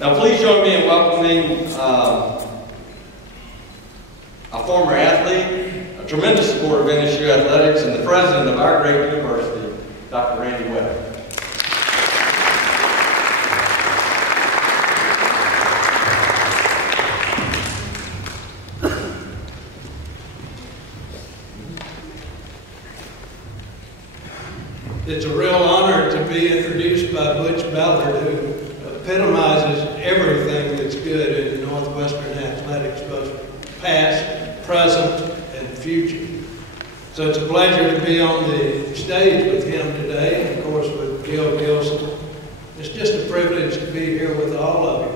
Now please join me in welcoming a former athlete, a tremendous supporter of NSU athletics, and the president of our great university, Dr. Randy Webb. It's a real honor to be introduced by Butch Ballard, who epitomizes everything that's good in Northwestern athletics, both past, present, and future. So it's a pleasure to be on the stage with him today, and of course with Gil Gilson. It's just a privilege to be here with all of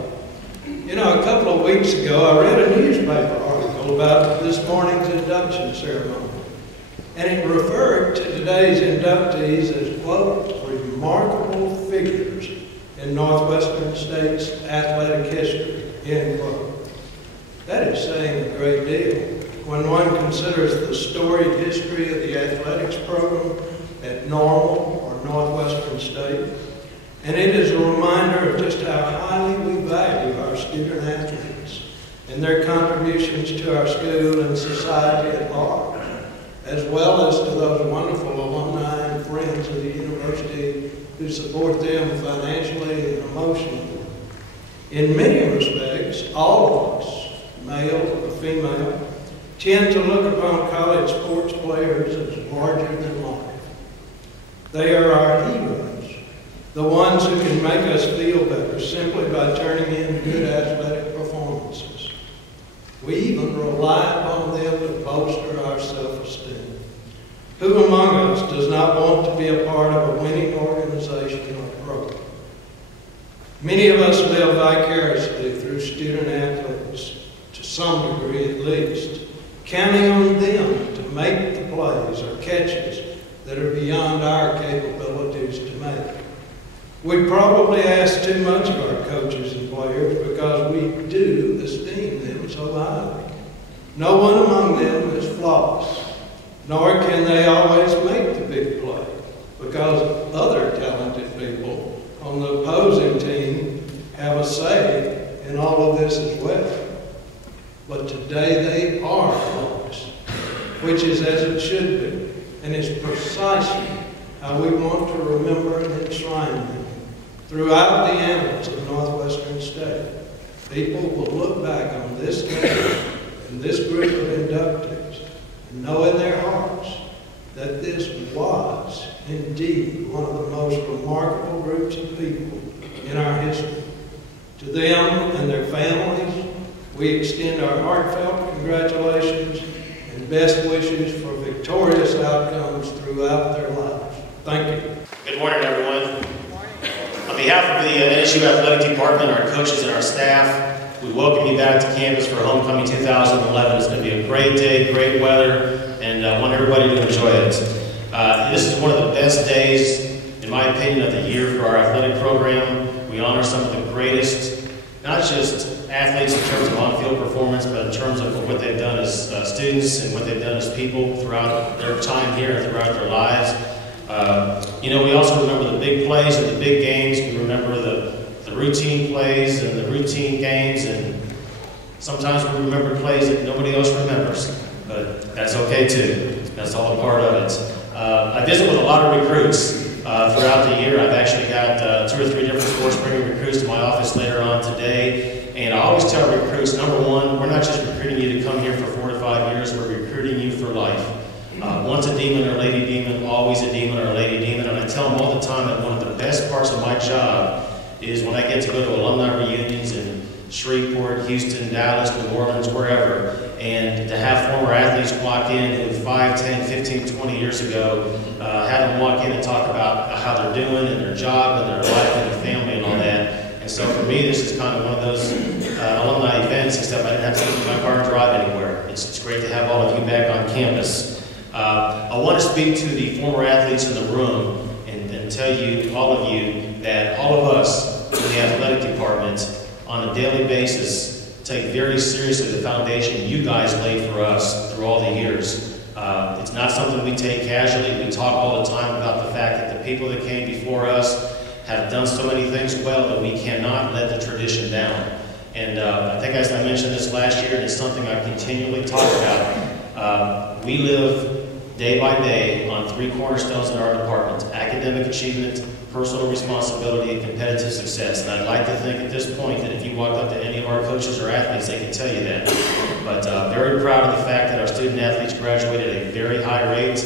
you. You know, a couple of weeks ago, I read a newspaper article about this morning's induction ceremony. And it referred to today's inductees as, quote, remarkable figures in Northwestern State's athletic history, end quote. That is saying a great deal when one considers the storied history of the athletics program at Normal or Northwestern State. And it is a reminder of just how highly we value our student athletes and their contributions to our school and society at large, as well as to those wonderful alumni and friends of the university who support them financially and emotionally. In many respects, all of us, male or female, tend to look upon college sports players as larger than life. They are our heroes, the ones who can make us feel better simply by turning in good athletic performances. We even rely upon them to bolster our self-esteem. Who among us does not want to be a part of a winning organization or program? Many of us live vicariously through student athletes, to some degree at least, counting on them to make the plays or catches that are beyond our capabilities to make. We probably ask too much of our coaches and players because we do esteem them so highly. No one among them is flawless, nor can they always make the big play because other talented people on the opposing team have a say in all of this as well. But today they are flawless, which is as it should be, and is precisely how we want to remember and enshrine them throughout the annals of Northwestern State. People will look back on this day and this group of inductees and know in their hearts that this was indeed one of the most remarkable groups of people in our history. To them and their families, we extend our heartfelt congratulations and best wishes for victorious outcomes throughout their lives. Thank you. Good morning, everyone. On behalf of the NSU Athletic Department, our coaches, and our staff, we welcome you back to campus for Homecoming 2011. It's going to be a great day, great weather, and I want everybody to enjoy it. This is one of the best days, in my opinion, of the year for our athletic program. We honor some of the greatest, not just athletes in terms of on-field performance, but in terms of what they've done as students and what they've done as people throughout their time here and throughout their lives. You know, we also remember the big plays and the big games. We remember the routine plays and the routine games, and sometimes we remember plays that nobody else remembers, but that's okay too. That's all a part of it. I visit with a lot of recruits throughout the year. I've actually got 2 or 3 different sports bringing recruits to my office later on today, and I always tell recruits, number one, we're not just recruiting you to come here for 4 to 5 years, we're recruiting you for life. Once a demon or lady demon, always a demon or a lady demon. And I tell them all the time that one of the best parts of my job is when I get to go to alumni reunions in Shreveport, Houston, Dallas, New Orleans, wherever, and to have former athletes walk in who 5, 10, 15, 20 years ago, have them walk in and talk about how they're doing and their job and their life and their family and all that. And so for me, this is kind of one of those alumni events, except I didn't have to get in my car and drive anywhere. It's great to have all of you back on campus. I want to speak to the former athletes in the room and tell you, all of you, that all of us in the athletic department on a daily basis take very seriously the foundation you guys laid for us through all the years. It's not something we take casually. We talk all the time about the fact that the people that came before us have done so many things well that we cannot let the tradition down. And I think as I mentioned this last year, and it's something I continually talk about, we live day by day on three cornerstones in our department: academic achievement, personal responsibility, and competitive success. And I'd like to think at this point that if you walked up to any of our coaches or athletes, they can tell you that. But very proud of the fact that our student athletes graduated at a very high rate.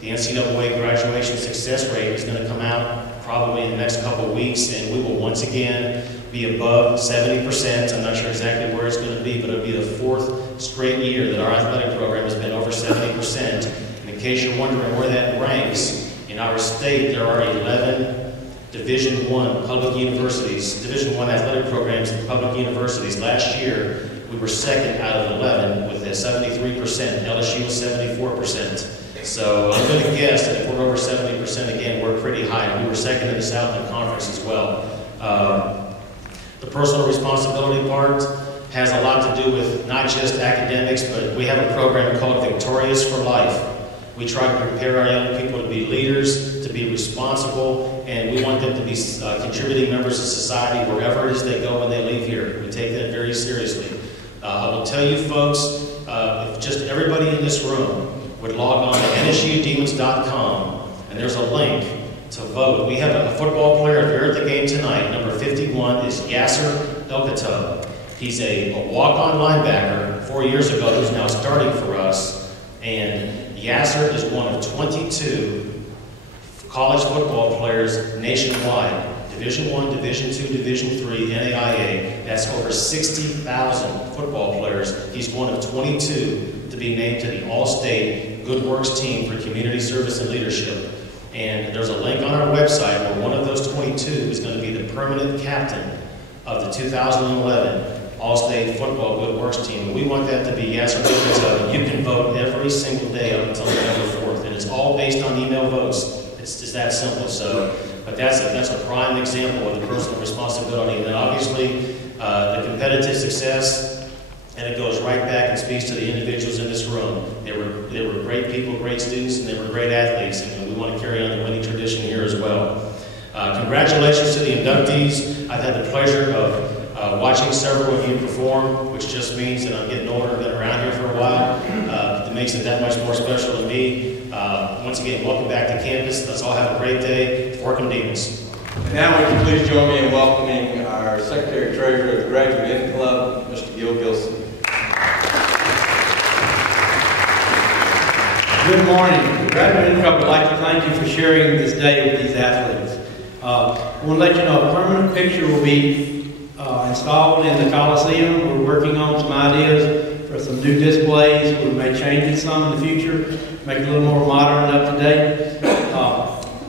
The NCAA graduation success rate is going to come out probably in the next couple of weeks, and we will once again be above 70%. I'm not sure exactly where it's going to be, but it'll be the fourth straight year that our athletic program has been over 70%. And in case you're wondering where that ranks, in our state there are 11 Division I public universities, Division I athletic programs in public universities. Last year, we were second out of 11 with a 73%. LSU was 74%. So I'm going to guess that if we're over 70% again, we're pretty high. We were second in the Southland Conference as well. The personal responsibility part has a lot to do with not just academics, but we have a program called Victorious for Life. We try to prepare our young people to be leaders, to be responsible, and we want them to be contributing members of society wherever it is they go when they leave here. We take that very seriously. I will tell you folks, if just everybody in this room would log on to nsudemons.com, and there's a link to vote. We have a football player, if you're at the game tonight, number 51 is Yasser Elkatub. He's a walk-on linebacker 4 years ago who's now starting for us, and Yasser is one of 22 college football players nationwide. Division I, Division II, Division III, NAIA. That's over 60,000 football players. He's one of 22 to be named to the All-State Good Works Team for Community Service and Leadership. And there's a link on our website where one of those 22 is going to be the permanent captain of the 2011 All-State Football Good Works Team. And we want that to be Yasser Elkatub. You can vote every single day up until November 4th. And it's all based on email votes. It's just that simple. So, but that's a prime example of the personal responsibility. And then obviously the competitive success, and it goes right back and speaks to the individuals in this room. They were great people, great students, and they were great athletes, and we want to carry on the winning tradition here as well. Congratulations to the inductees. I've had the pleasure of watching several of you perform, which just means that I'm getting older and been around here for a while. It makes it that much more special to me. Once again, welcome back to campus. Let's all have a great day. Welcome, Demons. And now would you please join me in welcoming our Secretary-Treasurer of the Graduate Inn Club, Mr. Gil Gilson. Good morning. The Graduate Inn Club would like to thank you for sharing this day with these athletes. I want to let you know a permanent picture will be installed in the Coliseum. We're working on some ideas for some new displays. We may change it some in the future, make it a little more modern and up to date.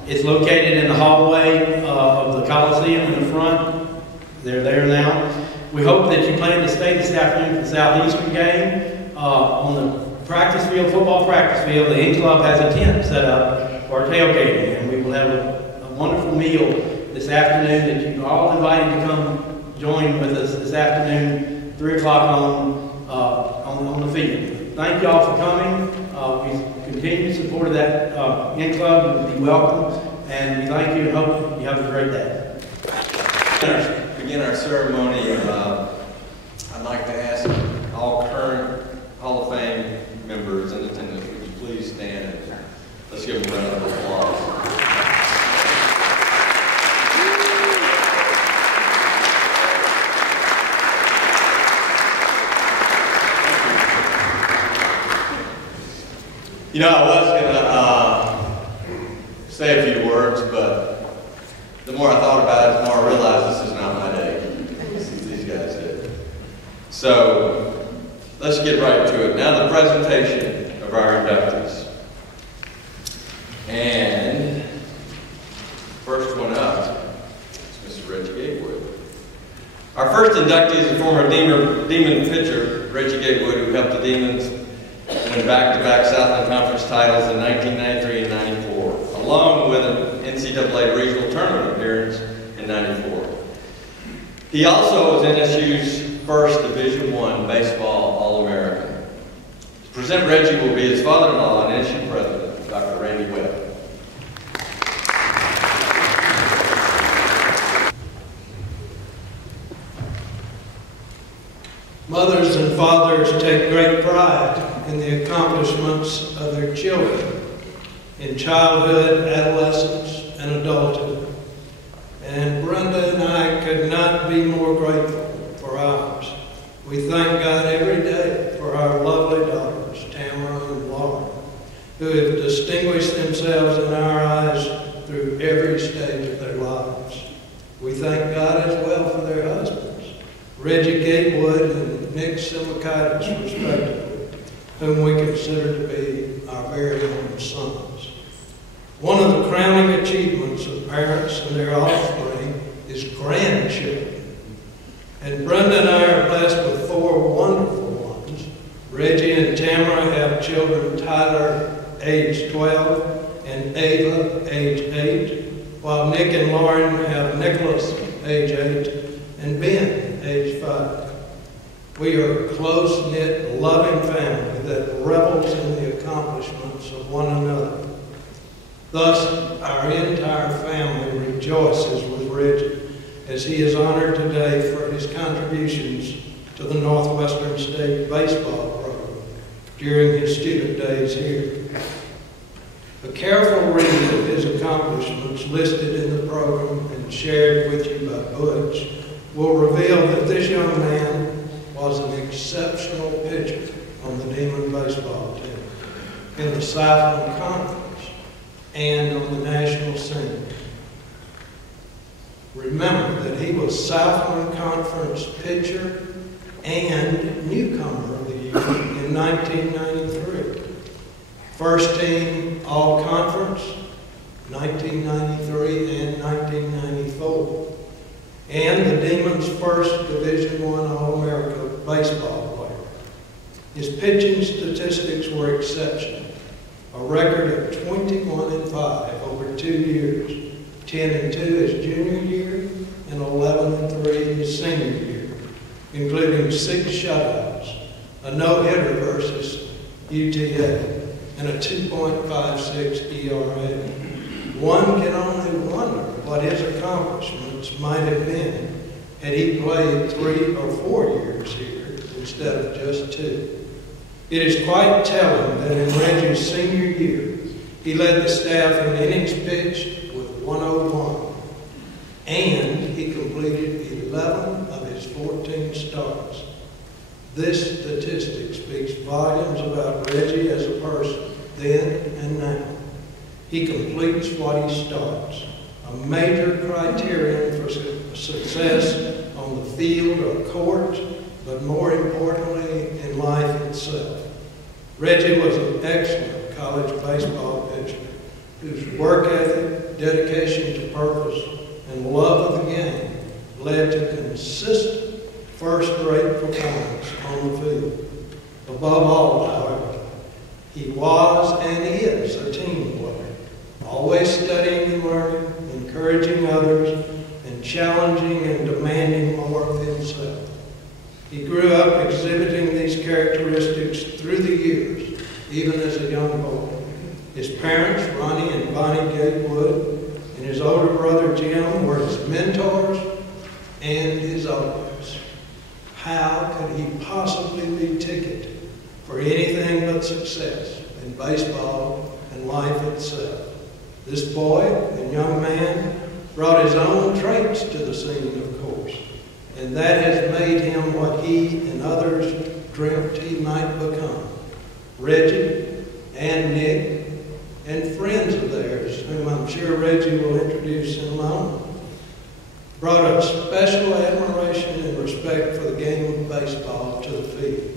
It's located in the hallway of the Coliseum in the front. They're there now. We hope that you plan to stay this afternoon for the Southeastern game. On the practice field, football practice field, the Inn Club has a tent set up for tailgating, and we will have a wonderful meal this afternoon that you're all invited to come join with us this afternoon, 3 o'clock on the field. Thank you all for coming. We continue to support that Inn Club. You would be welcome, and we thank you and hope you have a great day. To begin our ceremony, I'd like to ask all current Hall of Fame members in attendance, would you please stand and let's give them a round of applause. You know, I was going to say a few words, but the more I thought about it, the more I realized this is not my day. These guys did. So, let's get right to it. Now the presentation of our inductees. And first one up is Mr. Reggie Gatewood. Our first inductee is a former Demon pitcher, Reggie Gatewood, who helped the Demons win back-to-back Southland Conference titles in 1993 and 94, along with an NCAA regional tournament appearance in 94. He also was NSU's first Division I baseball All-American. To present Reggie will be his father-in-law and NSU president, Dr. Randy Webb. fathers take great pride in the accomplishments of their children in childhood, adolescence, and adulthood. And Brenda and I could not be more grateful for ours. We thank God every day for our lovely daughters, Tamara and Laura, who have distinguished themselves in our eyes through every stage of their lives. We thank God as well for their husbands, Reggie Gatewood and Nick Simakaitis, respectively, whom we consider to be our very own sons. One of the crowning achievements of parents and their offspring is grandchildren. And Brenda and I are blessed with 4 wonderful ones. Reggie and Tamara have children, Tyler, age 12, and Ava, age 8, while Nick and Lauren have Nicholas, age 8, and Ben, age 5. We are a close-knit, loving family that revels in the accomplishments of one another. Thus, our entire family rejoices with Reggie as he is honored today for his contributions to the Northwestern State baseball program during his student days here. A careful reading of his accomplishments listed in the program and shared with you by Butch will reveal that this young man was an exceptional pitcher on the Demon baseball team, in the Southland Conference, and on the national scene. Remember that he was Southland Conference pitcher and newcomer of the year in 1993. First team all-conference, 1993 and 1994. And the Demons' first Division I All-America baseball player. His pitching statistics were exceptional. A record of 21-5 over 2 years, 10-2 his junior year, and 11-3 his senior year, including 6 shutouts, a no-hitter versus UTA, and a 2.56 ERA. One can only wonder what his accomplishments might have been had he played 3 or 4 years here instead of just 2. It is quite telling that in Reggie's senior year, he led the staff in innings pitched with 101, and he completed 11 of his 14 starts. This statistic speaks volumes about Reggie as a person, then and now. He completes what he starts, a major criterion for success on the field or court, but more importantly, in life itself. Reggie was an excellent college baseball pitcher whose work ethic, dedication to purpose, and love of the game led to consistent first-rate performance on the field. Above all, however, he was and is a team player, always studying and learning, encouraging others, and challenging and demanding more of himself. He grew up exhibiting these characteristics through the years, even as a young boy. His parents, Ronnie and Bonnie Gatewood, and his older brother Jim were his mentors and his idols. How could he possibly be ticketed for anything but success in baseball and life itself? This boy and young man brought his own traits to the scene, of course, and that has made him what he and others dreamt he might become. Reggie and Nick and friends of theirs, whom I'm sure Reggie will introduce in a moment, brought a special admiration and respect for the game of baseball to the field.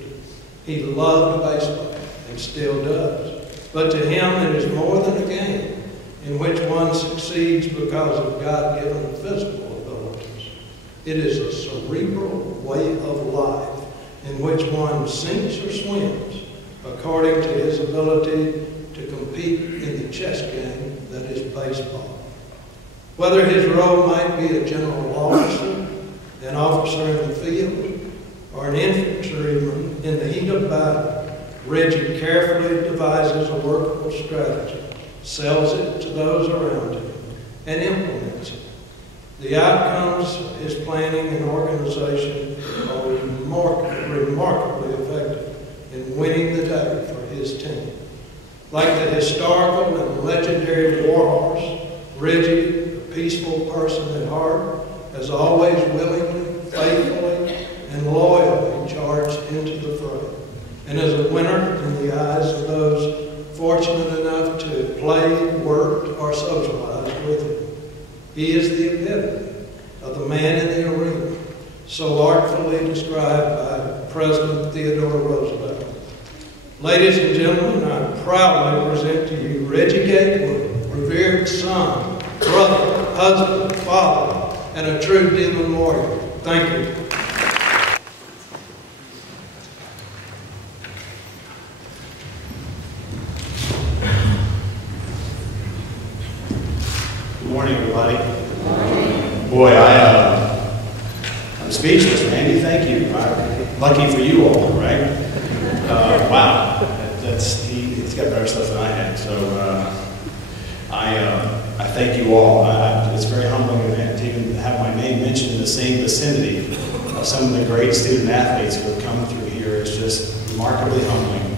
He loved baseball and still does, but to him it is more than a game in which one succeeds because of God-given physical abilities. It is a cerebral way of life in which one sinks or swims according to his ability to compete in the chess game that is baseball. Whether his role might be a general officer, an officer in the field, or an infantryman in the heat of battle, Reggie carefully devises a workable strategy, sells it to those around him, and implements it. The outcomes of his planning and organization are remarkably effective. winning the day for his team. Like the historical and legendary warhorse, Reggie, a peaceful person at heart, has always willingly, faithfully, and loyally charged into the fray, and is a winner in the eyes of those fortunate enough to play, work, or socialize with him. He is the epitome of the man in the arena, so artfully described by President Theodore Roosevelt. Ladies and gentlemen, I proudly present to you Reggie Gatewood, revered son, brother, husband, father, and a true Demon warrior. Thank you. Good morning, everybody. Good morning. Boy, I'm speechless, Randy. Thank you. Lucky for you all, right? Wow, he's got better stuff than I had. So I thank you all. It's very humbling to even have my name mentioned in the same vicinity of some of the great student athletes who have come through here. It's just remarkably humbling.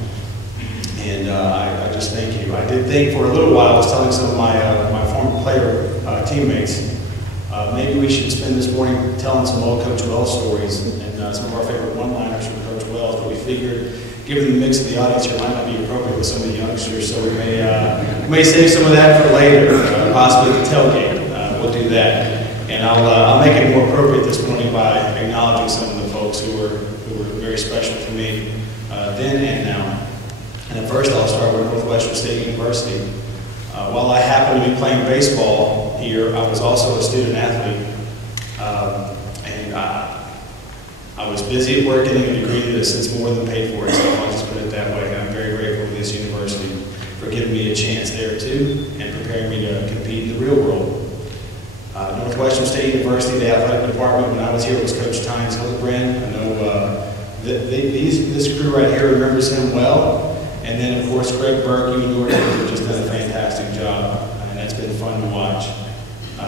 And I just thank you. I did think for a little while, I was telling some of my former player teammates, maybe we should spend this morning telling some old Coach Wells stories and some of our favorite one-liners from Coach Wells, but we figured, given the mix of the audience here, might not be appropriate with some of the youngsters, so we may save some of that for later, possibly the tailgate. We'll do that. And I'll make it more appropriate this morning by acknowledging some of the folks who were very special to me then and now. And at first, I'll start with Northwestern State University. While I happened to be playing baseball here, I was also a student athlete. And I was busy at work getting a degree that has since more than paid for it, so I'll just put it that way. I'm very grateful to this university for giving me a chance there too and preparing me to compete in the real world. Northwestern State University, the athletic department, when I was here, was Coach Tynes Hildebrand. I know this crew right here remembers him well. And then, of course, Greg Burke, you and your team have just done a fantastic job, and it's been fun to watch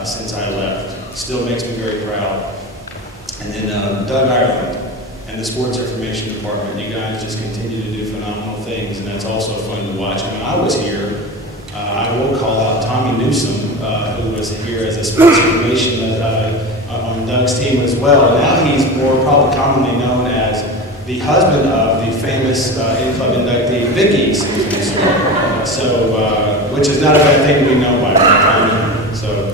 since I left. Still makes me very proud. And then Doug Ireland and the Sports Information Department, you guys just continue to do phenomenal things, and that's also fun to watch. And when I was here, I will call out Tommy Newsom, who was here as a Sports Information on Doug's team as well. Now he's more probably commonly known as the husband of the famous in-club inductee Vicky Sims, which is not a bad thing to be known by Tommy. So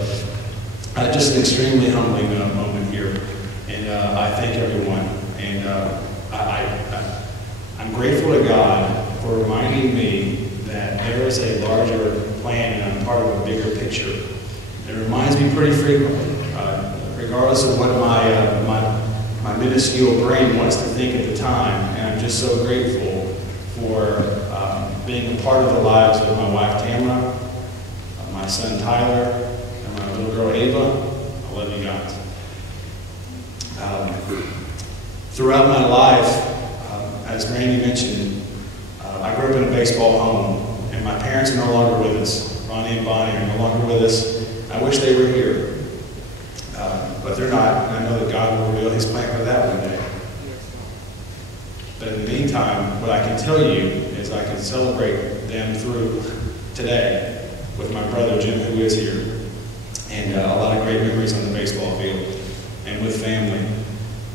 just an extremely humbling moment here, and I thank everyone. And I'm grateful to God for reminding me that there is a larger plan and I'm part of a bigger picture. It reminds me pretty frequently, regardless of what my minuscule brain wants to think at the time, and I'm just so grateful for being a part of the lives of my wife Tamara, my son Tyler, and my little girl Ava. I love you guys. Throughout my life, as Randy mentioned, I grew up in a baseball home, and my parents are no longer with us. Ronnie and Bonnie are no longer with us. I wish they were here. But they're not, and I know that God will reveal His plan for that one day. But in the meantime, what I can tell you is I can celebrate them through today with my brother Jim, who is here, and a lot of great memories on the baseball field and with family.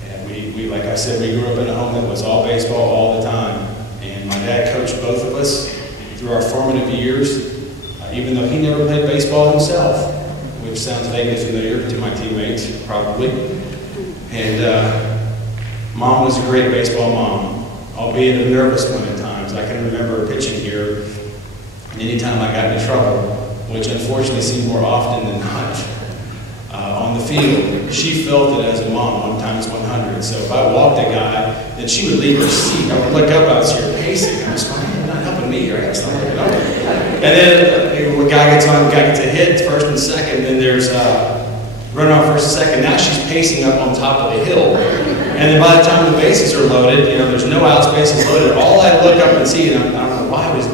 And we, like I said, we grew up in a home that was all baseball all the time. And my dad coached both of us through our formative years, even though he never played baseball himself, which sounds vaguely familiar to my teammates, probably. And Mom was a great baseball mom, albeit a nervous one at times. I can remember pitching here, and anytime I got into trouble, which unfortunately seemed more often than not, on the field, she felt it as a mom, 1 times 100. So if I walked a guy, then she would leave her seat. I would look up, I would see her pacing. I'm just like, you're not helping me, or I got something to help. And then when a guy gets on, the guy gets a hit, first and second, then there's runoff first and second. Now she's pacing up on top of the hill. And then by the time the bases are loaded, you know, there's no outs, bases loaded. All I look up and see, and I don't know why, was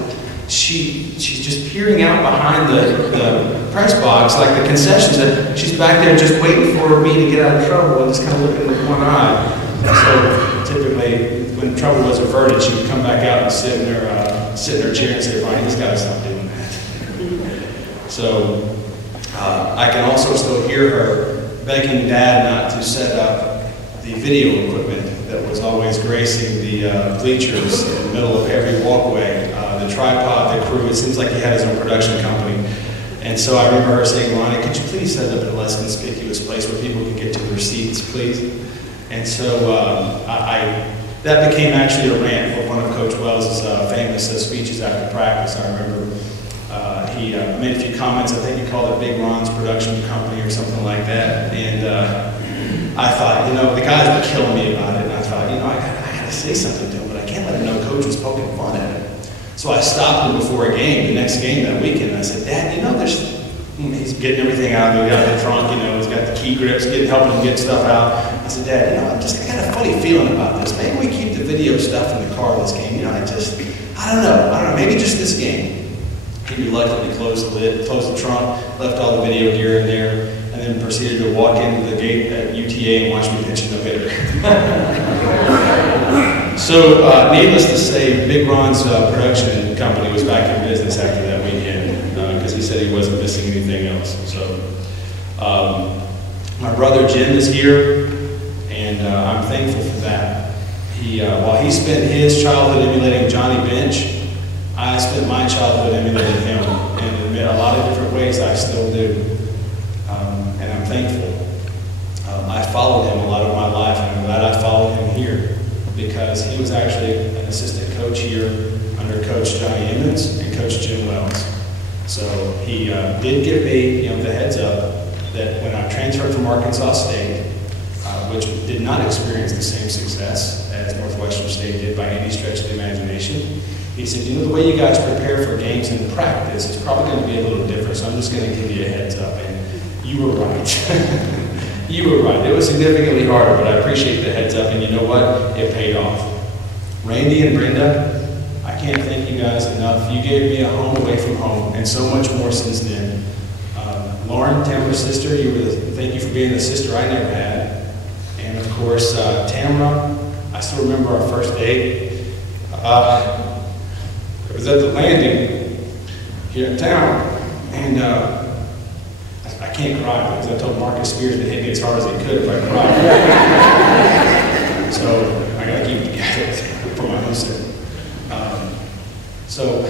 she's just peering out behind the press box, like the concessions, and she's back there just waiting for me to get out of trouble and just kind of looking with one eye. And so typically, when trouble was averted, she would come back out and sit in her chair and say, "Brian, you just got to stop doing that." So I can also still hear her begging Dad not to set up the video equipment that was always gracing the bleachers in the middle of every walkway, the tripod, the crew. It seems like he had his own production company. And so I remember her saying, "Ronnie, could you please set up in a less conspicuous place where people can get to their seats, please?" And so that became actually a rant for one of Coach Wells' famous speeches after practice. I remember he made a few comments. I think he called it Big Ron's production company or something like that. And I thought, the guys were killing me about it. And I thought, I got to say something to him, but I can't let him know Coach was poking fun at him. So I stopped him before a game, the next game that weekend, and I said, "Dad, he's getting everything out of the trunk, he's got the key grips, helping him get stuff out." I said, "Dad, I got a funny feeling about this. Maybe we keep the video stuff in the car this game. I don't know, maybe just this game." He reluctantly closed the lid, closed the trunk, left all the video gear in there, and then proceeded to walk into the gate at UTA and watch me pitch a no-hitter. So, needless to say, Big Ron's production company was back in business after that weekend, because he said he wasn't missing anything else. So, my brother Jim is here, and I'm thankful for that. While he spent his childhood emulating Johnny Bench, I spent my childhood emulating him, and in a lot of different ways I still do, and I'm thankful. I followed him a lot of my life, and I'm glad I followed him here, because he was actually an assistant coach here under Coach Johnny Emmons and Coach Jim Wells. So he did give me the heads up that when I transferred from Arkansas State, which did not experience the same success as Northwestern State did by any stretch of the imagination, he said, "The way you guys prepare for games in practice is probably going to be a little different, so I'm just going to give you a heads up." And you were right. You were right. It was significantly harder, but I appreciate the heads up, and you know what? It paid off. Randy and Brenda, I can't thank you guys enough. You gave me a home away from home, and so much more since then. Lauren, Tamara's sister, thank you for being the sister I never had. And of course, Tamara, I still remember our first date. It was at the landing here in town, and I can't cry because I told Marcus Spears to hit me as hard as he could if I cried. So I gotta keep it together for my own sake. So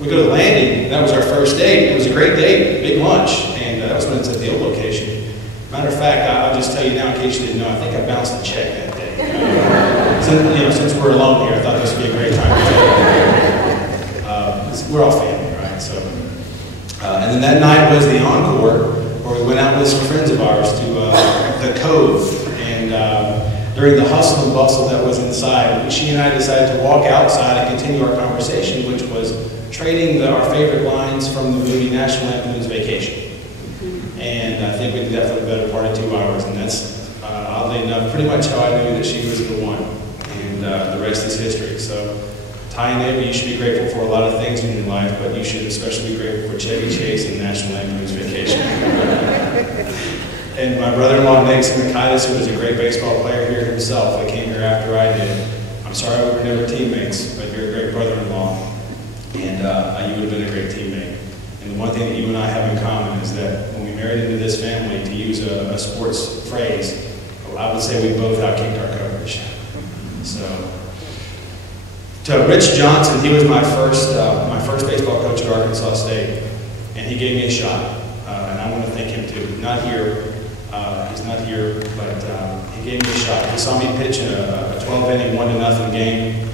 we go to the landing. That was our first date. It was a great date, big lunch, and that was when it's at the old location. Matter of fact, I'll just tell you now, in case you didn't know, I think I bounced a check that day. Since we're alone here, I thought this would be a great time to tell you. We're all family, right? So, and then that night was the encore, where we went out with some friends of ours to the Cove, and during the hustle and bustle that was inside, she and I decided to walk outside and continue our conversation, which was trading our favorite lines from the movie National Lampoon's Vacation. And I think we did that for the better part of 2 hours, and that's, oddly enough, pretty much how I knew that she was the one, and the rest is history. So, Ty neighbor, you should be grateful for a lot of things in your life, but you should especially be grateful for Chevy Chase and National Lampoon's Vacation. And my brother-in-law, Nate Simikaitis, who was a great baseball player here himself, that came here after I did. I'm sorry we were never teammates, but you're a great brother-in-law, and you would have been a great teammate. And the one thing that you and I have in common is that when we married into this family, to use a sports phrase, I would say we both outkicked our coverage. So, to Rich Johnson, he was my first baseball coach at Arkansas State, and he gave me a shot, and I want to thank him too. Not here, he's not here, but he gave me a shot. He saw me pitch in a 12-inning 1-0 game,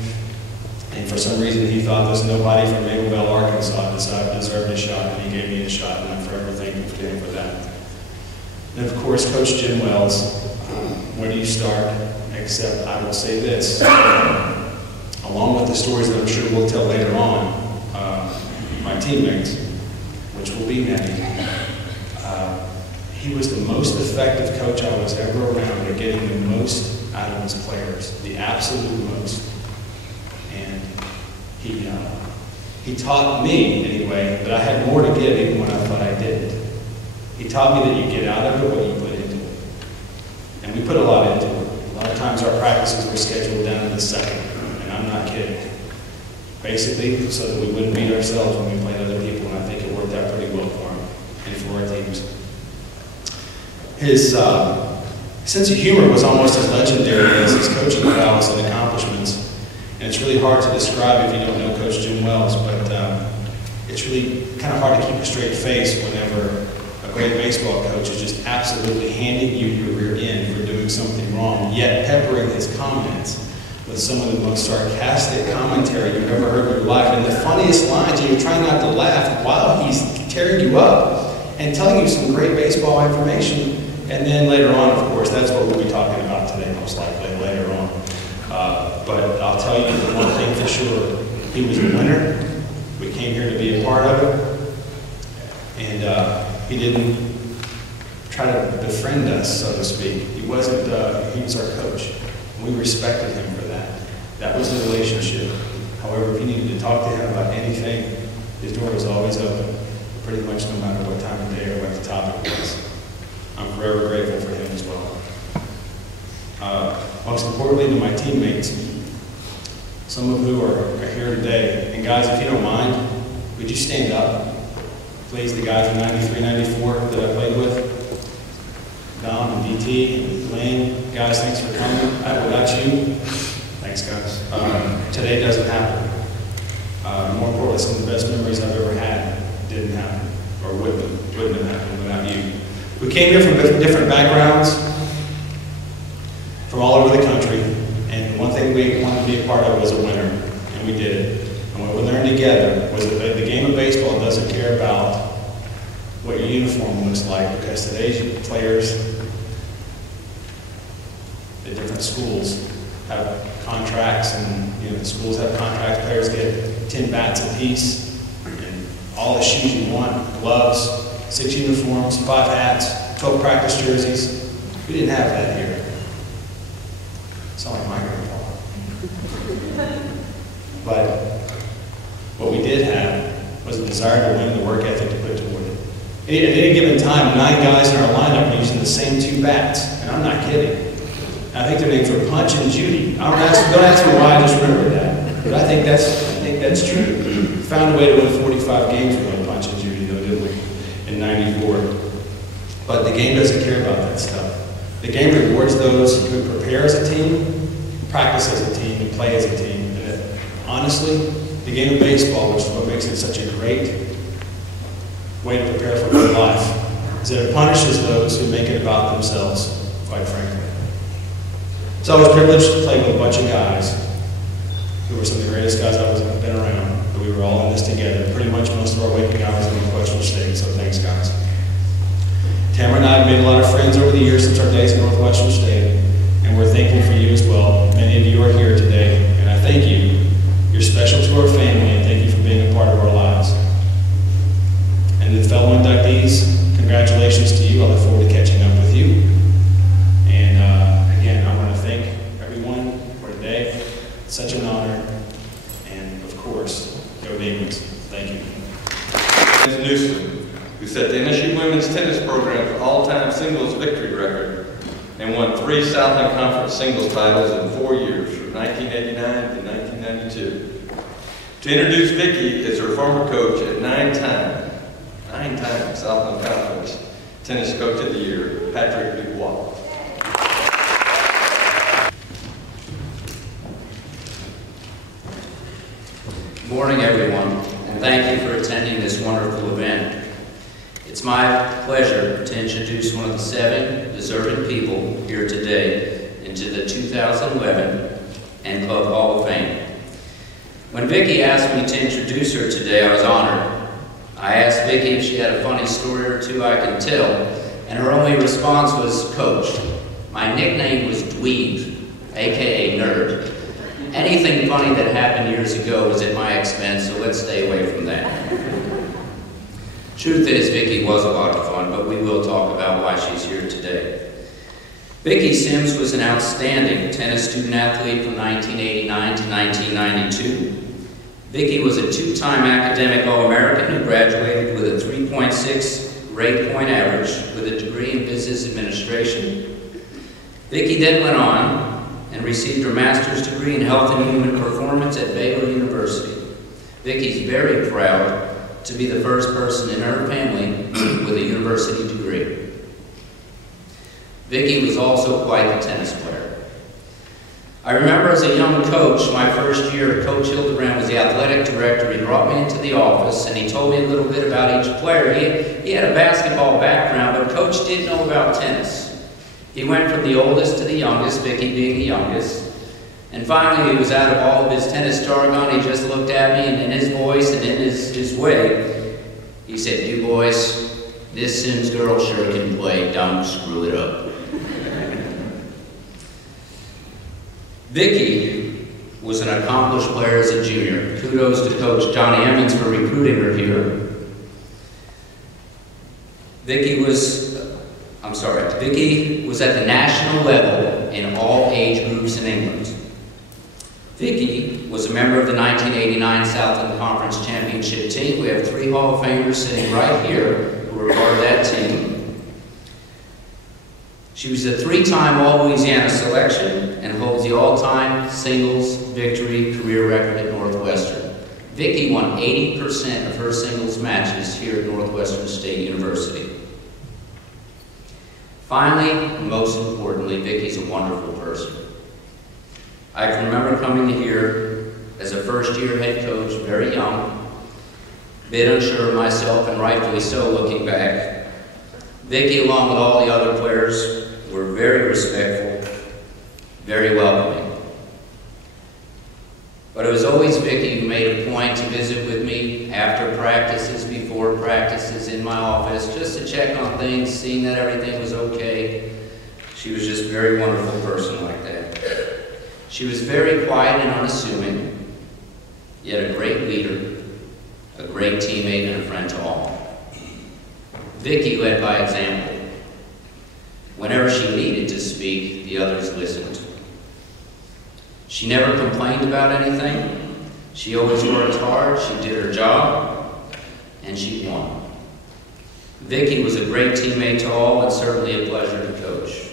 and for some reason he thought there's nobody from Mableville, Arkansas deserved a shot, and he gave me a shot, and I'm forever thankful to him for that. And of course, Coach Jim Wells. Where do you start? Except I will say this. Along with the stories that I'm sure we'll tell later on, my teammates, which will be many, he was the most effective coach I was ever around at getting the most out of his players, the absolute most. And he taught me, anyway, that I had more to give even when I thought I didn't. He taught me that you get out of it what you put into it. And we put a lot into it. A lot of times our practices were scheduled down to the second. I'm not kidding. Basically, so that we wouldn't beat ourselves when we played other people, and I think it worked out pretty well for him and for our teams. His sense of humor was almost as legendary as his coaching prowess and accomplishments. And it's really hard to describe if you don't know Coach Jim Wells, but it's really kind of hard to keep a straight face whenever a great baseball coach is just absolutely handing you your rear end for doing something wrong, yet peppering his comments with some of the most sarcastic commentary you've ever heard in your life. And the funniest lines, and you're trying not to laugh while he's tearing you up and telling you some great baseball information. And then later on, of course, that's what we'll be talking about today, most likely, later on. But I'll tell you the one thing for sure. He was a winner. We came here to be a part of it. And he didn't try to befriend us, so to speak. He wasn't, he was our coach. And we respected him for that. That was the relationship. However, if you needed to talk to him about anything, his door was always open, pretty much no matter what time of day or what the topic was. I'm forever grateful for him as well. Most importantly, to my teammates, some of who are here today. And guys, if you don't mind, would you stand up? Please, the guys in 93, 94 that I played with. Dom and DT and Lane. Guys, thanks for coming. Without you, thanks guys. Today doesn't happen. More importantly, some of the best memories I've ever had didn't happen, or wouldn't have happened without you. We came here from different backgrounds, from all over the country, and one thing we wanted to be a part of was a winner, and we did it. And what we learned together was that the game of baseball doesn't care about what your uniform looks like, because today's players at different schools have contracts, and the schools have contracts. Players get 10 bats apiece, and all the shoes you want, gloves, 6 uniforms, 5 hats, 12 practice jerseys. We didn't have that here. It's not like my grandpa. But what we did have was a desire to win, the work ethic to put toward it. At any given time, 9 guys in our lineup were using the same 2 bats, and I'm not kidding. I think their names were Punch and Judy. Don't ask me why I just remembered that, but I think that's true. We found a way to win 45 games with Punch and Judy, though, didn't we? In '94. But the game doesn't care about that stuff. The game rewards those who prepare as a team, practice as a team, and play as a team. And that, honestly, the game of baseball, which is what makes it such a great way to prepare for good life, is that it punishes those who make it about themselves, quite frankly. So I was privileged to play with a bunch of guys who were some of the greatest guys I've been around. But we were all in this together. Pretty much most of our waking hours in Northwestern State, so thanks, guys. Tamara and I have made a lot of friends over the years since our days at Northwestern State, and we're thankful for you as well. Many of you are here today, and I thank you. You're special to our family, and thank you for being a part of our lives. And the fellow inductees, congratulations to you. I look forward to catching up with you. And again, I want to thank everyone for today. It's such an honor. And of course, go Demons. Thank you. Ms. Newsom, who set the NSU women's tennis program's all-time singles victory record and won 3 Southland Conference singles titles in 4 years, from 1989 to 1992. To introduce Vicky is her former coach at 9-time Southland Conference Tennis Coach of the Year, Patrick Dubois. Good morning, everyone, and thank you for attending this wonderful event. It's my pleasure to introduce one of the 7 deserving people here today into the 2011 N Club Hall of Fame. When Vicky asked me to introduce her today, I was honored. I asked Vicky if she had a funny story or 2 I can tell, and her only response was, "Coach, my nickname was Dweeb, aka Nerd. Anything funny that happened years ago was at my expense, so let's stay away from that." Truth is, Vicky was a lot of fun, but we will talk about why she's here today. Vicky Sims was an outstanding tennis student athlete from 1989 to 1992. Vicky was a 2-time academic All-American who graduated with a 3.6 grade point average with a degree in business administration. Vicky then went on and received her master's degree in health and human performance at Baylor University. Vicky's very proud to be the first person in her family with a university degree. Vicky was also quite the tennis player. I remember as a young coach, my first year, Coach Hildebrand was the athletic director. He brought me into the office and he told me a little bit about each player. He had a basketball background, but Coach didn't know about tennis. He went from the oldest to the youngest, Vicky being the youngest. And finally, he was out of all of his tennis jargon. He just looked at me, and in his voice and in his way, he said, "You boys, this Sims girl sure can play. Don't screw it up." Vicky was an accomplished player as a junior. Kudos to Coach Johnny Emmons for recruiting her here. Vicky was at the national level in all age groups in England. Vicky was a member of the 1989 Southland Conference Championship team. We have 3 Hall of Famers sitting right here who were part of that team. She was a 3-time All-Louisiana selection and holds the all-time singles victory career record at Northwestern. Vicky won 80% of her singles matches here at Northwestern State University. Finally, and most importantly, Vicky's a wonderful person. I can remember coming here as a first-year head coach, very young, a bit unsure of myself, and rightfully so looking back. Vicky, along with all the other players, were very respectful, very welcoming. But it was always Vicky who made a point to visit with me after practices, before practices, in my office, just to check on things, seeing that everything was okay. She was just a very wonderful person like that. She was very quiet and unassuming, yet a great leader, a great teammate, and a friend to all. Vicky led by example. Whenever she needed to speak, the others listened. She never complained about anything. She always worked hard, she did her job, and she won. Vicky was a great teammate to all and certainly a pleasure to coach.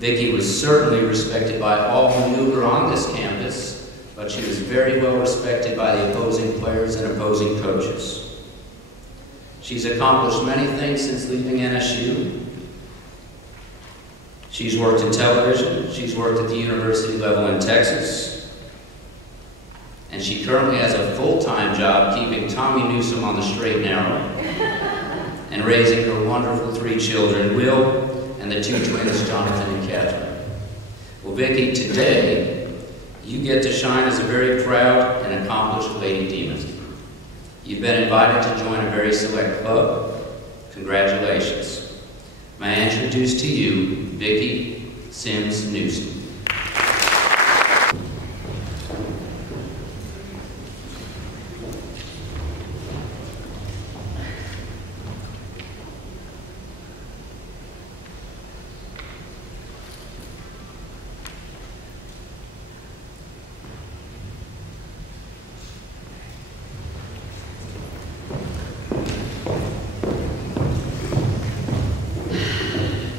Vicky was certainly respected by all who knew her on this campus, but she was very well respected by the opposing players and opposing coaches. She's accomplished many things since leaving NSU. She's worked in television, she's worked at the university level in Texas, and she currently has a full-time job keeping Tommy Newsom on the straight and narrow and raising her wonderful 3 children, Will and the 2 twins, Jonathan and Catherine. Well, Vicky, today, you get to shine as a very proud and accomplished Lady Demon. You've been invited to join a very select club. Congratulations. May I introduce to you Vicky Sims Newsom.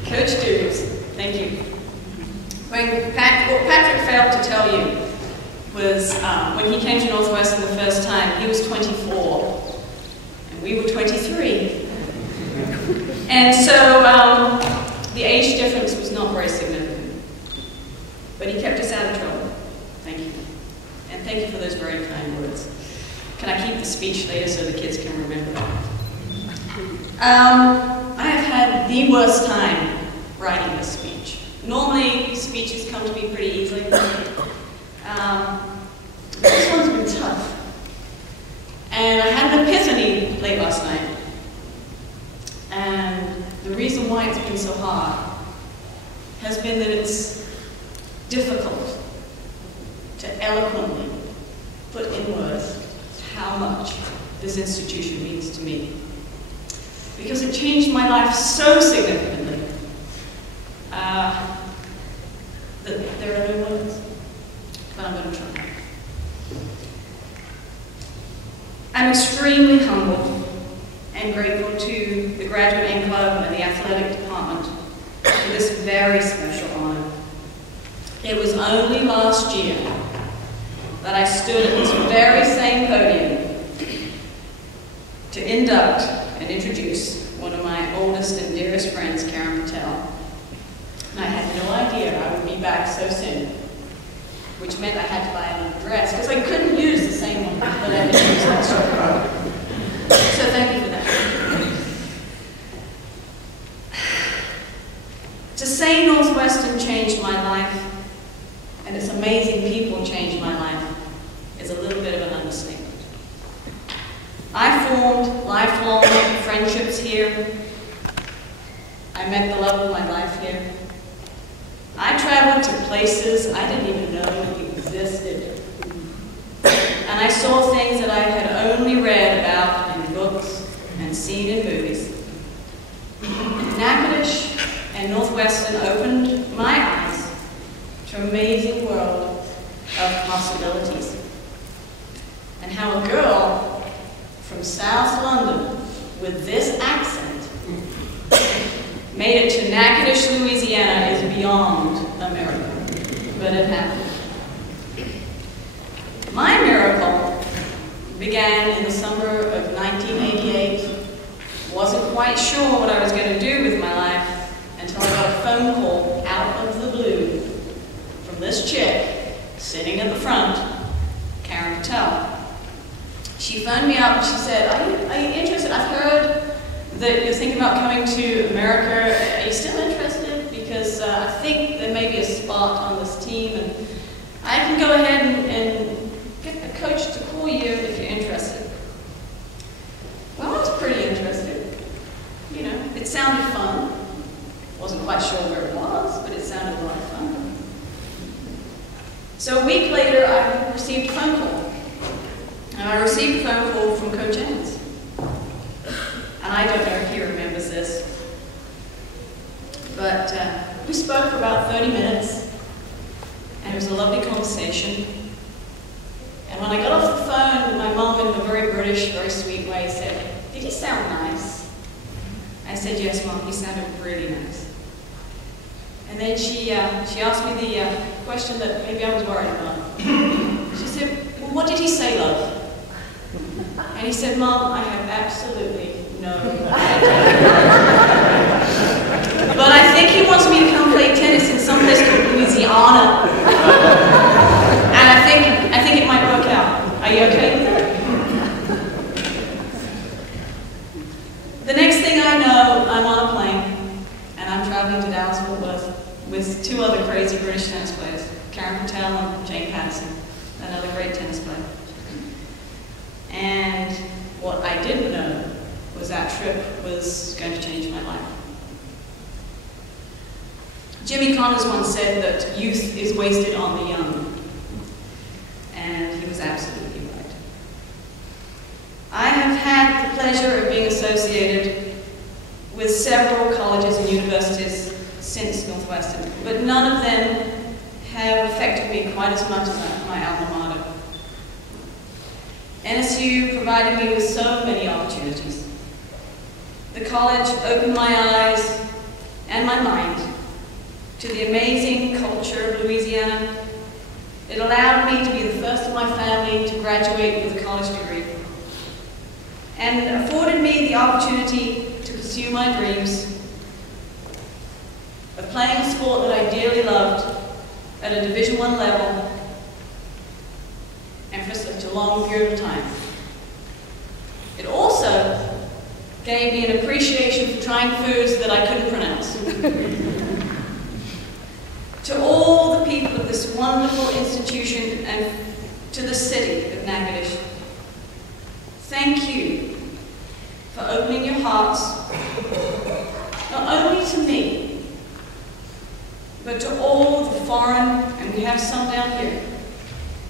Coach Dukes, thank you. What Patrick failed to tell you was when he came to Northwestern the first time, he was 24, and we were 23. And so the age difference was not very significant, but he kept us out of trouble. Thank you. And thank you for those very kind words. Can I keep the speech later so the kids can remember? I have had the worst time writing this speech. Normally, speeches come to me pretty easily. This one's been tough. And I had an epiphany late last night. And the reason why it's been so hard has been that it's difficult to eloquently put in words how much this institution means to me. Because it changed my life so significantly that there are no words, but I'm going to try. I'm extremely humbled and grateful to the Graduate Inn Club and the Athletic Department for this very special honor. It was only last year that I stood at this very same podium to induct and introduce one of my oldest and dearest friends, Karen Patel. And I had no idea I would be back so soon, which meant I had to buy another dress because I couldn't use the same one that I had used last year. So thank you for that. To say Northwestern changed my life and its amazing people changed my life is a little bit of an understatement. I formed lifelong friendships here. I met the love of my life here. I traveled to places I didn't even know existed. And I saw things that I had only read about in books and seen in movies. Natchitoches and Northwestern opened my eyes to an amazing world of possibilities. And how a girl from South London with this accent made it to Natchitoches, Louisiana is beyond a miracle, but it happened. My miracle began in the summer of 1988. Wasn't quite sure what I was going to do with my life until I got a phone call out of the blue from this chick sitting at the front, Karen Patel. She phoned me up and she said, are you interested? I've heard that you're thinking about coming to America. Are you still interested? Because I think there may be a spot on this team and I can go ahead and get the coach to call you if you're interested. Well, I was pretty interested. You know, it sounded fun. Wasn't quite sure where it was, but it sounded a lot of fun. So a week later, I received a phone call. And I received a phone call from Coach Enns. And I don't know if he remembers this, but we spoke for about 30 minutes, and it was a lovely conversation. And when I got off the phone, my mom, in a very British, very sweet way, said, "Did he sound nice?" I said, "Yes, Mom, he sounded really nice." And then she asked me the question that maybe I was worried about. She said, "Well, what did he say, love?" And he said, "Mom, I have absolutely no idea. But I think he wants me to come play tennis in some place called Louisiana. And I think it might work out. Are you okay with that?" The next thing I know, I'm on a plane, and I'm traveling to Dallas-Fort Worth with two other crazy British tennis players, Karen Patel and Jane Patterson, another great tennis player. And what I didn't know was that trip was going to change my life. Jimmy Connors once said that youth is wasted on the young. And he was absolutely right. I have had the pleasure of being associated with several colleges and universities since Northwestern, but none of them have affected me quite as much as my alma mater. NSU provided me with so many opportunities. The college opened my eyes and my mind to the amazing culture of Louisiana. It allowed me to be the first of my family to graduate with a college degree, and afforded me the opportunity to pursue my dreams of playing a sport that I dearly loved at a Division I level and for such a long period of time. It also gave me an appreciation for trying foods that I couldn't pronounce. To all the people of this wonderful institution and to the city of Natchitoches, thank you for opening your hearts, not only to me, but to all the foreign, and we have some down here,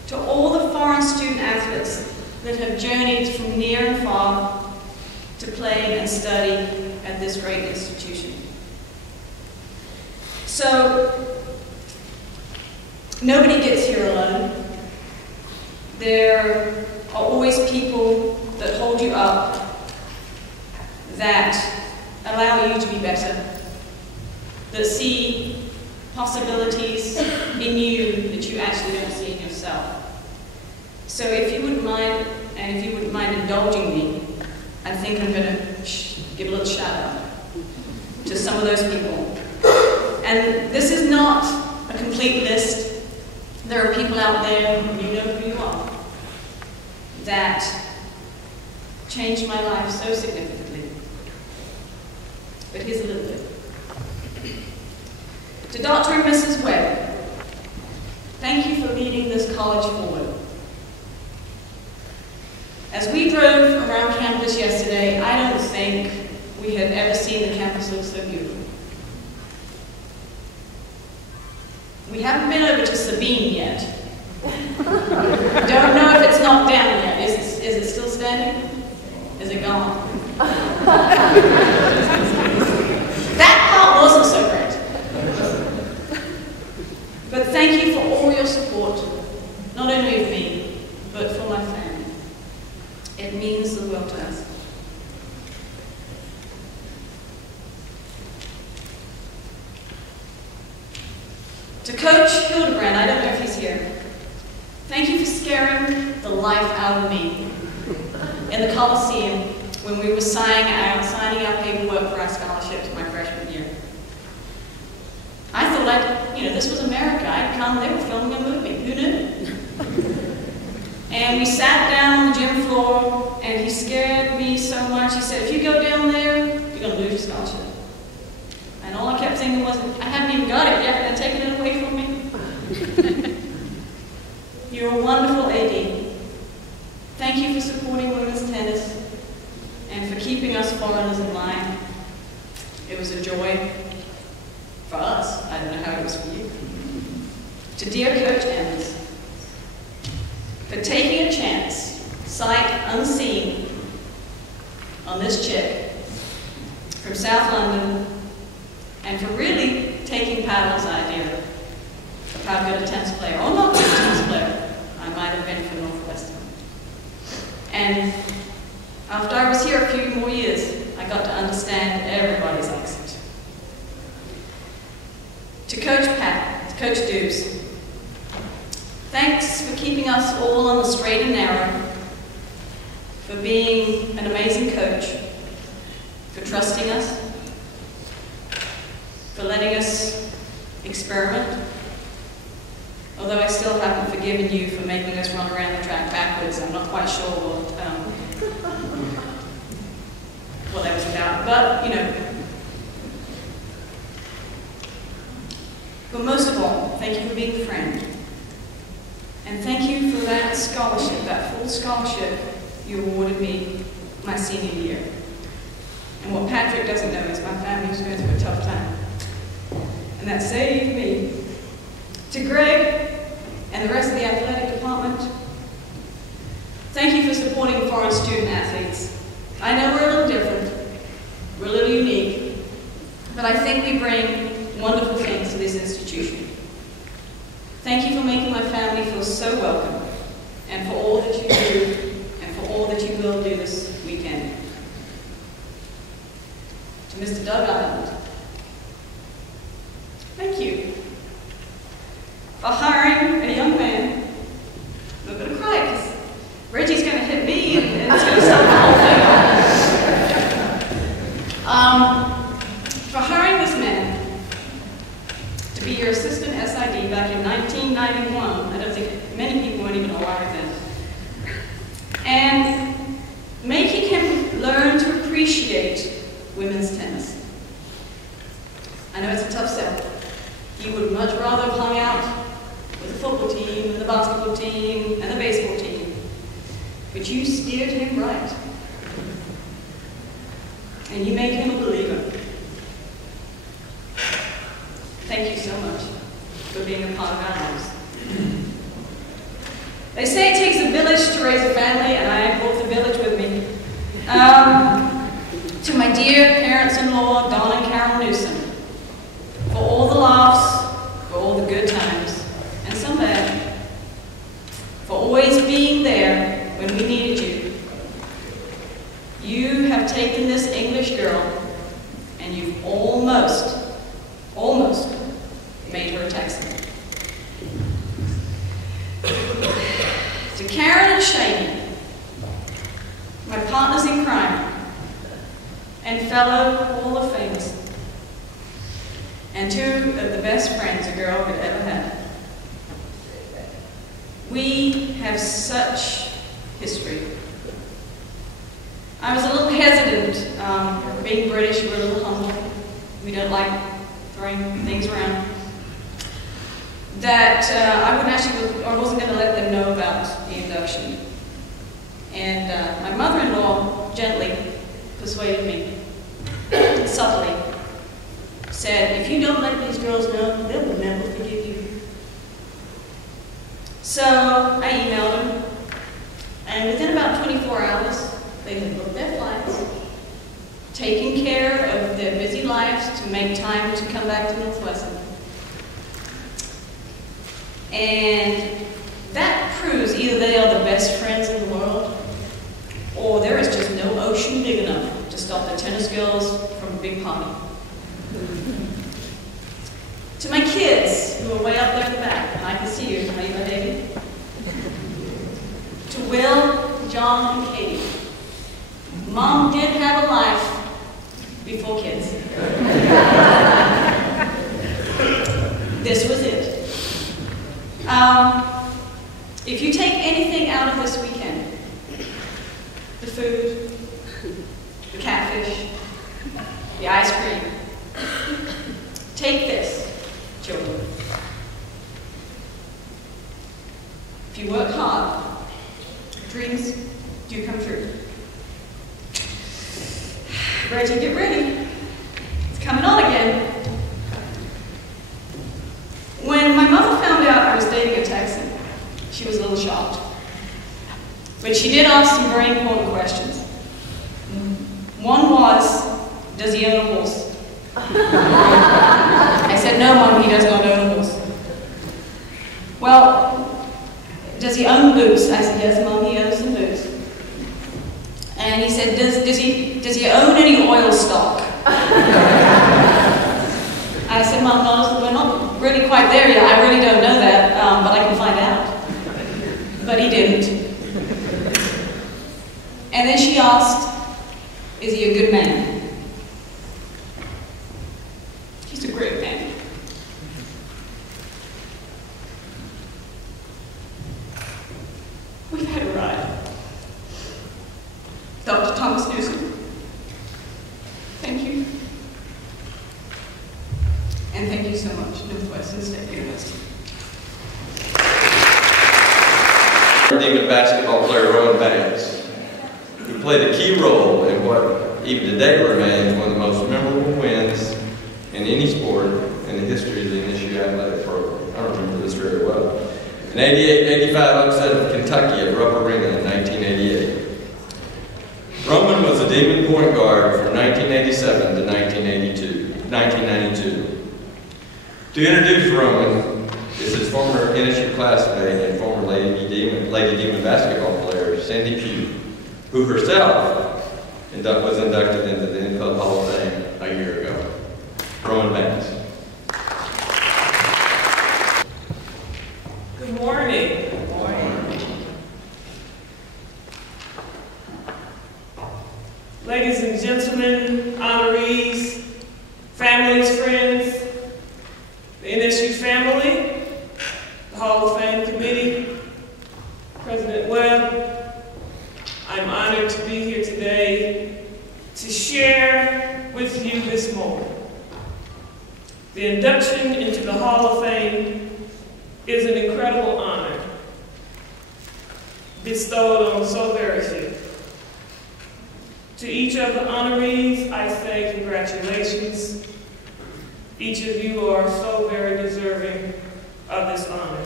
to all the foreign student athletes that have journeyed from near and far to play and study at this great institution. So, nobody gets here alone. There are always people that hold you up, that allow you to be better, that see possibilities in you that you actually don't see in yourself. So if you wouldn't mind, and if you wouldn't mind indulging me, I think I'm going to give a little shout out to some of those people. And this is not a complete list. There are people out there, you know who you are, that changed my life so significantly. But here's a little bit. To Dr. and Mrs. Webb, thank you for leading this college forward. As we drove around campus yesterday, I don't think we had ever seen the campus look so beautiful. We haven't been over to Sabine yet. Don't know if it's knocked down yet. Is it still standing? Is it gone? That part wasn't so great. But thank you for all your support, not only of me, but for my family. It means the world to us. To Coach Hildebrand, I don't know if he's here, thank you for scaring the life out of me in the Coliseum when we were signing our paperwork for our scholarships my freshman year. I thought, this was America. I'd come, they were filming a movie. Who knew? And we sat down on the gym floor, and he scared me so much. He said, if you go down there, you're going to lose your scholarship. And all I kept thinking was, I haven't even got it yet, and they're taking it away from me. You're a wonderful AD. Thank you for supporting women's tennis and for keeping us foreigners in line. It was a joy for us. I don't know how it was for you. To dear Coach Emmons, for taking a chance, sight unseen, on this chick from South London, and for really taking Paddle's idea of how good a tennis player, or not good a tennis player, I might have been for Northwestern. And after I was here a few more years, I got to understand everybody's accent. To Coach Pat, to Coach Dubes, thanks for keeping us all on the straight and narrow, for being an amazing coach, for trusting us, for letting us experiment. Although I still haven't forgiven you for making us run around the track backwards, I'm not quite sure what that was about. But most of all, thank you for being a friend. And thank you for that scholarship, that full scholarship you awarded me my senior year. And what Patrick doesn't know is my family was going through a tough time. And that saved me. To Greg and the rest of the athletic department, thank you for supporting foreign student athletes. I know we're a little different, we're a little unique, but I think we bring wonderful things to this institution. Thank you for making my family feel so welcome, and for all that you do, and for all that you will do this weekend. To Mr. Doug Island, thank you for hiring a young man. I'm not going to cry because Reggie's going to hit me and it's going to stop the whole thing. For hiring this man to be your assistant SID back in 1991. I don't think many people weren't even alive then. And making him learn to appreciate women's tennis. I know it's a tough sell. He would much rather have hung out with the football team, and the basketball team, and the baseball team. But you steered him right. And you made him a believer. Thank you so much for being a part of our lives. They say it takes a village to raise a family, and I brought the village with me. To my dear parents-in-law, Don and Carol Newsom, for all the laughs, for all the good times, and some bad, for always being there when we needed you. You have taken this English girl, and you've almost made fellow Hall of Famers, and two of the best friends a girl could ever have. We have such history. I was a little hesitant. Being British, we're a little humble. We don't like throwing things around. That I wasn't going to let them know about the induction. And my mother-in-law gently persuaded me, subtly, said, if you don't let these girls know, they will never forgive you. So I emailed them, and within about 24 hours, they had booked their flights, taken care of their busy lives to make time to come back to Northwestern. And that proves either they are the best friends in the world, or there is just no ocean big enough to stop the tennis girls from a big party. To my kids, who are way up there in the back, and I can see you, how you behaving? To Will, John, and Katie. Mom did have a life before kids. This was it. If you take anything out of this weekend, the food, the catfish, the ice cream, take this, children. If you work hard, dreams do come true. Reggie, get ready. It's coming on again. When my mother found out I was dating a Texan, she was a little shocked. But she did ask some very important questions. One was, does he own a horse? I said, no, Mom, he does not own a horse. Well, does he own boots? I said, yes, Mom, he owns some boots. And he said, does he own any oil stock? I said, Mom, no, we're not really quite there yet. I really don't know that, but I can find out. But he didn't. And then she asked, is he a good man? He's a great man. We've had a ride. Dr. Thomas Newsom, thank you. And thank you so much, Northwestern State University. Demon basketball player Rowan Banks, who played a key role in what even today remains one of the most memorable wins in any sport in the history of the NSU athletic program. I remember this very well. An 88-85 upset of Kentucky at Rupp Arena in 1988. Roman was a Demon point guard from 1987 to 1992. To introduce Roman is his former NSU classmate and former Lady Demon basketball player, Sandy Pugh, who herself was inducted into the NFL Hall of Fame a year ago. Roman Banks. Good morning. Good morning. Ladies and gentlemen, honorees, families, friends, the NSU family, the Hall of Fame committee, President Webb, I'm honored to be here today to share with you this moment. The induction into the Hall of Fame is an incredible honor bestowed on so very few. To each of the honorees, I say congratulations. Each of you are so very deserving of this honor.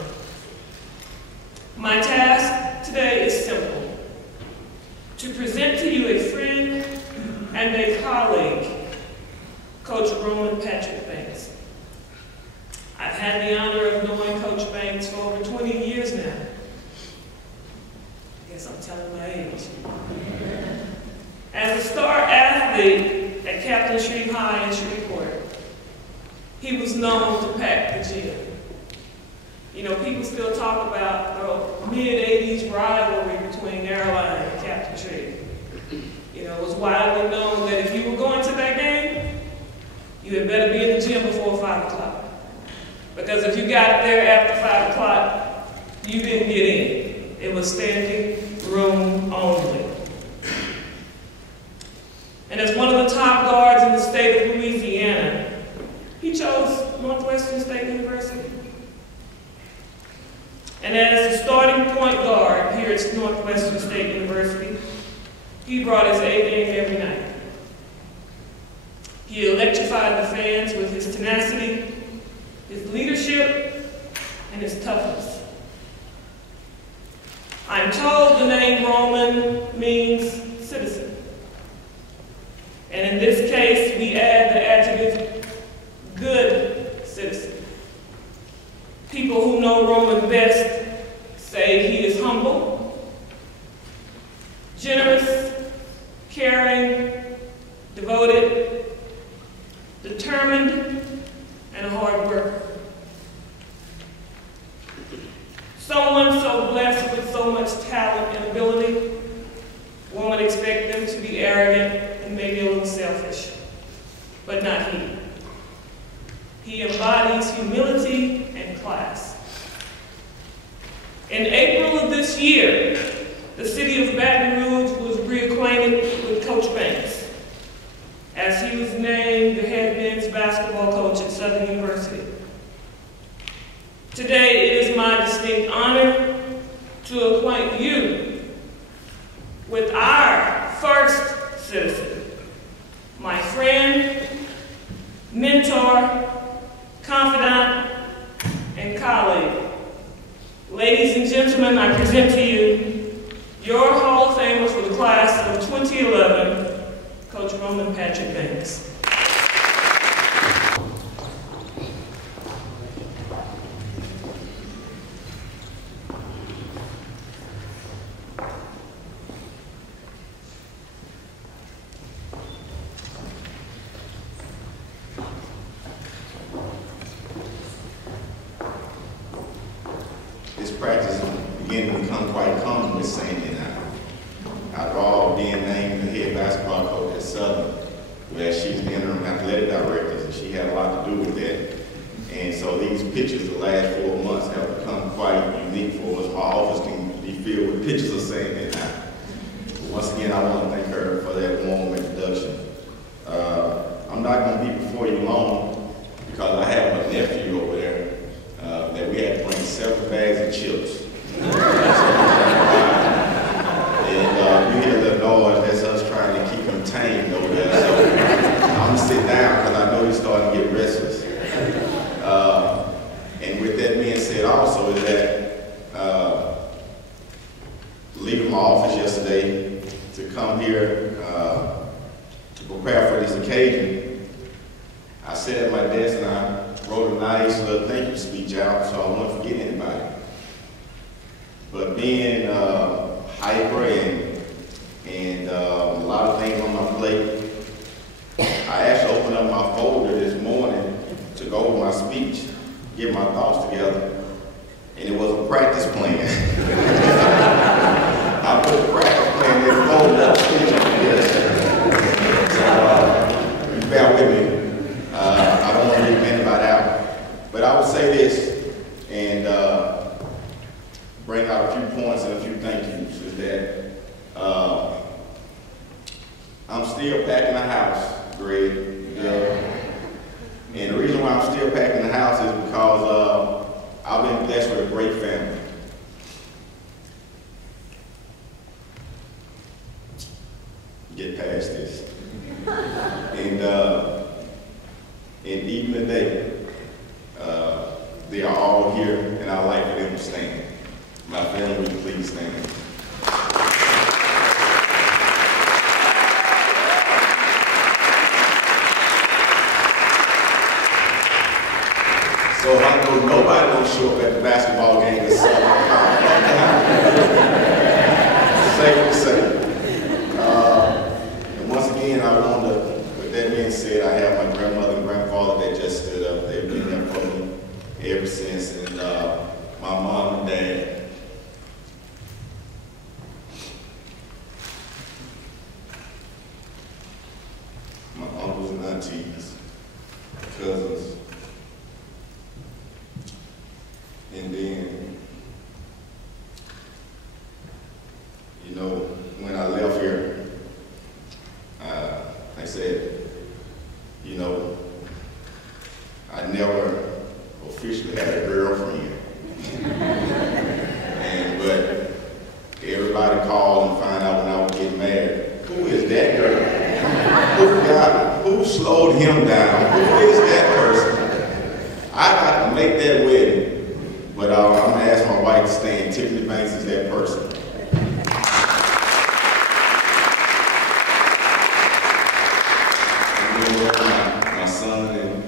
My task today is simple: to present to you a friend and a colleague, Coach Roman Patrick Banks. I've had the honor of knowing Coach Banks for over 20 years now. I guess I'm telling my age. As a star athlete at Captain Shreve High in Shreveport, he was known to pack the gym. You know, people still talk about the mid-'80s rivalry between Airline and Captain Shreve. You know, it was widely known that if you were going to that Because if you got there after 5 o'clock, you didn't get in. It was standing room only. And as one of the top guards in the state of Louisiana, he chose Northwestern State University. And as the starting point guard here at Northwestern State University, he brought his A game every night. He electrified the fans with his tenacity, his leadership, and his toughness. I'm told the name Roman means citizen. And in this case, we add the adjective good citizen. People who know Roman best say he is humble, generous, caring, devoted, determined, and a hard worker. Someone so blessed with so much talent and ability, one would expect them to be arrogant and maybe a little selfish, but not he. He embodies humility and class. In April of this year, the city of Baton Rouge was reacquainted with Coach Banks, as he was named the head men's basketball coach at Southern University. Today, it is my distinct honor to acquaint you with our first citizen, my friend, mentor, confidant, and colleague. Ladies and gentlemen, I present to you your Hall of Famers for the class of 2011, Coach Roman Patrick Banks. This practice began to become quite common with Sonja now. After all, being named the head basketball coach at Southern, where she's the interim athletic director, and she had a lot to do with that. And so these pictures the last 4 months have become quite unique for us. My office can be filled with pictures of Sonja now. But once again, I want to thank her for that warm introduction. I'm not going to be before you long because I have a nephew over there that we had to bring several bags of chips. And you hear the noise, that's us trying to keep him tamed over there. So I'm going to sit down because I know he's starting to get restless. And with that being said also is that leaving my office yesterday to come here to prepare for this occasion, I sat at my desk and I wrote a nice little thank you speech out so I won't forget anybody. But being hyper and a lot of things on my plate, I actually opened up my folder this morning to go over my speech, get my thoughts together, and it was a practice plan. I put the practice plan in the folder, so you bear with me. I don't want to leave anybody out. But I would say this, and bring out a few points and a few thank yous, is that I'm still packing the house, Greg. And the reason why I'm still packing the house is because I've been blessed with a great family. Get past this. And even today, they are all here, and I'd like for them to stand. My family, please stand. So if I know nobody will show up at the basketball game this summer, safe to say. And once again, I want to, with that being said, I have my grandmother and grandfather that just stood up. They've been there for me ever since, and my mom and dad. My uncles and aunties, cousins, Who slowed him down? Who is that person? I got to make that wedding, but I'm going to ask my wife to stand. Tiffany Banks is that person.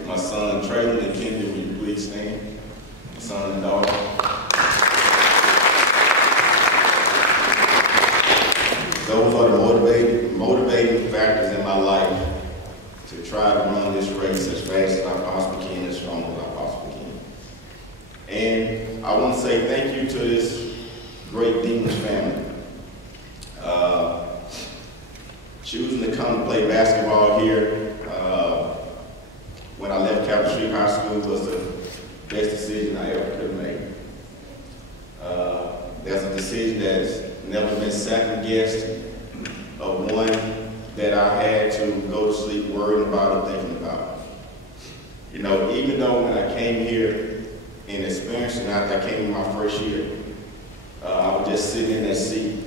My son Traylon and Kendi, will you please stand? My son and daughter. Those are the motivating factors in my life to try to run this race as fast as I possibly can, as strong as I possibly can. And I want to say thank you to this great Demons family. Choosing to come play basketball here when I left Capitol Street High School was the best decision I ever could have made. That's a decision that's never been second-guessed, of one that I had to go to sleep worrying about and thinking about. You know, even though when I came here and experiencing after I came in my first year, I was just sitting in that seat,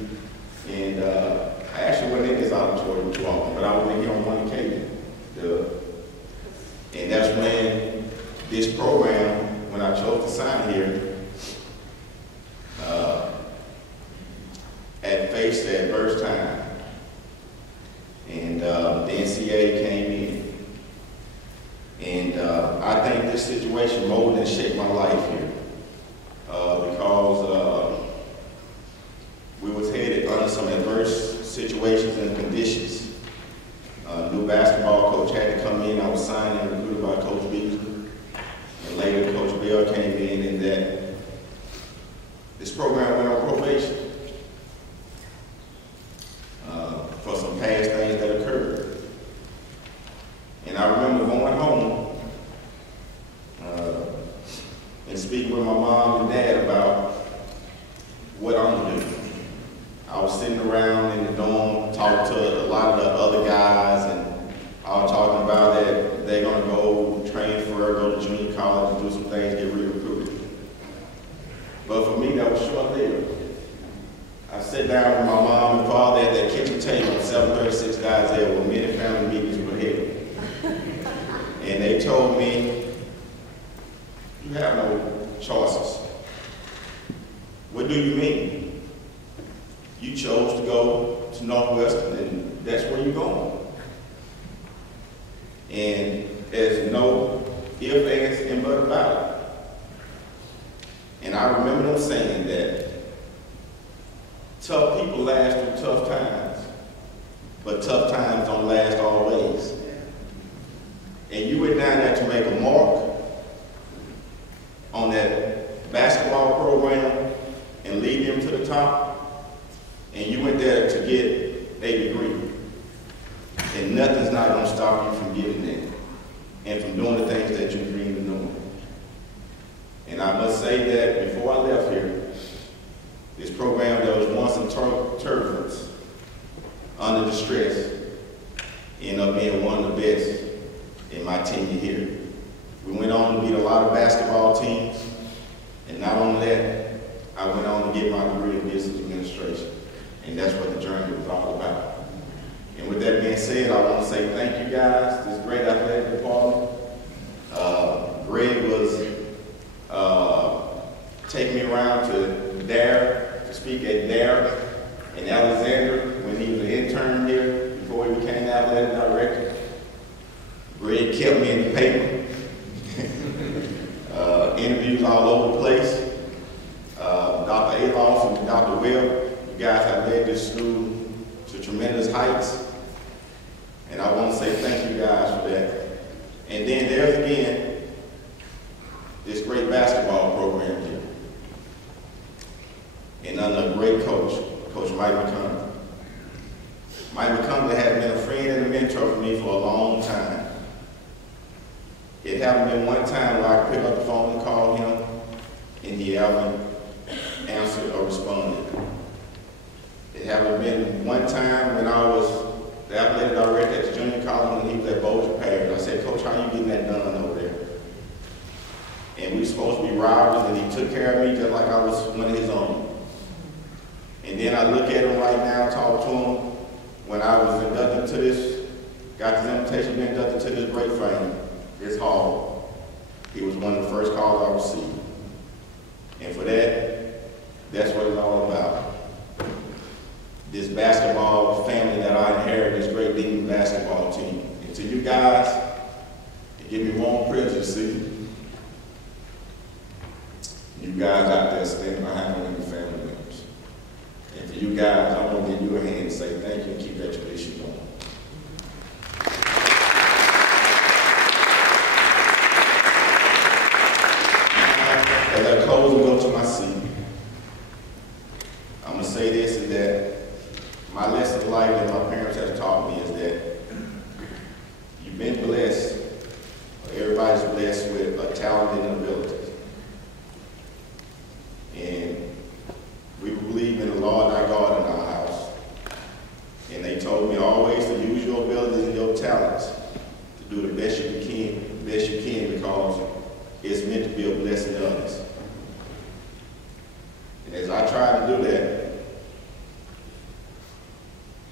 and I actually wasn't in this auditorium too often, but I was in here on one occasion. And that's when this program, when I chose to sign here, had faced the adverse time. And the NCAA came in. And I think this situation molded and shaped my life here. Because we was headed under some adverse situations and conditions. New basketball coach had to come in. I was signed and recruited by Coach Beasley. And later Coach Bell came in, and that this program went on probation for some past things that occurred. And I remember going home and speaking with my mom and dad about what I'm going to do. I was sitting around in the dorm talking to a lot of the other guys, and I was talking about that they're going to go transfer, go to junior college, and do some things, get re-recruited. But for me, that was short-lived. I sat down with my mom and father at that kitchen table, 736 guys there, where many family meetings were held. And they told me, you have no choices. What do you mean? You chose to go to Northwestern, and that's where you're going. And there's no ifs, ands, and buts about it. And I remember them saying that tough people last through tough times, but tough times don't last always. And you went down there to make a mark on that basketball program and lead them to the top. And you went there to get a degree. And nothing's not going to stop you from getting there and from doing the things that you dream of doing. And I must say that before I left here, this program that was once in turbulence, under distress, ended up being one of the best in my tenure here. We went on to beat a lot of basketball teams, and not only that, I went on to get my degree in business administration. And that's what the journey was all about. And with that being said, I want to say thank you guys, this great athletic department. Greg was taking me around to Dare, to speak at Dare in Alexander when he was an intern here before he became the athletic director. Greg kept me in the paper. Interviews all over the place. Dr. Alof and Dr. Webb, you guys have led this school to tremendous heights. And I want to say thank you guys for that. And then there's again this great basketball program here. And under a great coach, Coach Mike McCombie. Mike McCombie has been a friend and a mentor for me for a long time. It happened been one time where I picked up the phone and called him, and he haven't answered or responded. It happened been one time when I was the athletic director at the junior college when he was at Bossier Parish. I said, Coach, how are you getting that done over there? And we were supposed to be rivals, and he took care of me just like I was one of his own. And then I look at him right now, talk to him, when I was inducted to this got this invitation to be inducted to this great fame, this hall. He was one of the first calls I received. And for that, that's what it's all about. This basketball family that I inherited, this great Demon basketball team. And to you guys, it gives me warm privilege to see you guys out there standing behind one of your family members. And for you guys, I want to give you a hand and say thank you and keep that tradition going. As I close and go to my seat, I'm going to say this, is that my lesson in life that my parents have taught me is that you've been blessed, everybody's blessed with a talent and ability. And we believe in the Lord thy God in our house. And they told me always to use your abilities and your talents to do the best you can, because it's meant to be a blessing to others. And as I try to do that,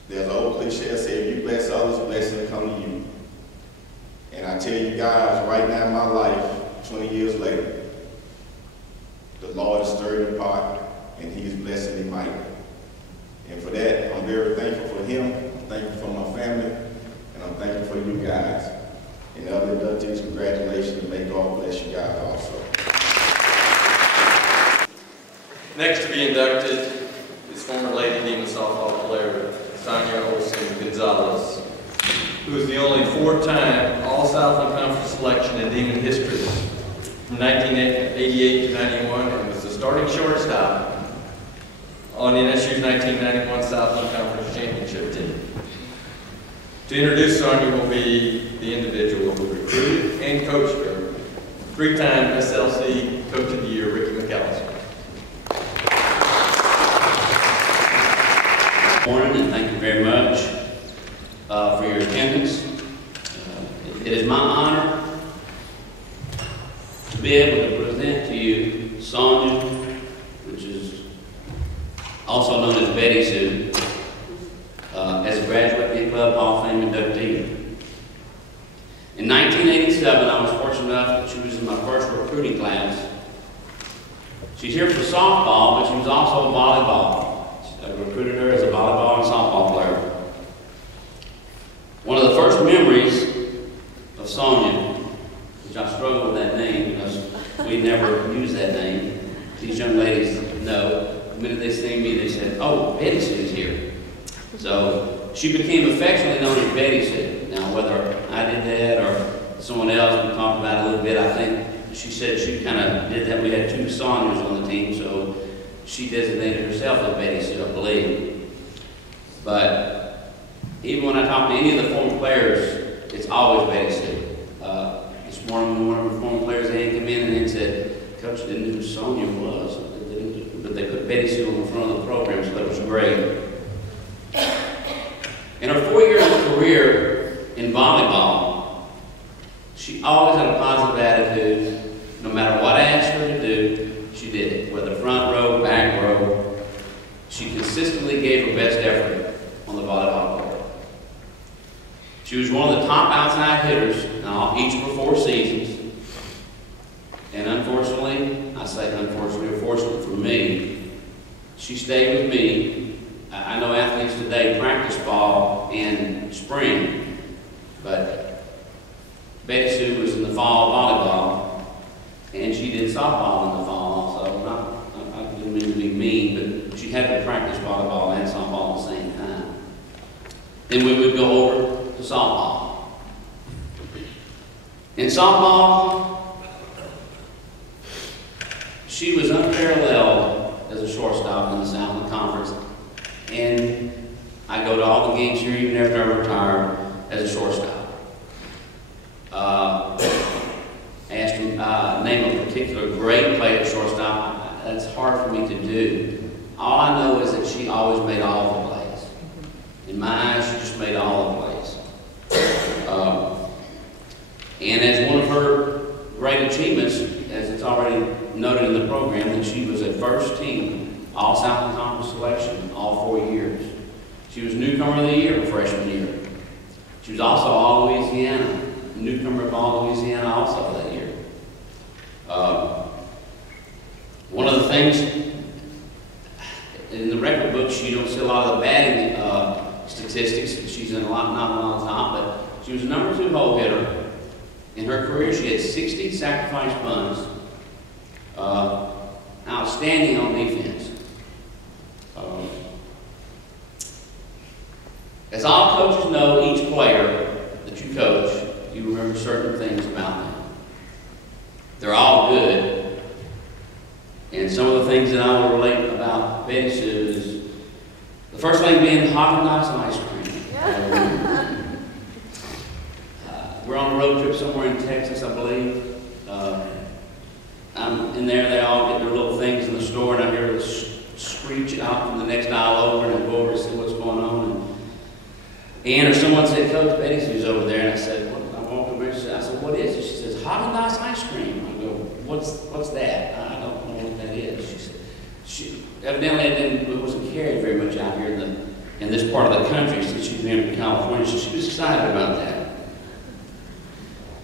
there's an old cliche that says, if you bless others, blessing will come to you. And I tell you guys, right now in my life, 20 years later, the Lord has stirred the pot, and He's blessing me mightily. And for that, I'm very thankful for Him, I'm thankful for my family, and I'm thankful for you guys. And the other inductees, congratulations, and may God bless you guys also. Next to be inducted is former Lady Demon softball player Sonja Olsen Gonzalez, who is the only four-time All-Southland Conference selection in Demon history from 1988 to 91, and was the starting shortstop on NSU's 1991 Southland Conference Championship team. To introduce Sonja will be the individual who recruited and coached her, three-time SLC Coach of the Year, Ricky McAllister. Good morning, and thank you very much for your attendance. It is my honor to be able to present to you Sonja, which is also known as Betty Sue, as a graduate Big Club Hall of Fame inductee. In 1987, I was fortunate enough that she was in my first recruiting class. She's here for softball, but she was also a volleyball. I recruited her as a volleyball and softball player. One of the first memories of Sonja, which I struggle with that name because we never use that name. These young ladies know. The minute they see me, they said, "Oh, Betty Sue's here." So she became affectionately known as Betty Sue. Now, whether I did that or someone else, we talked about it a little bit. I think she said she kind of did that. We had two Sonjas on the team, so she designated herself as Betty Sue, I believe. But even when I talk to any of the former players, it's always Betty Sue. This morning, one of the former players, they came in and said, "Coach didn't know who Sonja was," but they put Betty Sue on the front of the program, so that was great. In her 4-year career in volleyball, she always had a positive attitude. No matter what I asked her to do, she did it. Whether front row, back row, she consistently gave her best effort on the volleyball court. She was one of the top outside hitters in each of her 4 seasons. And unfortunately, I say unfortunately or fortunately for me, she stayed with me. I know athletes today practice fall in spring, but Betty Sue was in the fall volleyball, and she did softball in the fall also. I didn't mean to be mean, but she had to practice volleyball and softball at the same time. Then we would go over to softball. In softball, she was unparalleled as a shortstop in the Southland Conference. And I go to all the games here, even after I retired, as a shortstop. Asked him name a particular great play at shortstop. That's hard for me to do. All I know is that she always made all the plays. In my eyes, she just made all the plays. And as one of her great achievements, as it's already noted in the program, that she was a first team All-Southland Conference selection all 4 years. She was newcomer of the year her freshman year. She was also All-Louisiana, newcomer of All-Louisiana also that year. One of the things in the record books, you don't see a lot of the batting statistics. She's in not a lot of time, but she was a number 2 hole hitter. In her career, she had 60 sacrifice bunts, outstanding on defense. As all coaches know, each player that you coach, you remember certain things about them. They're all good. And some of the things that I will relate about Betty Sue is the first thing being Haagen-Dazs ice cream. We're on a road trip somewhere in Texas, I believe. I'm in there, they all get their little things in the store, and I hear this screech out from the next aisle over, and I go over to see what's going on. And or someone said, Coach, Betty Sue's over there, and I said, I walked over and I said, what is it? She says, Haagen-Dazs ice cream. I go, what's that? I don't know what that is. She said, evidently it wasn't carried very much out here in this part of the country since she'd been in California, so she was excited about that.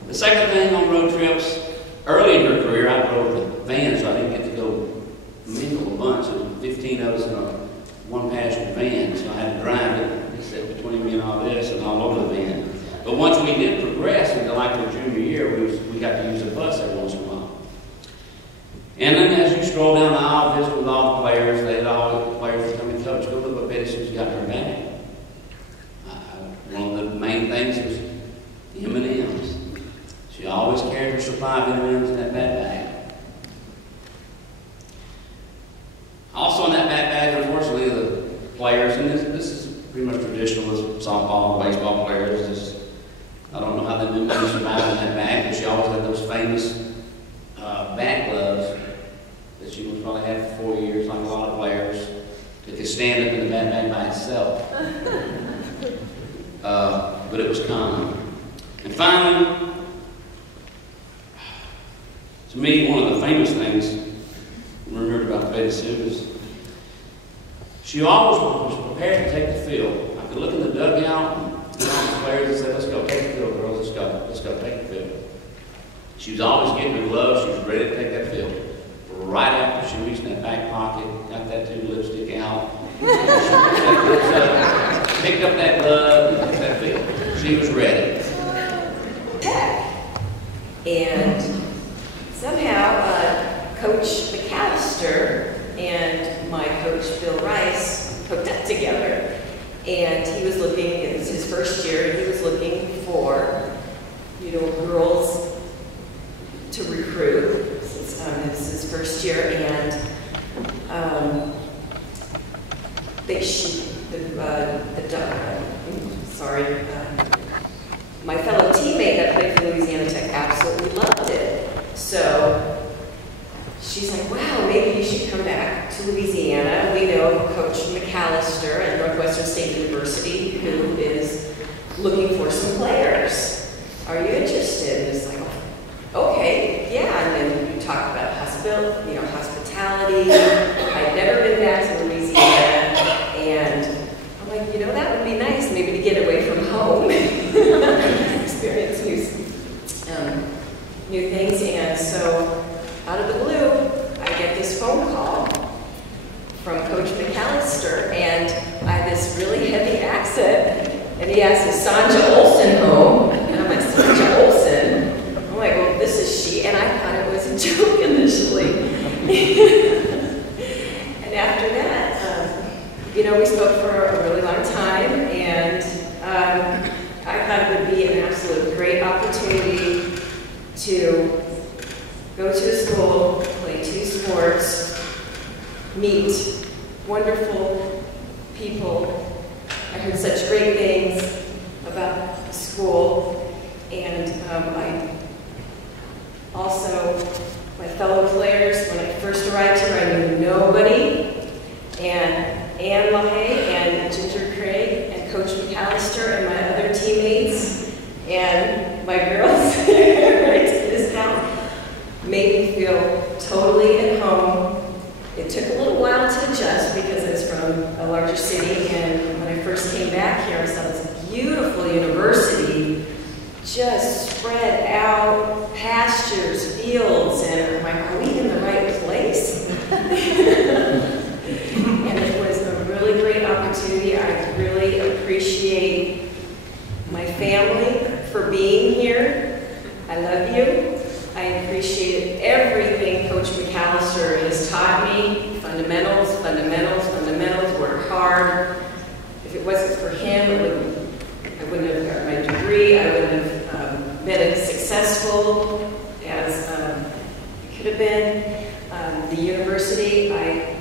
The second thing on road trips, early in her career, I drove the van, so I didn't get to go mingle a bunch. There was 15 of us in a one-passenger van, so I had to drive it. They said between me and all this and all over the van. But once we did progress into like our junior year, we got to use a bus every once in a while. And then as you stroll down the aisle, visit with all the players, the players would come and coach, go look what Betty Sue's got in her bag. One of the main things was M&Ms. She always carried her supply of M&Ms in that bag. Also in that bag, unfortunately, the players, and this is pretty much traditional as softball, baseball players, just, I don't know how they survived in that bag, but she always had those famous bat gloves that she would probably have for 4 years, like a lot of players, that could stand up in the bat bag by itself. But it was common. And finally, to me, one of the famous things I remember about Betty Sue is she always was prepared to take the field. I could look in the dugout and all the players and say, let's go, take the field, girls, let's go, take the field. She was always getting her gloves, she was ready to take that field. Right after she reached in that back pocket, got that tube lipstick out, picked up that glove, and took that field. She was ready. And somehow, Coach McAllister and my coach, Bill Rice, hooked up together. And he was looking, it was his first year, and he was looking for, girls to recruit, since it was his first year. And my fellow teammate that played for Louisiana Tech absolutely loved it. So she's like, wow, maybe you should come back to Louisiana. We know Coach McAllister at Northwestern State University who is looking for some players. Are you interested? And it's like, okay, yeah. And then you talk about hospitality. I'd never been back to Louisiana, and I'm like, that would be nice, maybe to get away from home, experience new things. And so, out of the blue, I get this phone call from Coach McAllister, and I have this really heavy accent, and he asks, is Sonja Olsen home? And I'm like, Sonja Olsen? I'm like, well, this is she, and I thought it was a joke initially. And after that, we spoke for a really long time, and I thought it would be an absolute great opportunity to go to a school, play 2 sports, meet wonderful people. I heard such great things about the school, and I also, my fellow players, when I first arrived here, I knew nobody, and Ann LaHaye and Ginger Craig and Coach McAllister and my other teammates and my girls right to this town made me feel totally at home. It took a little while to adjust because I was from a larger city, and when I first came back here, I saw this beautiful university, just spread out, pastures, fields, and I'm like, are we in the right place? And it was a really great opportunity. I really appreciate my family for being here. I love you. I appreciate everything Coach McAllister has taught me. Fundamentals, fundamentals, fundamentals, work hard. If it wasn't for him, I wouldn't have got my degree. I wouldn't have been as successful as I could have been. The university, I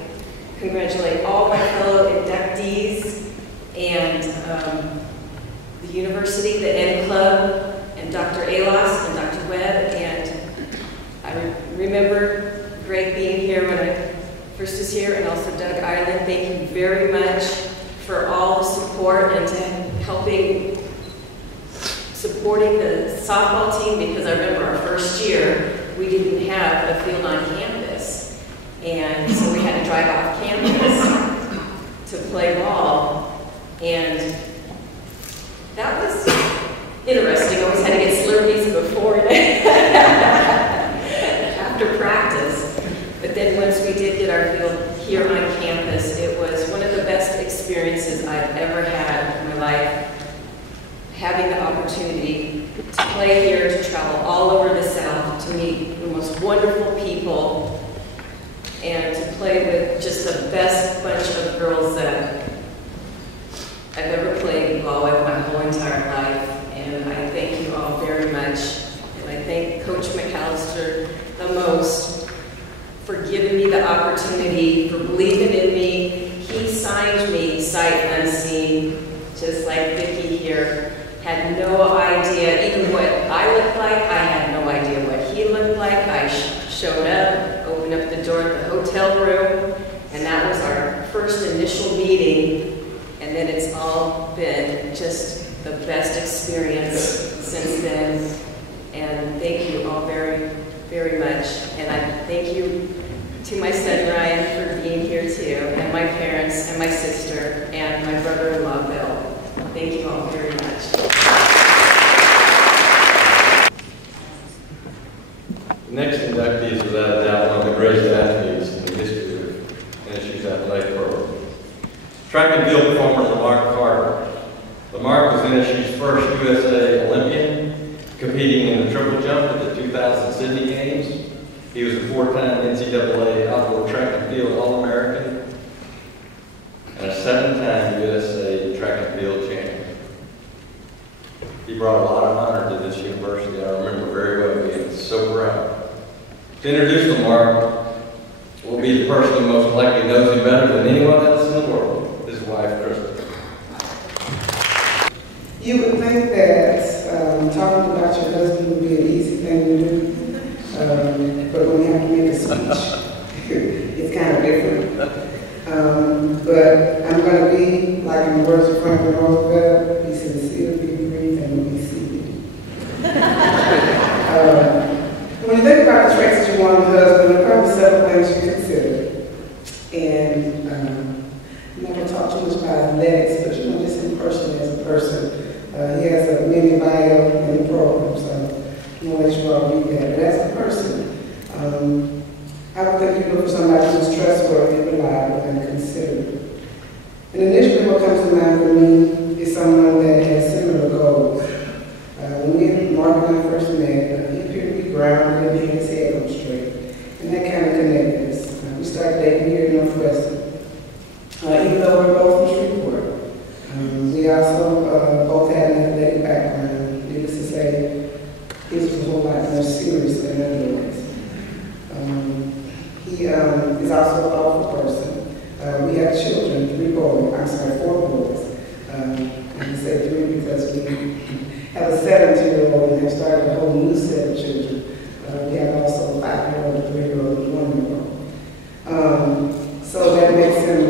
congratulate all my fellow inductees and the university, the N Club, and Dr. Alos and Dr. Webb. And I remember Greg being here when I first was here, and also Doug Ireland. Thank you very much for all the support and to supporting the softball team, because I remember our first year, we didn't have a field on campus. And so we had to drive off campus to play ball. And that was interesting. I always had to get Slurpees before and after practice. But then once we did get our field here on campus, it was one of the best experiences I've ever had in my life. Having the opportunity to play here, to travel all over the South, to meet the most wonderful people, and to play with just the best bunch of girls that I've ever played ball with my whole entire life. And I thank you all very much. And I thank Coach McAllister the most for giving me the opportunity, for believing in me. He signed me sight unseen, just like Vicky here. Had no idea even what I looked like. I had no idea what he looked like. I showed up, opened up the door at the hotel room, and that was our first initial meeting. And then it's all been just the best experience since then. And thank you all very, very much. And I thank you to my son Ryan for being here too, and my parents, and my sister, and my brother-in-law Bill. Thank you all very much. The next inductee is without a doubt one of the greatest athletes in the history of NSU's athletic program. Track and field performer LaMark Carter. LaMark was NSU's first USA Olympian, competing in the triple jump at the 2000 Sydney Games. He was a four-time NCAA outdoor track and field All-American and a seven-time USA track and field champion. He brought a lot of honor to this university. I remember very well being so proud. To introduce LaMark will be the person who most likely knows him better than anyone else in the world, his wife, Krista. You would think that talking about your husband would be an easy thing to do, but when you have to make a speech, it's kind of different. But I'm going to be, like in the words of Franklin Roosevelt, be sincere, be brief, and be seated. When you think about the traits that you want in a husband, there are probably several things you consider. And I'm not going to talk too much about athletics, but just him personally as a person. He has a mini bio in the program, so I'm going to let you all read that. But as a person, I would think you look for somebody who's trustworthy, reliable, and considerate. And initially what comes to mind for me is someone that has similar goals. When me and Mark and I first met, he appeared to be grounded and had his head on straight. And that kind of connected us. We started dating here in Northwestern. Even though we're both from Shreveport. We also both had an athletic background. Needless to say, his was a whole lot more serious than otherwise. He is also a thoughtful person. We have children, 4 boys. And I say 3 because we have a 17-year-old and have started a whole new set of children. We have also a 5-year-old, a 3-year-old, and a 1-year-old. So that makes him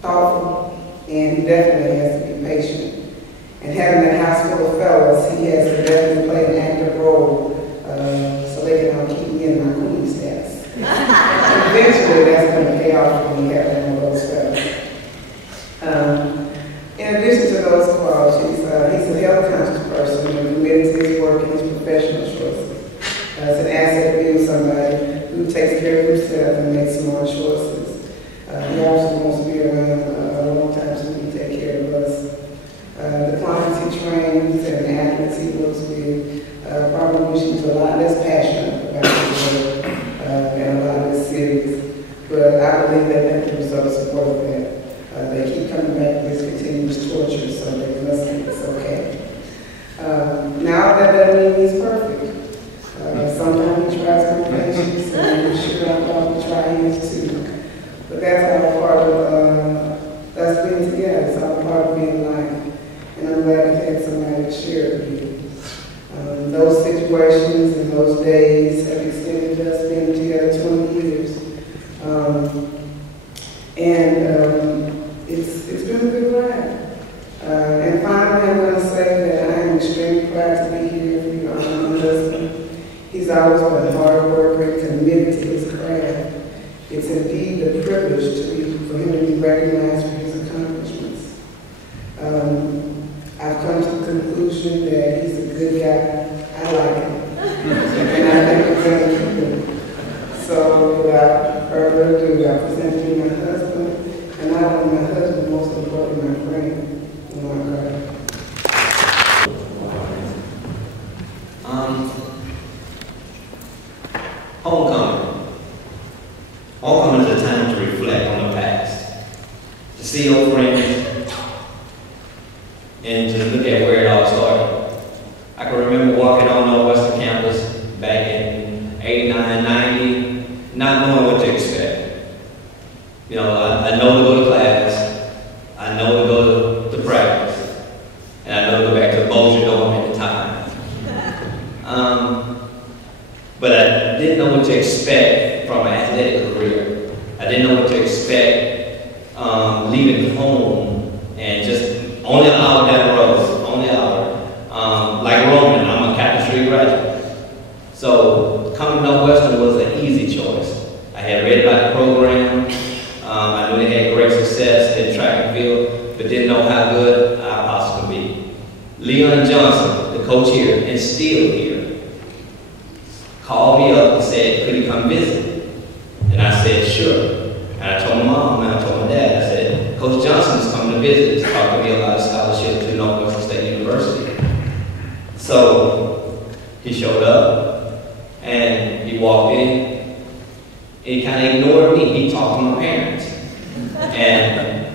thoughtful, and he definitely has to be patient. And having that house full of fellas, he has to definitely play an active role so they can all keep me in my queen status. Eventually, that's going to pay off when you have one of those fellas. In addition to those qualities, he's a health-conscious person and committed to his work and his professional choices. It's an asset to be with somebody who takes care of himself and makes smart choices. He also wants to be around a long time so he can take care of us. The clients he trains and the athletes he works with probably wish he was a lot less passionate about his work and a lot less serious. But I believe that the results support that. They keep coming back with this continuous torture, so they must think it's okay. Now that doesn't mean he's perfect. Sometimes he tries with patience, and I'm sure I thought he try his too. But that's all part of us being together. It's all part of being life. And I'm glad to have somebody to share it with you. Those situations and those days have extended us being together 20 years. It's been a good ride. And finally, I'm going to say that I am extremely proud to be here for you, my husband. He's always been a hard worker and committed to his craft. It's indeed a privilege for him to be recognized for his accomplishments. I've come to the conclusion that he's a good guy. I like him. And I think we're going to keep him. So without further ado, I present you my husband, and not only my husband, most importantly my friend, LaMark Carter. Homecoming. Homecoming is a time to reflect on the past, to see old friends, and to look at where it all started. I can remember walking on Northwestern campus back in 89, 90, not knowing what to expect. You know, I know to go to class, I know to go to practice, and I know to go back to Bossier Dorm at the time. But I didn't know what to expect from an athletic career. I didn't know what to expect leaving home and just only an hour down the road, only an hour. Like Roman, I'm a Catholic Street graduate. So coming to Northwestern was an easy choice. I had read about the program. I knew they had great success in track and field, but didn't know how good I possibly could be. Leon Johnson, the coach here, and still here, called me up and said, could he come visit? And I said, sure. And I told my mom and I told my dad, I said, Coach Johnson's coming to visit to talk to me about a scholarship to Northwestern State University. So he showed up and he walked in and he kind of ignored me. He talked to my parents. And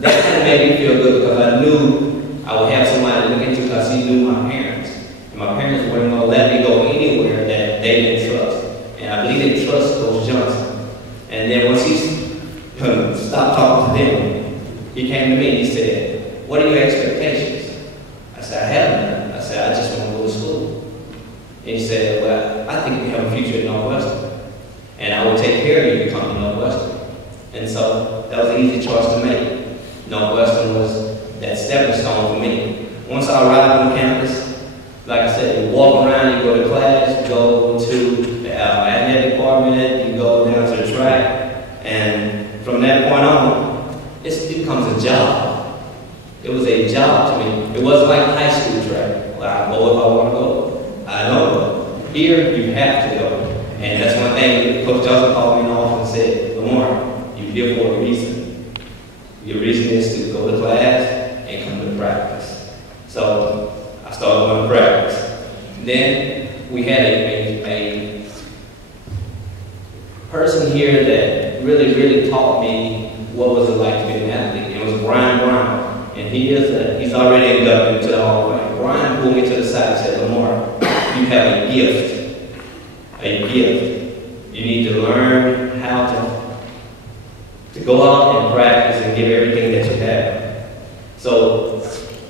that kind of made me feel good because I knew I would have somebody to look into because he knew my parents. And my parents weren't going to let me go anywhere that they didn't trust. And I believe they trust Coach Johnson. And then once he stopped talking to them, he came to me and he said, what are your expectations? I said, I have none. I said, I just want to go to school. And he said, well, I think we have a future at Northwestern. And I will take care of you if you come to Northwestern. And so that was an easy choice to make. Northwestern was that stepping stone for me. Once I arrived on campus, like I said, you walk around, you go to class, you go to the athletic department, you go down to the track, and from that point on, it becomes a job. It was a job to me. It wasn't like high school track. Well, I go if I want to go. I don't go. Here, you have to go. And that's one thing Coach Johnson called me in the office and said, LaMark, you're here for a reason. Your reason is to go to class and come to practice. So I started going to practice. Then we had a person here that really taught me what was it like to be an athlete. It was Brian Brown. And he's already inducted into the Hall of Fame. Brian pulled me to the side and said, LaMark, you have a gift. A gift. You need to learn how to go out and practice and give everything that you have. So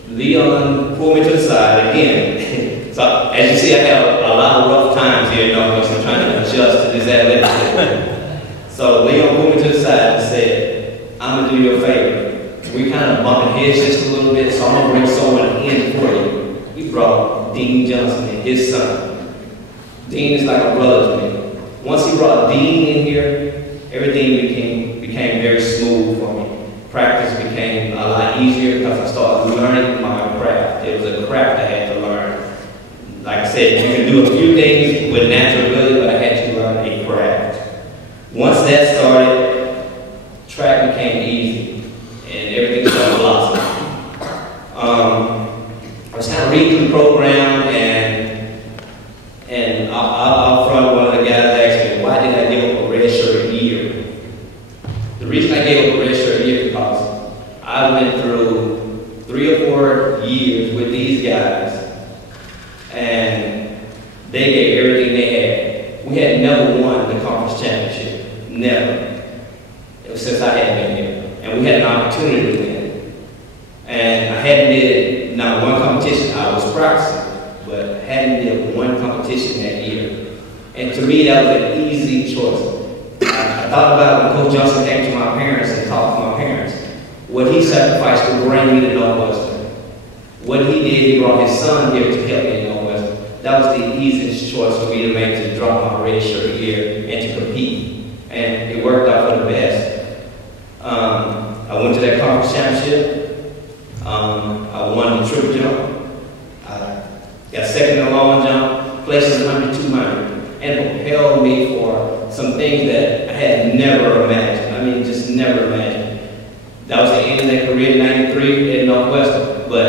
Leon pulled me to the side again. So as you see, I have a lot of rough times here in Northwestern trying to adjust to this athletic. So Leon pulled me to the side and said, I'm going to do you a favor. We kind of bumping heads just a little bit, so I'm going to bring someone in for you. He brought Dean Johnson and his son. Dean is like a brother to me. Once he brought Dean in here, everything became very smooth for me. Practice became a lot easier because I started learning my craft. It was a craft I had to learn. Like I said, you can do a few things with natural ability, but I had to learn a craft. Once that started, track became easy, and everything started blossoming. I was kind of reading through the program, and out front, one of the guys asked me, why did I give up a red shirt year? The reason I gave up a red shirt year is because I went through 3 or 4 years with these guys, and they gave everything they had. We had never won the conference championship, never, since I had been here. And we had an opportunity to win. And I hadn't did not one competition. I was practicing, but hadn't did one competition that year. And to me, that was an easy choice. I thought about when Coach Johnson came to my parents and talked to my parents, what he sacrificed to bring me to Northwestern. What he did, he brought his son here to help me in Northwestern. That was the easiest choice for me to make, to drop my red shirt here and to compete. And it worked out for the best. I went to that conference championship. I won the triple jump. I got second in the long jump, placed in 100-200, and it propelled me for some things that I had never imagined. I mean, just never imagined. That was the end of that career in '93 at Northwestern. But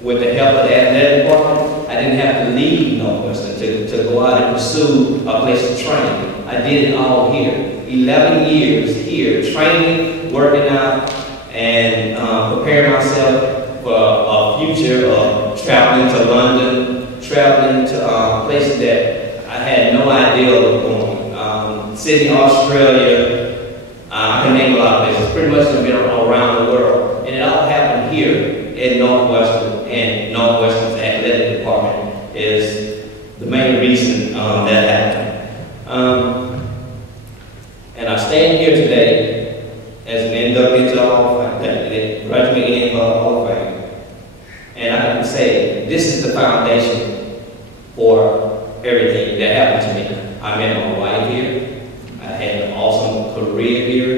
with the help of the athletic department, I didn't have to leave Northwestern to go out and pursue a place to train. I did it all here. 11 years here, training, working out, and preparing myself for a future of traveling to London, traveling to places that I had no idea of going. Sydney, Australia, I can name a lot of places. Pretty much been around the world. And it all happened here at Northwestern, and Northwestern's athletic department is the main reason that happened. And I stand here today as an inductee to the Hall of Fame, graduating in the Hall of Fame. And I can say this is the foundation for everything that happened to me. I met my wife here. I had an awesome career here.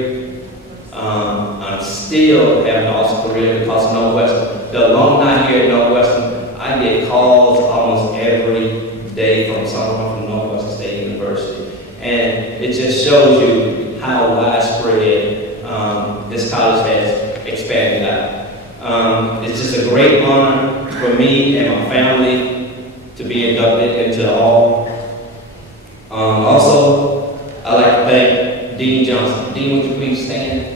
I'm still having an awesome career because of Northwestern. The alumni here at Northwestern, I get calls almost every day from someone from Northwestern State University. And it just shows you how widespread this college has expanded out. It's just a great honor for me and my family to be inducted into the Hall. Also, I'd like to thank Dean Johnson. Dean, would you please stand?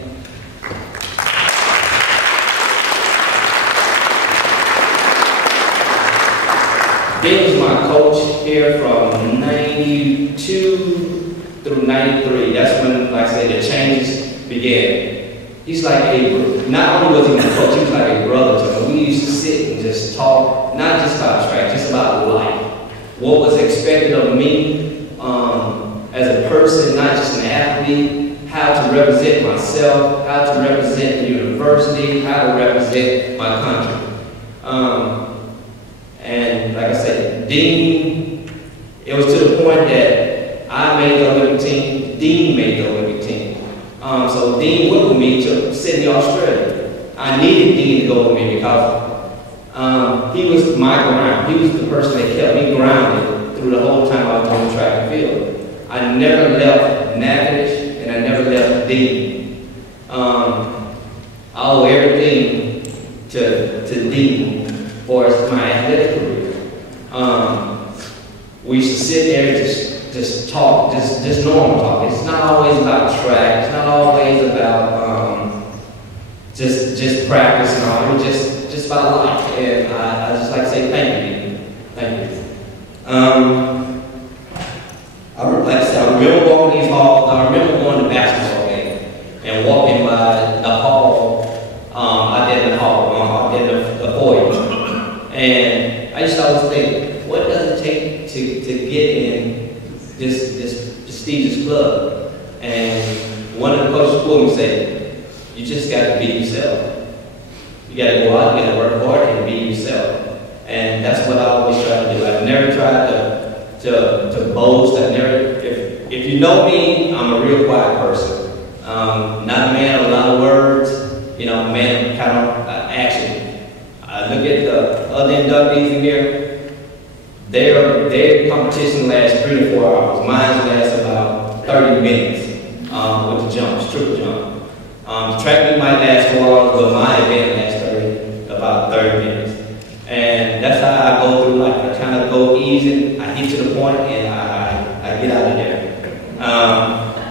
Dean was my coach here from 92 through 93. That's when, like I said, the changes began. He's like not only was he my coach, he was like a brother to me. We used to sit and just talk, not just about track, just about life. What was expected of me as a person, not just an athlete, how to represent myself, how to represent the university, how to represent my country. And like I said, Dean, it was to the point that I made the Olympic team, Dean made the Olympic team. So Dean went with me to Sydney, Australia. I needed Dean to go with me because he was my ground. He was the person that kept me grounded through the whole time I was doing track and field. I never left Natchitoches, and I never left Dean. I owe everything to Dean for my athletic career. We used to sit there and just talk, just normal talk. It's not always about track. It's not always about just practice and all. It was just about life. And I just like to say thank you. Thank you. I remember walking these halls. I remember going to basketball games and walking by the hall. I did the hall. I did the foyer. And I used to always think, what does it take to get in this prestigious club? And one of the coaches pulled me and said, you just got to be yourself. You got to go out, you got to work hard and be yourself. And that's what I always try to do. I've never tried to boast. If you know me, I'm a real quiet person. Not a man of a lot of words, a man of kind of action. I look at the other inductees in here, their competition lasts 3 to 4 hours. Mine lasts about 30 minutes with the jumps, triple jump. The track meet might last 4 hours, but my event lasts about 30 minutes. And that's how I go through life. I kind of go easy, I get to the point, and I get out of there.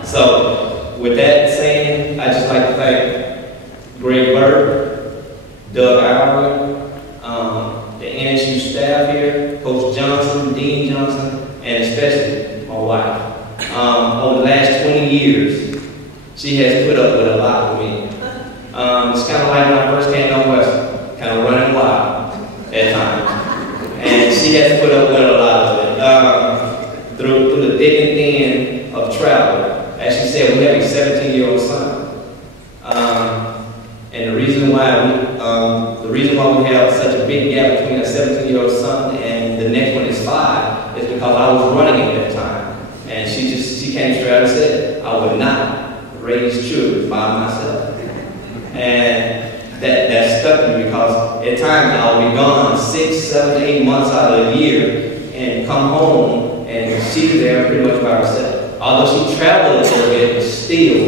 So with that saying, I just like to thank Greg Burke, Doug Allen, the NSU staff here, Coach Johnson, Dean Johnson, and especially my wife. Over the last 20 years, she has put up with a lot for me. It's kind of like when I first came to Western, kind of running wild at times. And she has put up with a lot of it. Through the thick and thin of travel. As she said, we have a 17-year-old son. And the reason why we have such a big gap between a 17-year-old son and the next one is 5 is because I was running at that time. And she came straight out and said, I would not raise children by myself. And that stuck with me because at times I'll be gone 6, 7, 8 months out of the year and come home and she's there pretty much by herself. Although she traveled a little bit, but still,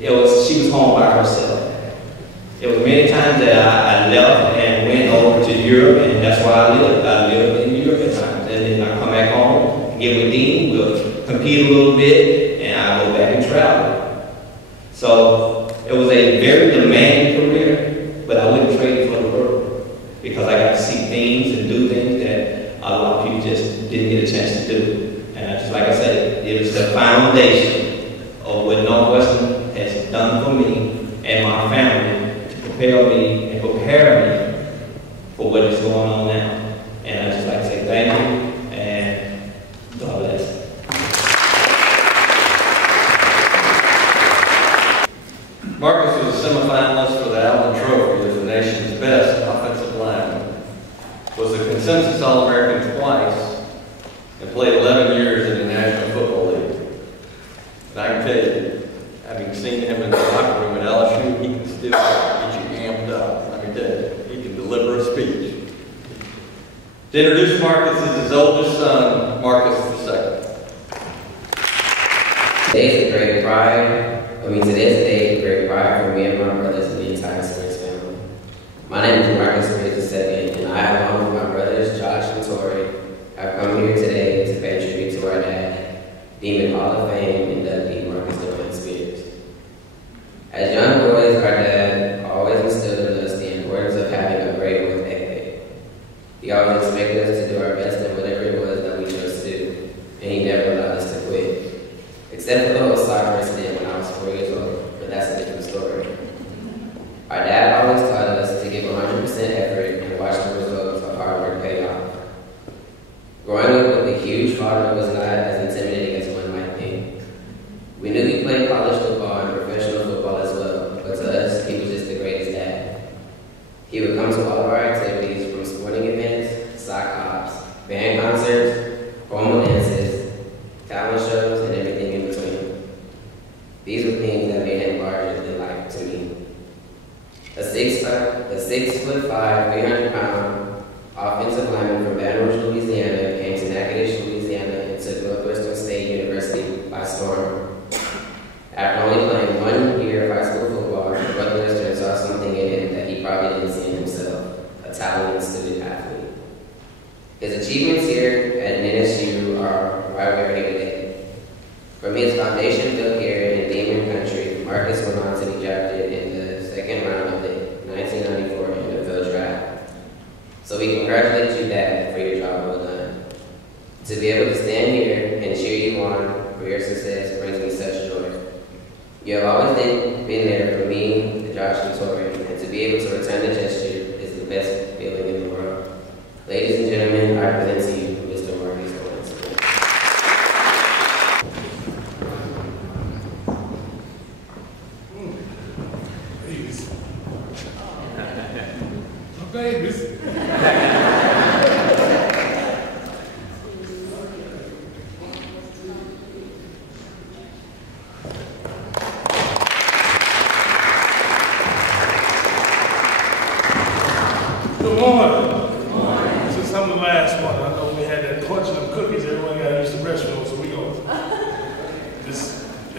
she was home by herself. It was many times that I left and went over to Europe, and that's why I lived. I lived in Europe at times. And then I come back home, get with Dean, we'll compete a little bit, and I go back and travel. So it was a very demanding career, but I wouldn't trade it for the world because I got to see things and do things that a lot of people just didn't get a chance to do. And just like I said, it was the foundation of what Northwestern has done for me and my family to prepare me for what is going on now. And I just like to say thank you and God bless. Marcus was a semifinalist for the Allen Trophy as the nation's best offensive lineman, was a consensus All-American twice, and played 11 years in the National Football League. And I can tell you, having seen him in the locker room at LSU, he can still get you amped up. Let me tell you, he can deliver a speech. To introduce Marcus is his oldest son, Marcus II. Today's a great pride. Today's a day of great pride for me and my brothers and the entire Springs family. My name is Marcus II, and I, along with my brothers Josh and Tori, have come here today to pay tribute to our dad, Demon Hall of Fame inductee Marcus Spears. As young boys, our dad always instilled in us the importance of having a great work ethic. He always expected us to do our best in whatever it was that we chose to do, and he never allowed us to quit. Except for the whole soccer incident when I was 4 years old, but that's a different story. Our dad always taught us to give 100% effort and watch the results of hard work pay off. Growing up with a huge father was not as intimidating as one might think. We knew he played college football and professional football as well, but to us, he was just the greatest dad. He would come to all of our activities, from sporting events, sock hops, band concerts, formal dances, talent shows, and everything in between. These were things that made him larger than life to me. A 6'5", 300-pound offensive lineman from Baton Rouge, Louisiana, came to Natchitoches, Louisiana, and took Northwestern State University by storm. After only playing 1 year of high school football, Northwestern saw something in him that he probably didn't see in himself: a talented student athlete. His achievements here at NSU are why we're here today. From his foundation built here in Demon Country, Marcus went on to be drafted in the second round of the 1994 NFL Draft. So we congratulate you, Dad, for your job well done. To be able to stand here and cheer you on for your success brings me such joy. You have always been there for me, Josh, and Tori, and to be able to return the gesture is the best feeling in the world. Ladies and gentlemen, I present to you Mr. Marcus Olsen. Babies. Good morning.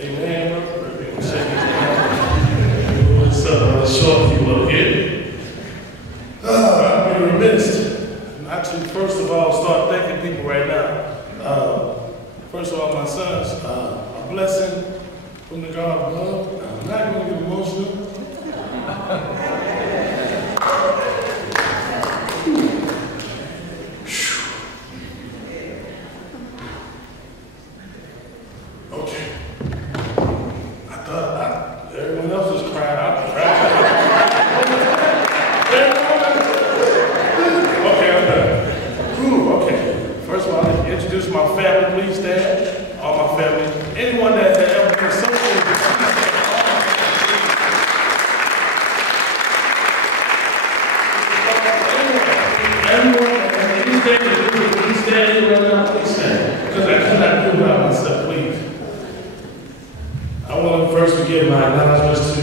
Amen. What's up? I'm short people up here. I'd be remiss not to, first of all, start thanking people right now. First of all, my sons, a blessing from the God above. I'm not going to get emotional. Okay. I thought everyone else was crying. I was crying. Okay, I'm done. Ooh, okay. First of all, I'd like to introduce my family. Please stand. All my family. Anyone that has ever been associated with please stand. Everyone that has anything to do with please stand here right now, please stand. Because I cannot do it by myself, please. I want to first begin my acknowledgments to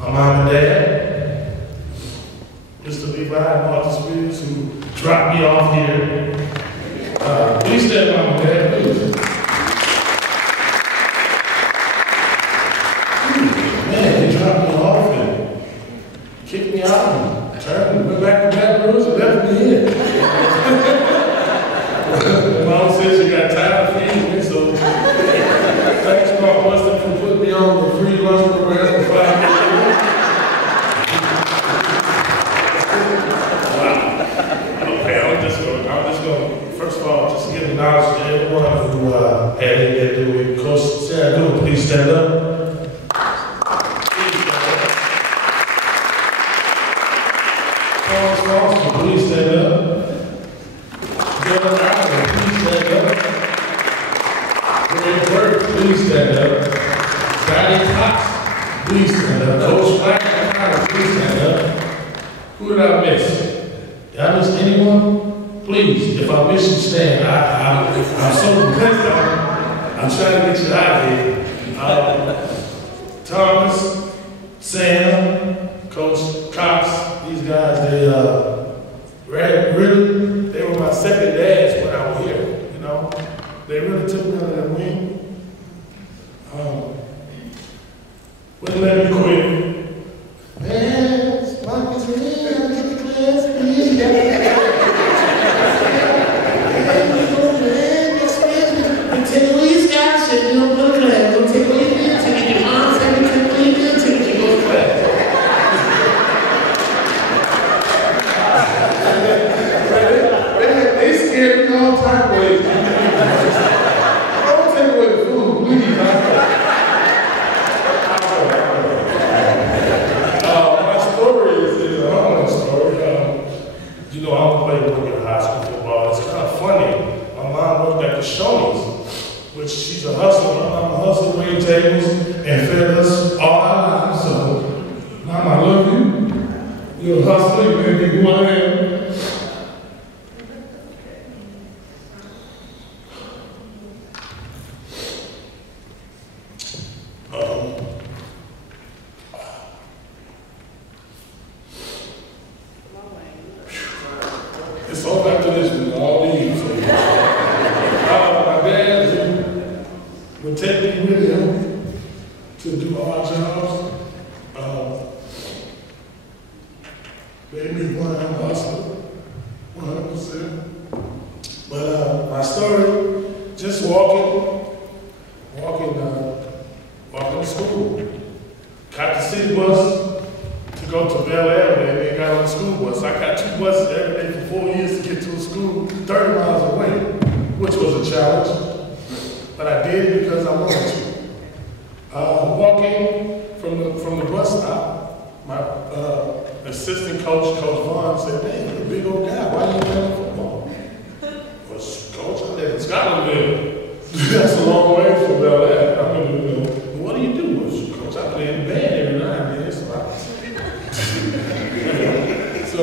my mom and dad, Mr. Levi and Martha Spears, who dropped me off here. Please stand, mom and dad, please. Man, they dropped me off and kicked me out and turned and went back to Baton Rouge and left me here. Mom said she got tired of feeding me, so thanks, Mom Weston, for putting me on the free lunch program for 5 years. Wow. Okay, I'm just going to, first of all, just give acknowledgement to everyone who had anything to do with Coach Sarah Dewey. Please stand up. Please stand up. Thomas Foster, please stand up. Dylan Allen, please stand up. Greg Burke, please stand up. Scotty Cox, please stand up. Coach Black, please stand up. Who did I miss? Did I miss anyone? Please, if I miss you, stand. I'm so blessed. I'm trying to get you out of here. Thomas, Sam, Coach Cox, these guys, they were my second dads when I was here, you know. They really took me under their wing. Wouldn't let me quit. Man, Marcus, I'll get the class, please. Take away your scholarship, you don't go to class. Don't take away your bill, take your mom's and take away your bill, take you go to class. They scared me all type of ways. Don't take away the food, please. My story is a humbling story. You know, I don't play Brooklyn high school football. It's kind of funny. My mom worked at the Shoney's, which she's a hustler. My mom hustled, waiting tables, and fed us all our lives. So, Mom, I love you. You're a hustler, you made me who I am. It's all after this one, all these. So. My dad would take me with him to do our jobs. Made me one I'm a hustler, 100%. But my story, just walking to school. Got the city bus to go to Bel Air, and then got on the school bus. I got 2 buses every day for 4 years to get to a school 30 miles away, which was a challenge. But I did it because I wanted to. Walking from the bus stop, my assistant coach, Coach Vaughn, said, "Hey, you're a big old guy. Why are you playing football?" Well, Coach, I live in Scotlandville. That's a long way from Bel Air. I mean, what do you do? Well, Coach, I play in the band every night and then. So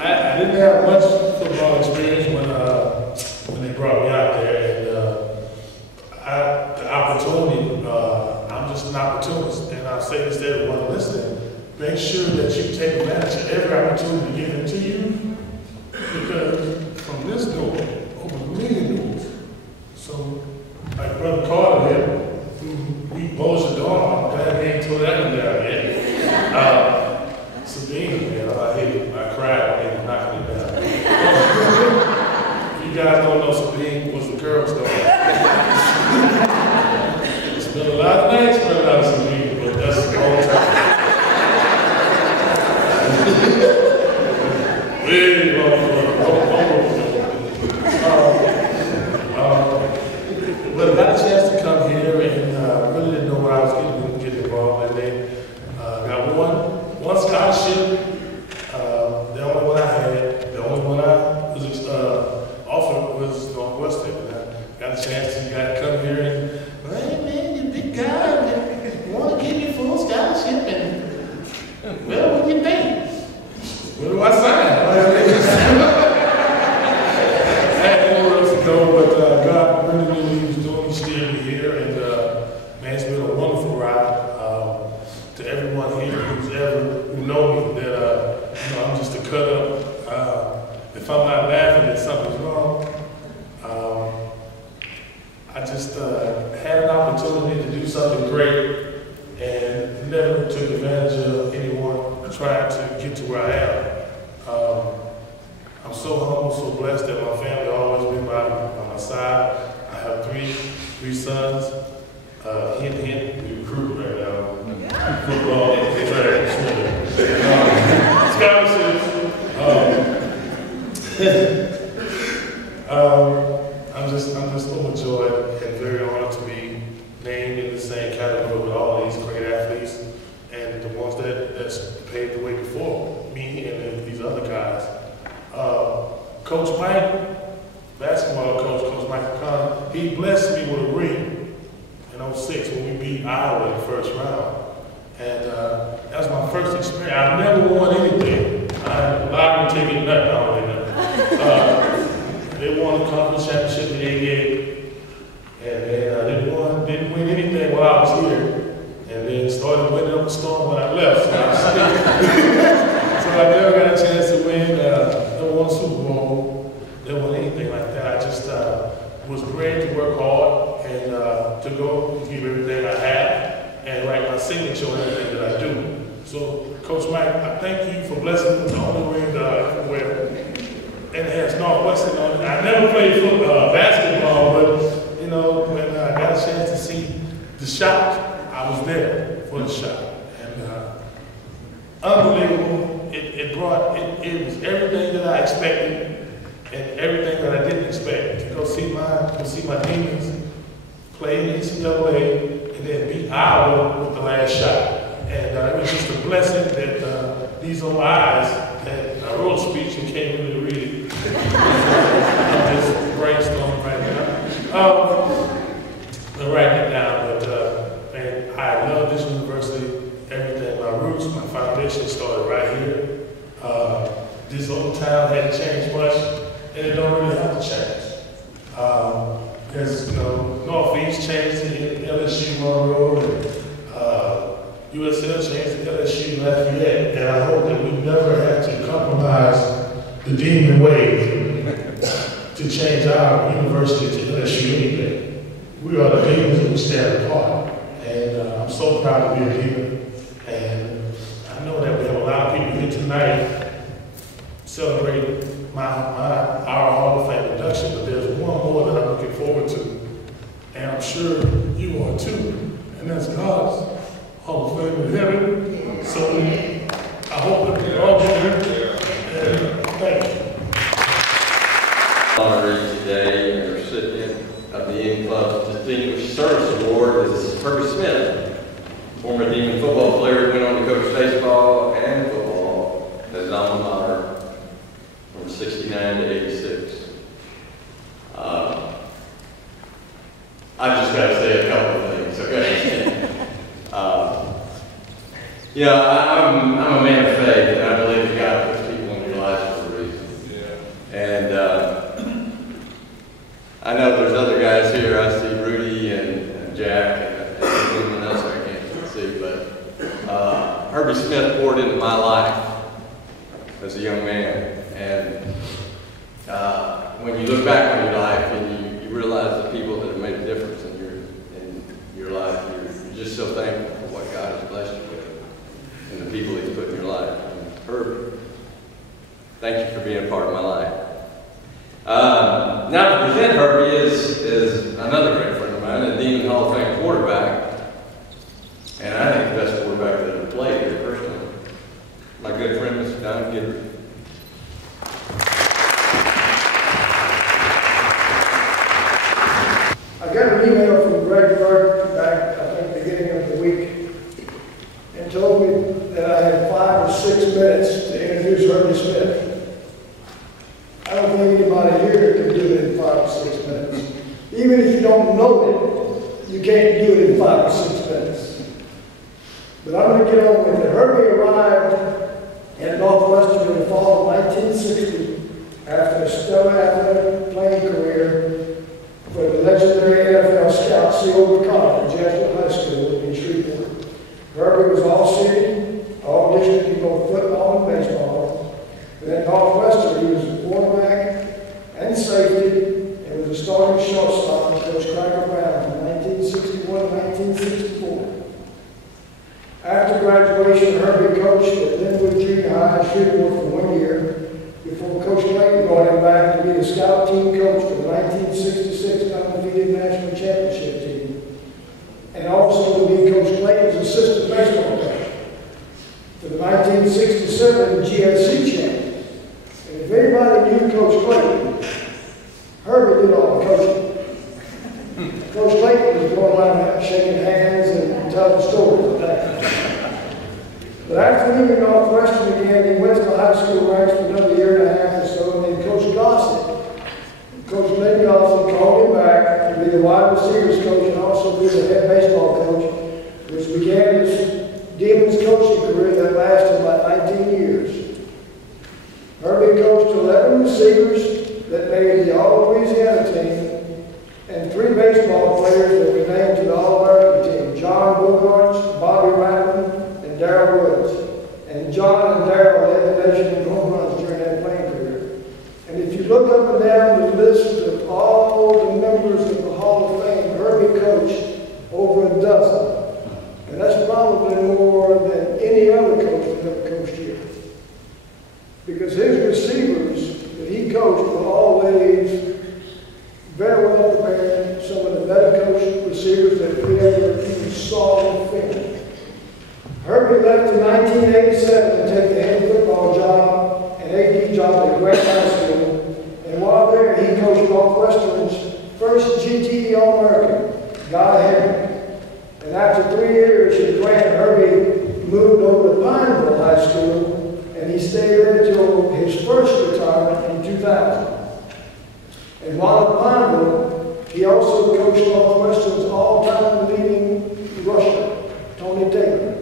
I didn't have much football experience when they brought me out there, and the opportunity. I'm just an opportunist, and I'll say this to everyone listening: make sure that you take advantage of every opportunity given to you, because from this door, open many doors. So, like Brother Carter here, Way long. But I got a chance to come here and really didn't know what I was getting involved in. They got one scholarship, the only one I had, the only one I was offered was Northwestern. And I got a chance to come here and, hey man, you big guy, man, want to give you full scholarship and, well, what do you think? Where do I sign? I had nowhere else to go, but God really knew what He was doing. He steered me here, and man, it's been a wonderful ride. To everyone here who know me, that I'm just a cut up. If I'm not laughing, then something's wrong. I just had an opportunity to do something great, and never took advantage of anyone trying to get to where I am. I'm so humble, so blessed that my family always been by my side. I have three sons. Hint, we recruit right now. Football, track, scholarships. I'm just overjoyed and very honored to be named in the same category with all these great athletes and the ones that's paved the way before me and these other guys. Coach Mike, basketball coach Mike Carter, he blessed me with a ring in 06 when we beat Iowa in the first round. And that was my first experience. I've never won anything. I lied to take it nothing, I don't know. They won the conference championship in '88, and then didn't win anything while I was here, and then started winning up a storm when I left. So I never got a chance to win. Never won a Super Bowl. Never won anything like that. I just was ready to work hard and to go give everything I have and write my signature on everything that I do. So, Coach Mike, I thank you for blessing me with the only ring that I ever wear. And it has Northwestern on it. I never played basketball, but you know, when I got a chance to see the shot, I was there for the shot. And unbelievable. It was everything that I expected and everything that I didn't expect. To go see my Demons play in NCAA and then beat Iowa with the last shot. And it was just a blessing that these old eyes, that I wrote a speech and can't really read it. I'm just brainstorming right now. I'm writing it down, but man, I love this university, everything. My roots, my foundation started right here. This old town hadn't changed much, and it don't really have to change. Because, you know, Northeast changed to LSU Monroe, and USL changed to LSU Lafayette, and I hope that we never have to compromise the Demon way to change our university to LSU anything. We are the Demons and we stand apart, and I'm so proud to be a Demon, and I know that we have a lot of people here tonight celebrating our Hall of Fame induction, but there's one more that I'm looking forward to, and I'm sure you are too, and that's God's Hall of Fame in heaven. So I hope that we all get here. And thank you. Honoree today and recipient of the Inn Club's Distinguished Service Award is Herbie Smith, former Demon football player who went on to coach baseball and football at his alma mater from 69 to 86. I've just got to say a couple of things, okay? You know, I'm a man of faith, and I believe that God puts people in your lives for a reason. Yeah. And I know there's other guys here. I see Rudy and Jack and anyone else I can't see, but Herbie Smith poured into my life as a young man. And when you look back on your life and you realize the people that have made a difference in your life, you're just so thankful for what God has blessed you with and the people He's put in your life. And Herbie, thank you for being a part of my life. Now to present Herbie is another great friend of mine, a Demon Hall of Fame quarterback, and I think the best quarterback that ever played here personally. My good friend, Mr. Don Gitter. got an email from Greg Burke back, I think, beginning of the week, and told me that I had 5 or 6 minutes to introduce Herbie Smith. I don't think anybody here can do it in 5 or 6 minutes. Even if you don't know it, you can't do it in 5 or 6 minutes. But I'm going to get on with it. Herbie arrived at Northwestern in the fall of 1960 after a stellar athletic playing career for the legendary NFL scout C.O. Carter at Jesuit High School in Shreveport. Herbie was all city, all district in both football and baseball. But at Northwestern, he was a quarterback and safety, and was a starting shortstop with Coach Cracker Brown from 1961 to 1964. After graduation, Herbie coached at Linwood Junior High in Shreveport for 1 year before Coach Clayton brought him back to be the scout team coach for the 1966 undefeated national championship team, and also to be Coach Clayton's assistant baseball coach for the 1967 GSC champions. And if anybody knew Coach Clayton, Herbie did all the coaching. Coach Clayton was going around shaking hands and telling stories like that. But after leaving Northwestern again, he went to the high school ranks for another year and a half or so, and then Coach Gossett, Coach Lynn Gossett called him back to be the wide receivers coach and also be the head baseball coach, which began his Demons coaching career that lasted about 19 years. Herbie coached 11 receivers that made the All-Louisiana team and 3 baseball players that were named to the All-American team, John Bogarts, Bobby Rattman, and Darrell Woods. And John and Darrell led the nation in home runs during that playing career. And if you look up and down the list of all the members of the Hall of Fame, Herbie coached over a dozen. And that's probably more than any other coach that ever coached here. Because his receivers that he coached were always very well prepared, some of the better coached receivers that we ever even saw in film. Herbie left in 1987 to take the head football job and AD job at Grant High School. And while there, he coached Northwestern's first GTE All-American, Guy Henry. And after 3 years at Grant, Herbie moved over to Pineville High School, and he stayed there until his first retirement in 2000. And while at Pineville, he also coached Northwestern's all-time leading rusher, Tony Taylor.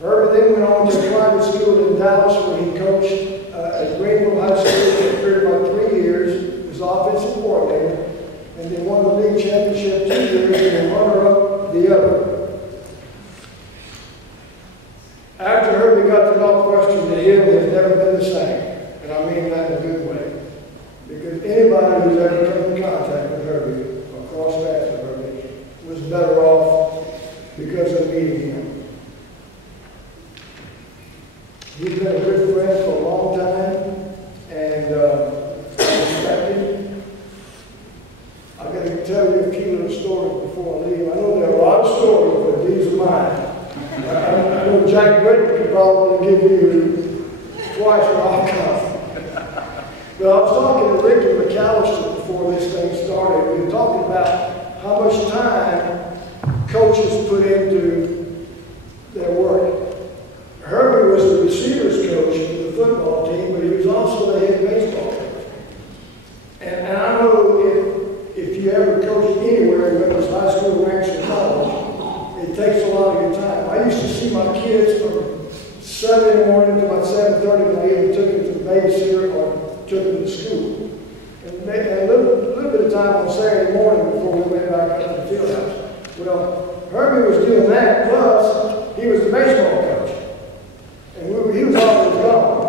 Herbie then went on to a private school in Dallas, where he coached at Greenville High School for about 3 years, was offensive coordinator, and they won the league championship 2 years and runner-up the other. After Herbie got to Northwestern, the hill has never been the same, and I mean that in a good way. Because anybody who's ever come in contact with Herbie or crossed paths with Herbie was better off because of meeting him. He's been a good friend for a long time, and respected. I'm going to tell you a few little stories before I leave. I know there are a lot of stories, but these are mine. I know Jack Britton could probably give you twice what I've got. But I was talking to Ricky McAllister before this thing started. We were talking about how much time coaches put into their work. Herbie was the receivers coach for the football team, but he was also the head baseball coach. And I know if you ever coached anywhere, whether it's high school, ranks, or college, it takes a lot of your time. I used to see my kids from 7 in the morning to about 7:30 when I either took them to the babysitter or took them to school. And a little bit of time on Saturday morning before we went back up to the field house. Well, Herbie was doing that, plus he was the baseball coach. And he was always gone.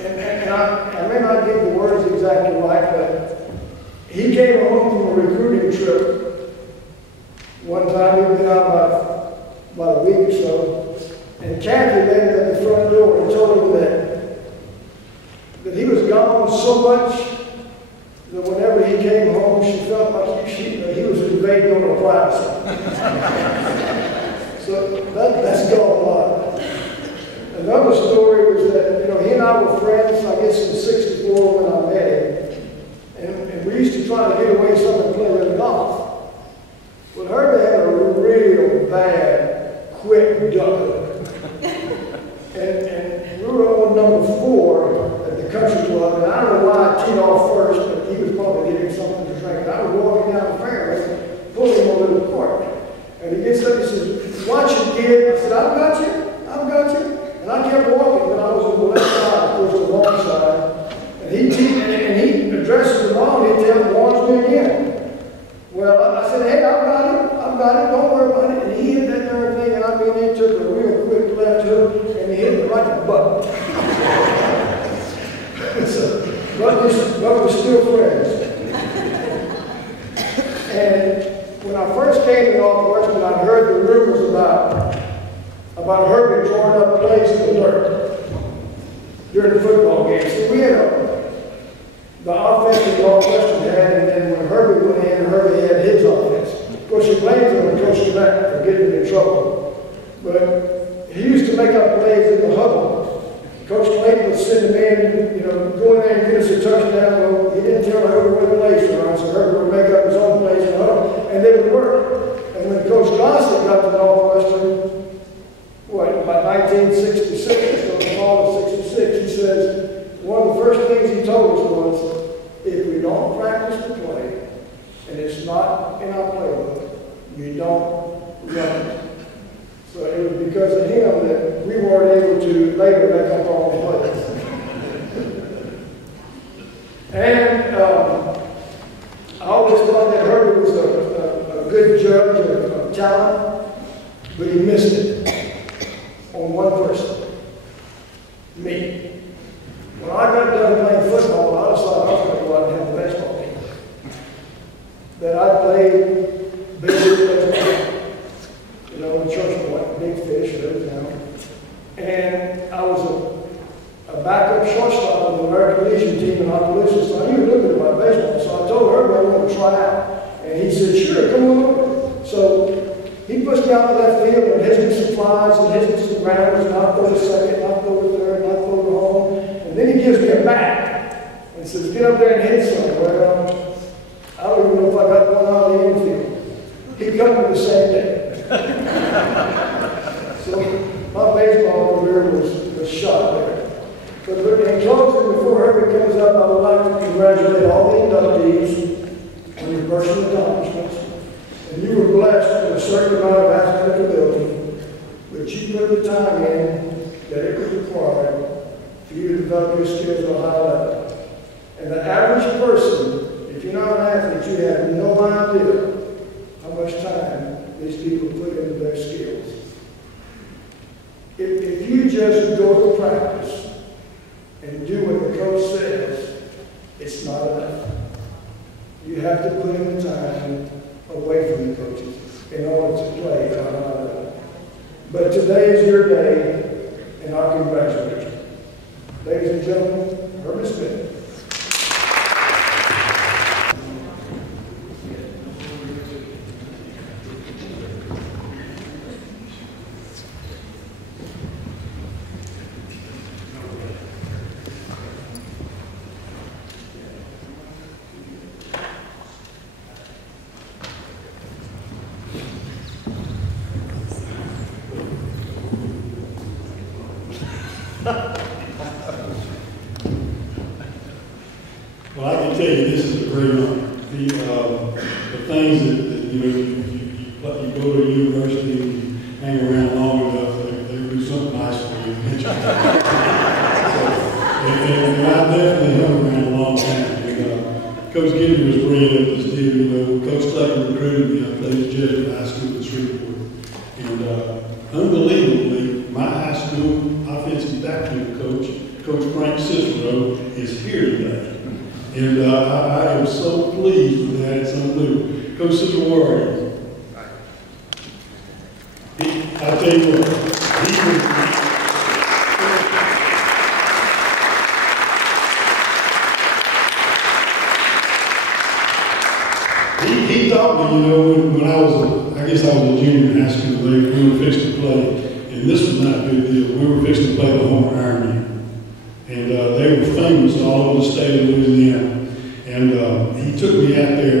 And I may not get the words exactly right, but he came home from a recruiting trip one time. He'd been out about a week or so. And Kathy met him at the front door and told him that he was gone so much that whenever he came home, she felt like he was invading on her privacy. So that's gone a lot. Another story was that, he and I were friends, I guess in '64 when I met him. And we used to try to get away something and play with golf. the country club, and I don't know why I teed off first, but he was probably getting something to drink. And I was walking down the fairway, pulling him a little court. And he gets up and says, "Watch it, kid." I said, "I've got you, I've got you." And I kept walking, but I was on the left side, of course, the wrong side. And he addresses the ball, and he warns me again. Well, I said, "Hey, I've got it, don't worry about it." And he hit that darn thing, and I mean, he took a real quick left hook, and he hit it right in the butt. But we're still friends. And when I first came to Northwestern, I heard the rumors about Herbie drawing up plays in the dirt during the football games. So we had the offense that Northwestern had, and then when Herbie went in, Herbie had his offense. Of course, he blamed him on Coach Connect for getting in trouble. But he used to make up plays in the huddle. Coach Clayton would send him in, go in there and get us a touchdown. Well, he didn't tell Herbie where the plays were, so Herbie would make up his own plays in the huddle, and they would work. And when Coach Johnson got to Northwestern, by 1966, so the fall of 66, he says, one of the first things he told us was, if we don't practice the play, and it's not in our playbook, you don't run it. So it was because of him that we weren't able to later make up all the plays. And I always thought that Herbie was a good judge of talent, but he missed it on one person, me. When I got done playing football, I decided I was going to go out and have a baseball team. That I played big baseball, church boy, big fish, and I was a backup shortstop on the American Legion team in Operation, so I knew a little bit about baseball. So I told Herbie I wanted to try out, and he said, "Sure, come on over." So he pushed me out to left field and hit me some flies and hit me some grounders, and I throw to second, and I throw to third, and I throw to home. And then he gives me a bat and says, "Get up there and hit something." Well, I don't even know if I got one out of the infield. He cut me the same day. So my baseball career was shot there. But in closing, before Herbie comes up, I would like to congratulate all the inductees on your personal accomplishments. And you were blessed with a certain amount of athletic ability, but you put the time in that it was required for you to develop your skills at a high level. And the average person, if you're not an athlete, you have no idea how much time these people put into their skills. If you just go to practice and do what the coach says, it's not enough. You have to put in the time away from the coaches in order to play at a high level. But today is your day, and I congratulate you. Ladies and gentlemen, Herbie Smith. Well, I can tell you this is a great honor. The things that you go to university and you hang around long enough, they do something nice for you eventually. And I definitely hung around a long time. And, Coach Gatewood was bringing up this deal, Coach Clayton recruited me. I played at Jesuit High School in Shreveport. And unbelievably, my high school offensive backfield coach, Coach Frank Cicero, is here today. And I am so pleased with that. It's unbelievable. Coach Cicero, where are you? I'll tell you what, he taught me, when I was, I guess I was a junior in high school, we were fixed to play, and this was not a good deal. We were fixed to play the Homer Ironman. And they were famous all over the state of Louisiana. And he took me out there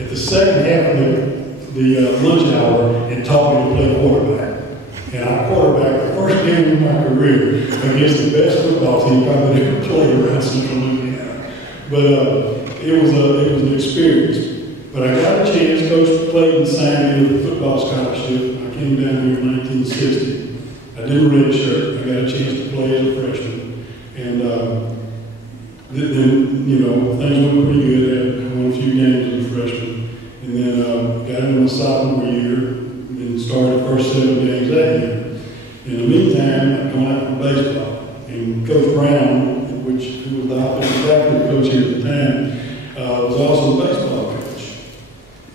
at the second half of the lunch hour and taught me to play quarterback. And I quarterbacked the first game of my career against the best football team probably ever played around Central Louisiana. But it was an experience. But I got a chance. Coach Clayton signed me with a football scholarship. I came down here in 1960. I did a red shirt. I got a chance to play as a freshman. And then, you know, things went pretty good. I won a few games as a freshman. And then got into my sophomore year and started the first 7 games that year. In the meantime, I went out for baseball. And Coach Brown, who was the offensive backfield coach here at the time, was also a baseball coach.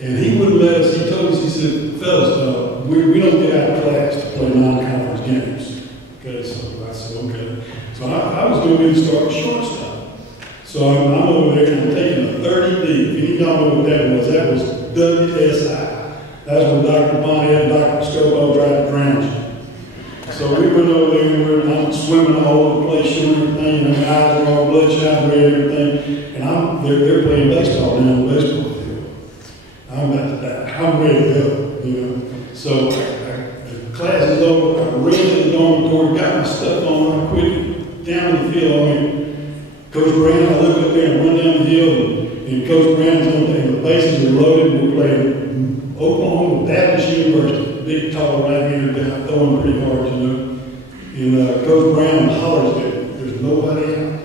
And he wouldn't let us, he told us, he said, fellas, we don't get out of class to play non-conference games. Okay, so I said, okay. So I was going to be the starting shortstop. So I'm over there and I'm taking a 30D. If any of y'all know what that was WSI. That's when Dr. Bonnet and Dr. Scobo tried to drown you. So we went over there and I'm swimming all over the place, shooting everything, and my eyes are all bloodshot, red and everything. And they're playing baseball down on the baseball field. I'm about to die. I'm ready to go, you know. So the class is over. I ran to the dormitory, got my stuff on, I quit down to the field. I mean, Coach Brown, I look up there and run down the hill, and Coach Brown's on there, and the bases are loaded. We're playing Oklahoma Baptist University, big, tall right-hander guy, throwing pretty hard, you know. And Coach Brown hollers at me. There's nobody out.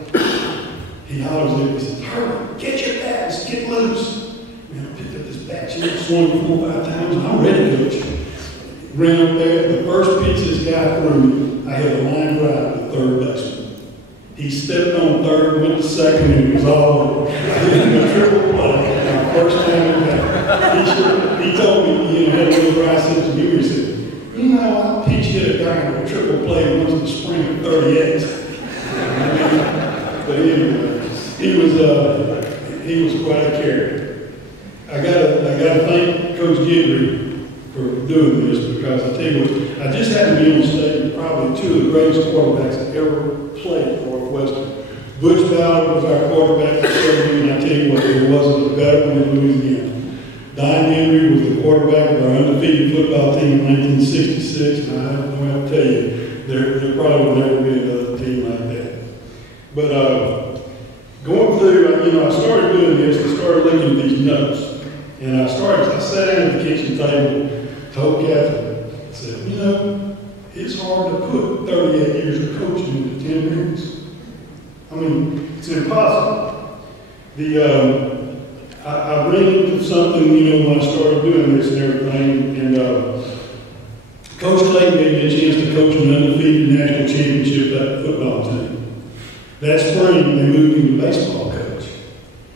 He hollers at me. He says, Herbie, get your bats, get loose. And I picked up this bat, swung 4 or 5 times, and I'm ready, Coach. Ran up there. The first pitch this guy threw me, I hit a line drive to third baseman. He stepped on third, went to second, and it was all over. A triple play. First time ever. He told me, you know, had a little dry sense of humor. He said, you know, I pitch hit a guy with a triple play once in the spring of 38. But anyway, he was quite a character. I gotta thank Coach Gidry for doing this, because I tell you what, I just happened to be on stage with probably 2 of the greatest quarterbacks that ever played for Northwestern. Butch Ballard was our quarterback for 7 years, and I tell you what, there wasn't a better one in Louisiana. Don Henry was the quarterback of our undefeated football team in 1966, and I don't have to tell you, there probably will never be another team like that. But going through, you know, I started doing this, I started looking at these notes, and I sat down at the kitchen table, told Catherine, I said, you know, it's hard to put 38 years of coaching into 10 minutes. I mean, it's impossible. I ran into something, you know, when I started doing this and everything, and Coach Clayton gave me a chance to coach an undefeated national championship football team. That spring, they moved him to baseball coach.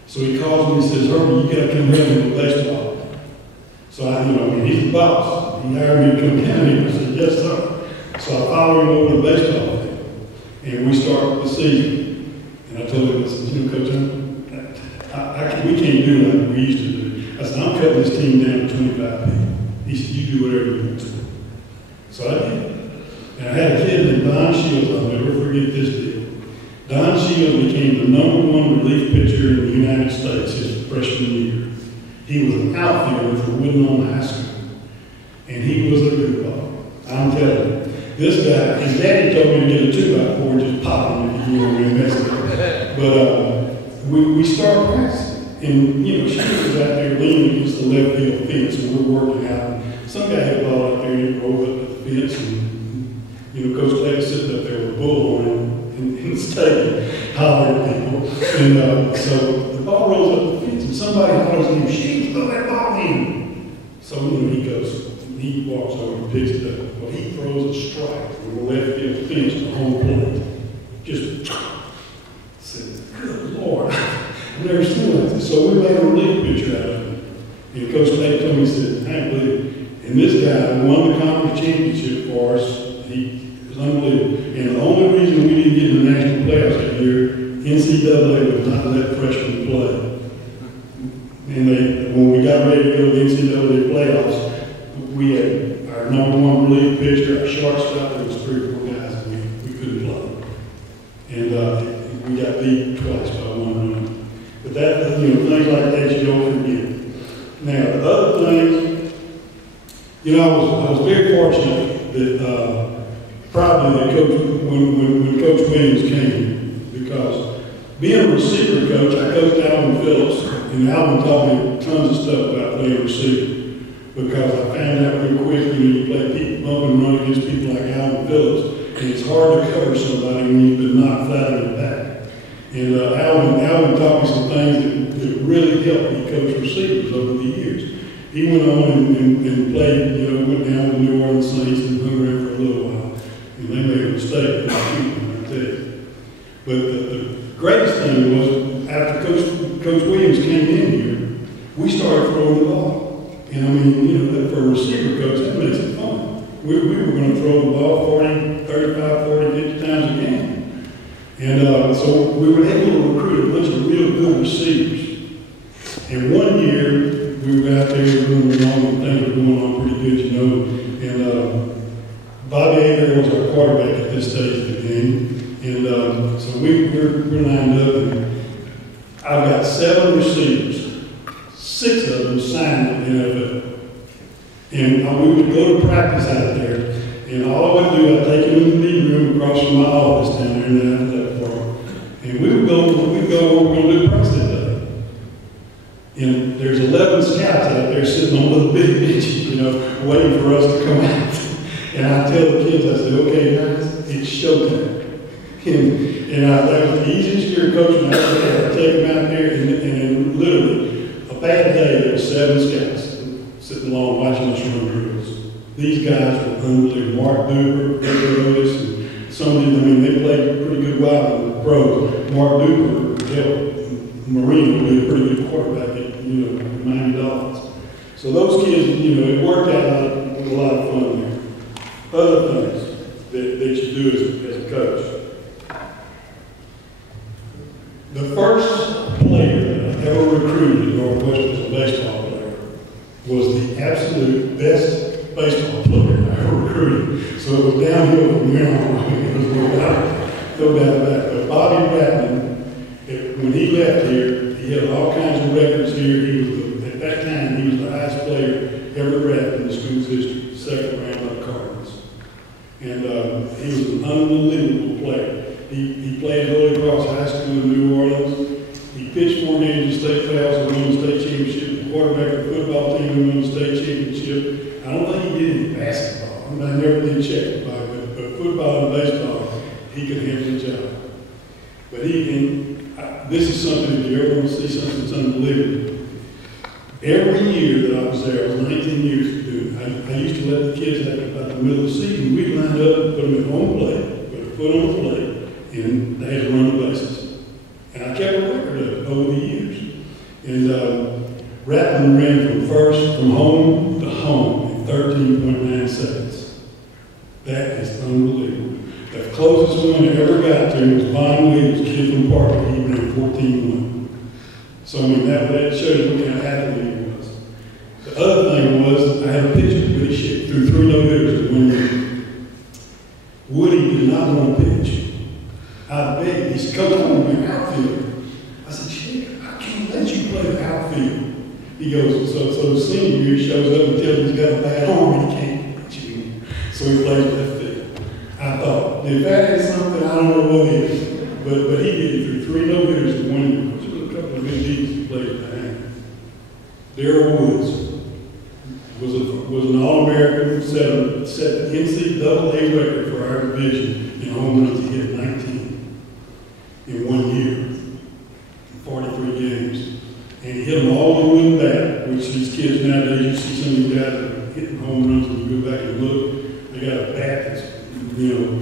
So he calls me and says, Herbie, you got to come here and do baseball. So I, you know, I mean, he's the boss. He hired me to come down here. I said, yes, sir. So I followed him over to baseball field, and we started the season. And I told him, I said, you know, Coach, we can't do like we used to do. I said, I'm cutting this team down to 25 people. He said, you do whatever you want to. So I did. And I had a kid named Don Shields. I'll never forget this deal. Don Shields became the #1 relief pitcher in the United States his freshman year. He was an outfielder for Woodlawn High School. And he was a good ball. I'm telling you. This guy, his daddy told me to get a 2x4 and just pop him if you know we messed up. But we started practicing. And, you know, she was out there leaning against the left field fence, and we're working out. Some guy hit a ball out there, and he rolled up to the fence, and, you know, Coach Clay was sitting up there with a bullhorn in the stadium, hollering at people. And so the ball rolls up the fence, and somebody hollers at him, "Sheets, throw that ball in." So, you know, he walks over and picks it up. Well, he throws a strike from the left field fence to home plate. Just said, good Lord, I've never seen like this. So we made a relief pitcher out of it. And Coach Clay told me, he said, I believe it. And this guy won the conference championship for us. He was unbelievable. And the only reason we didn't get in the national playoffs that year, NCAA would not let freshmen play. And when we got ready to go to the NCAA playoffs, we had our #1 relief pitcher, our shortstop. There was 3 or 4 guys that we couldn't play. And we got beat twice by 1 run. But that, you know, things like that you don't forget. Now, the other thing, you know, I was very fortunate that probably that Coach, when Coach Williams came, because being a receiver coach, I coached Alvin Phillips, and Alvin taught me tons of stuff about playing receiver, because I found out real quick when you play people, bump and run against people like Alvin Phillips, and it's hard to cover somebody when you've been knocked flat in the back. And Alvin taught me some things that really helped me coach receivers over the years. He went on and played, went down to New Orleans Saints and hung around for a little while. And they made a mistake in the shooting, I tell you. But the greatest thing was, after Coach Williams came in here, we started throwing the ball. And I mean, for a receiver coach, that makes it fun. We were going to throw the ball 40, 35, 40, 50 times a game. And so we were able to recruit a bunch of real good receivers. And one year, we were out there doing things were going on pretty good, And Bobby Ager was our quarterback at this stage of the game. And so we're lined up, and I've got 7 receivers. 6 of them signed with the NFL. And we would go to practice out there, and all I would do, I'd take them in the meeting room across from my office down there in the athletic department. And we would go where we're going to do practice that day. And there's 11 scouts out there sitting on little bitty benches, waiting for us to come out. And I tell the kids, I say, okay, guys, it's showtime. And that was the easiest year of coaching I ever had. I take them out there, and literally, a bad day, there were 7 scouts sitting along watching us run drills. These guys were unbelievable. Mark Duper, Rick Otis, and some of them, they played pretty good while in the pros. Mark Duper helped Marino be a pretty good quarterback at, Miami Dolphins. So those kids, it worked out with a lot of fun there. Other things that you do as a coach. The first player that I ever recruited at Northwestern as a baseball player was the absolute best baseball player I ever recruited. So it was downhill from there on. It was no doubt about it. But Bobby Ratman, when he left here, he had all kinds of records here. He was at that time, he was the highest player ever drafted in the school's history, second round by the Cardinals. And he was an unbelievable player. He played at Holy Cross High School in New Orleans. He pitched 4 games in state playoffs and won the state championship. The quarterback of the football team and won the state championship. I don't think he did any basketball. I never did check about it, but football and baseball, he could handle the job. But this is something, if you ever want to see something that's unbelievable. Every year that I was there, I was 19 years doing it, I used to let the kids have about the middle of the season. We'd line up and put them in home plate, put a foot on the plate, and they had to run the bases. And I kept a record of it over the years. And Ratman ran from home to home in 13.9 seconds. That is unbelievable. The closest one I ever got to was Von Williams, kid from Parker. He ran 14-1. So that shows you what kind of athlete he was. The other thing was, I had a pitcher, Woody Shit, threw 3 no-hitters in 1 year. Woody did not want to pitch. I begged. He said, Coach, I want to be an outfielder. I said, shit, I can't let you play the outfield. He goes, so the senior year shows up and tells him he's got a bad arm and he can't pitch anymore. So he plays left field. I thought, if that is something, I don't know what it is. But he did it through 3 no-hitters in 1 year. There was a couple of good deals he played behind. Darrell Woods was an All-American, set the NCAA record for our division in home runs. He hit 19 in 1 year, in 43 games. And he hit them all with a bat, which these kids nowadays, you see some of these guys that are hitting home runs, and you go back and look, they got a bat that's,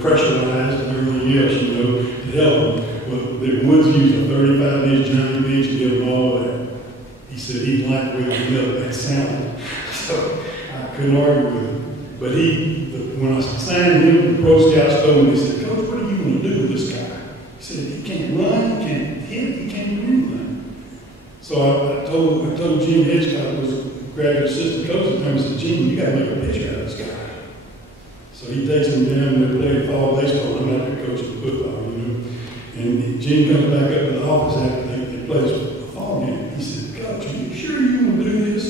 pressurized and everything else, to help them. But Woods used a 35-inch giant bench to get them all that. He said he liked the way that sounded. So I couldn't argue with him. But when I signed him, the pro scouts told me, they said, Coach, what are you going to do with this guy? He said, he can't run, he can't hit, he can't do anything. So I told Jim Hitchcock, who was a graduate assistant coach at the time, I said, Jim, you got to make a pitcher out of this guy. So he takes him down and they play fall baseball. I'm out there coaching football, And Jim comes back up to the office after they play this fall game. He said, Coach, are you sure you want to do this?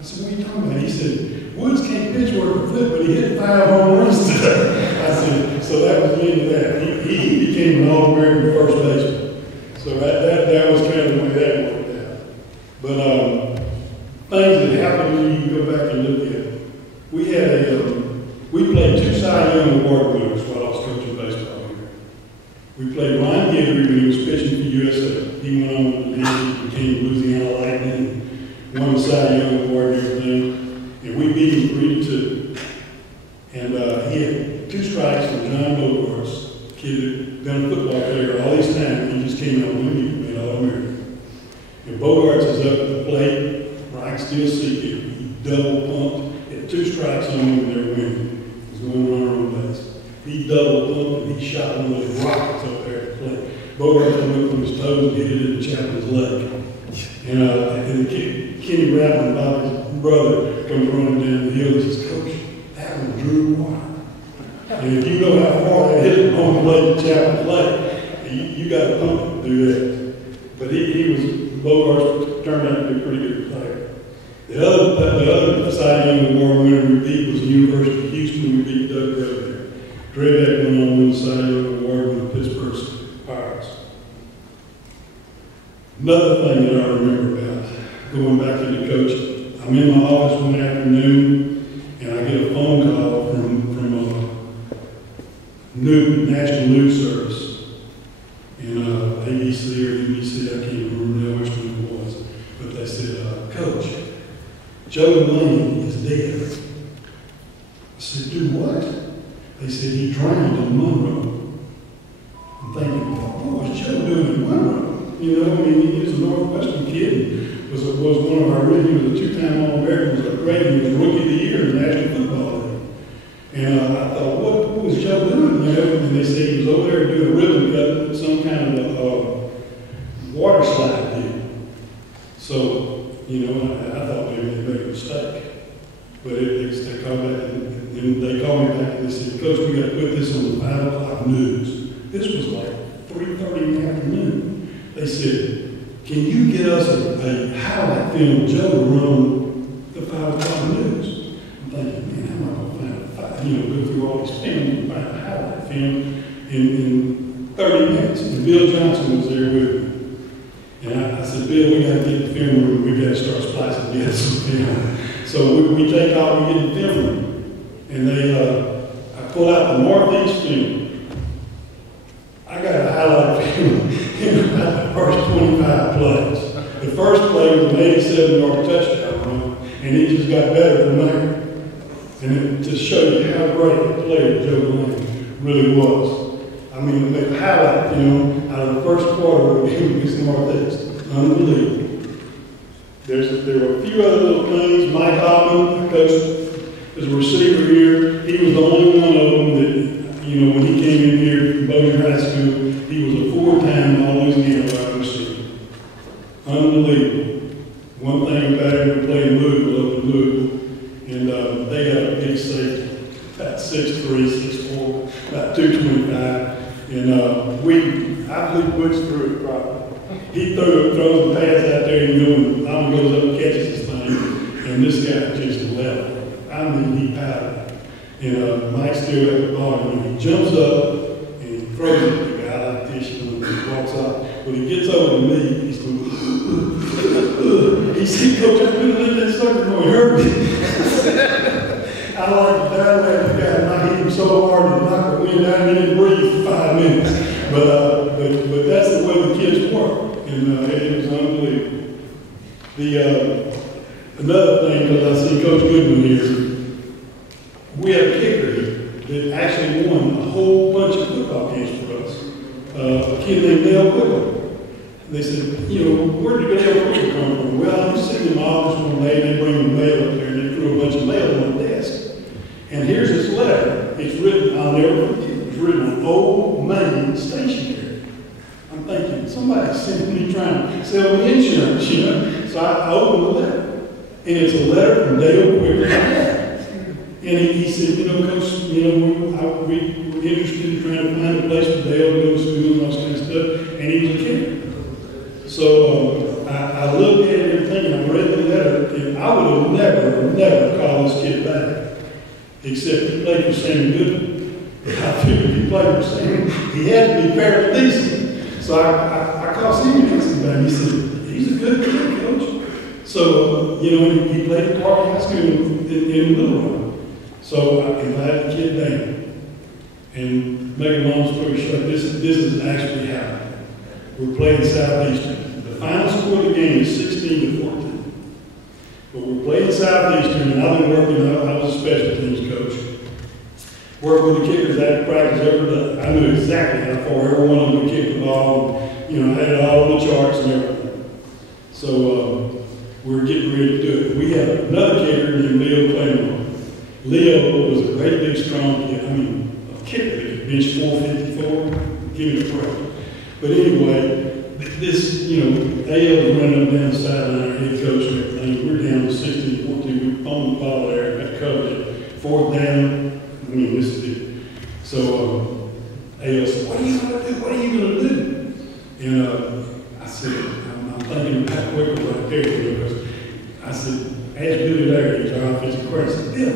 I said, what are you talking about? He said, Woods can't pitch worth a foot, but he hit 5 home runs today. I said, so that was the end of that. He became an All-American first baseman. So that was kind of the way that worked out. But things that happened when you can go back and look at it. We played 2 Cy Young Award winners while I was coaching baseball here. We played Ryan Gidry when he was pitching for USA. He went on and became Louisiana Lightning and won the Cy Young Award and everything. And we beat him 3-2. And he had 2 strikes from John Bogarts, kid that been a football player all these times. He just came out one year and made All-American. And Bogarts is up at the plate. Right, still seeking. He double pumped. Had 2 strikes on him and they're winning. He's going to run on base. He double pumped and he shot one of those rockets up there at the plate. Bogarts came up from his toes and hit it in the Chapman's leg. And Kenny Rattler, Bobby's brother, comes running down the hill and says, Coach, that one drew water. And if you know how far that hit home the plate to Chapman's leg, you got to pump to do that. But Bogarts turned out to be a pretty good player. The other Cy Young Award winner we beat was the University of Houston. We beat Doug Grove there. Dreback went on to win the Cy Young Award with the Pittsburgh Pirates. Another thing that I remember about going back into coaching, I'm in my office one afternoon and I get a phone call from National News Service. And ABC or NBC, I can't remember now which one it was. But they said, Coach, Joe Lane is dead. I said, do what? They said he drowned in Monroe. I'm thinking, what was Joe doing in Monroe? You know, I mean, he was a Northwestern kid. Was one of our he was a 2-time All-American, was a great, he was Rookie of the Year in the National Football League. And I thought, what was Joe doing? You know, and they said he was over there doing a ribbon cut, some kind of water slide deal. So, you know, I thought maybe they made a mistake. But they called back, and they called me back and they said, Coach, we got to put this on the 5 o'clock news. This was like 3:30 in the afternoon. They said, can you get us a highlight film of Joe to run the 5 o'clock news? I'm thinking, man, I'm not going to find go through all these films and find a highlight film in 30 minutes. And Bill Johnson was there with me. And I said, Bill, we got to get the film room. We got to start splicing together some film. So we take off, we get the film room. And I pull out the Northeast film. I got a highlight film in about the first 25 plays. The first play was an 87-yard touchdown run, and it just got better from there. And to show you how great a player Joe Lane really was. I mean, the highlight film out of the first quarter against Northeast. Unbelievable. There were a few other little things. Mike Hoffman, I coached as a receiver here. He was the only one of them that, when he came in here from Bossier High School, he was a 4-time All-Louisiana wide receiver. Unbelievable. One thing about him, we played in Louisville, up in Louisville, and they got a big safety, about 6'3", 6'4", about 225. And I believe Butch threw it properly. He throws the pass out there, and Allen goes up and catches this thing, and this guy just left. I mean, he powdered. And Mike still got the ball, and he jumps up and he throws it to the guy like this, and he walks off. When he gets over to me, he's going, he said, Coach, I'm going to let that sucker go and hurt me. I like to download the guy, and I hit him so hard and knock the wind out, and he didn't breathe for 5 minutes. But that's the way the kids work, and it was unbelievable. Another thing, because I see Coach Goodman here, we had a kicker here that actually won a whole bunch of football games for us. A kid named Dale Quickle. They said, where did Dale Quickle come from? Well, I'm sitting in my office one day, and they bring the mail up there, and they threw a bunch of mail on the desk. And here's this letter. It's written, I'll never forget it. It's written on Old Main Stationery. I'm thinking, somebody's sent me trying to sell me insurance, So I opened the letter. And it's a letter from Dale Quickle. And he said, Coach, we were interested in trying to find a place for Dale to go to school and all this kind of stuff. And he was a kicker. So I looked at it and everything, and I read the letter, and I would have never called this kid back. except he played for Sam Goodman. I figured if he played for Sam, he had to be fairly decent. So I called Sam and asked him about it. He said, he's a good kid, coach. So, you know, he played at Park High School in Little Rock. So I invited the kid down. And make a long story short, this is actually happening. We're playing Southeastern. The final score of the game is 16-14. But we're playing Southeastern, and I've been working, I was a special teams coach. Worked with the kickers after practice every day. I knew exactly how far every one of them would kick the ball. And, you know, I had it all on the charts and everything. So we're getting ready to do it. We have another kicker named Leo Claymore. Leo was a great big strong kid. I mean, a kicker that could bench 454. Give me a break. But anyway, this, you know, AL was running up down the sideline, our head coach and everything. We're down to 16-14. We owned the ball there and got covered. Fourth down. I mean, this is it. So AL said, what are you going to do? What are you going to do? And I said, I'm thinking about quicker right there. Because I said, ask Billy Larry, he's our offensive coordinator. I said, Bill,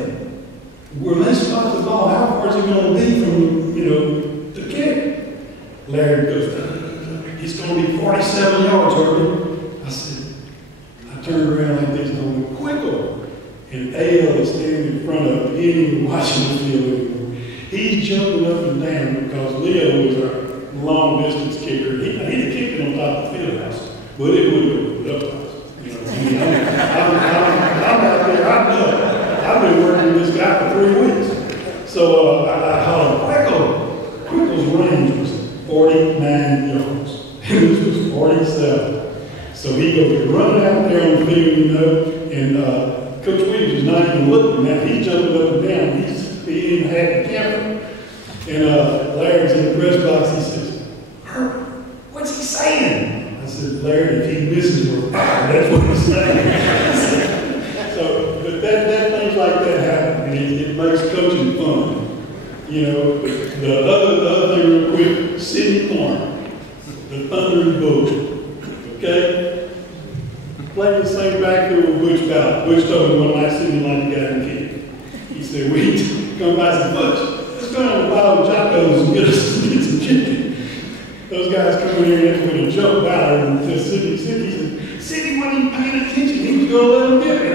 when they spot the ball, how far is it going to be from, you know, the kick? Larry goes, it's going to be 47 yards, Herbie. I said, I turned around like this, and I went, quicker. And AL is standing in front of him. He ain't even watching the field anymore. He's jumping up and down because Leo was our long distance kicker. He'd have kicked it on top of the field house, but it wouldn't have been up. You know, I mean, I'm out there, I know. I've been working with this guy for 3 weeks. So I hollered, Quickle's range was 49 yards. And this was 47. So he goes running out there on the field, you know, and Coach Williams is not even looking now. He's jumping up and down. He even had the camera. And Larry's in the press box. He says, Herb, what's he saying? I said, Larry, if he misses, we're fired. That's what he's saying. So, but things like that happen. And it makes coaching fun. You know, the other thing real quick, Sidney Clark, the Thundering Bull. Okay? Playing the same backfield with Butch Ballard. Butch told me one night, Sidney like the guy in the kid. He said, we come by and said, Butch, let's go down to the bottom of Jocko's and get some chicken. Those guys come in here and with a joke Ballard and tell Sidney, he said, Sidney wasn't even paying attention. He was going to let him get it.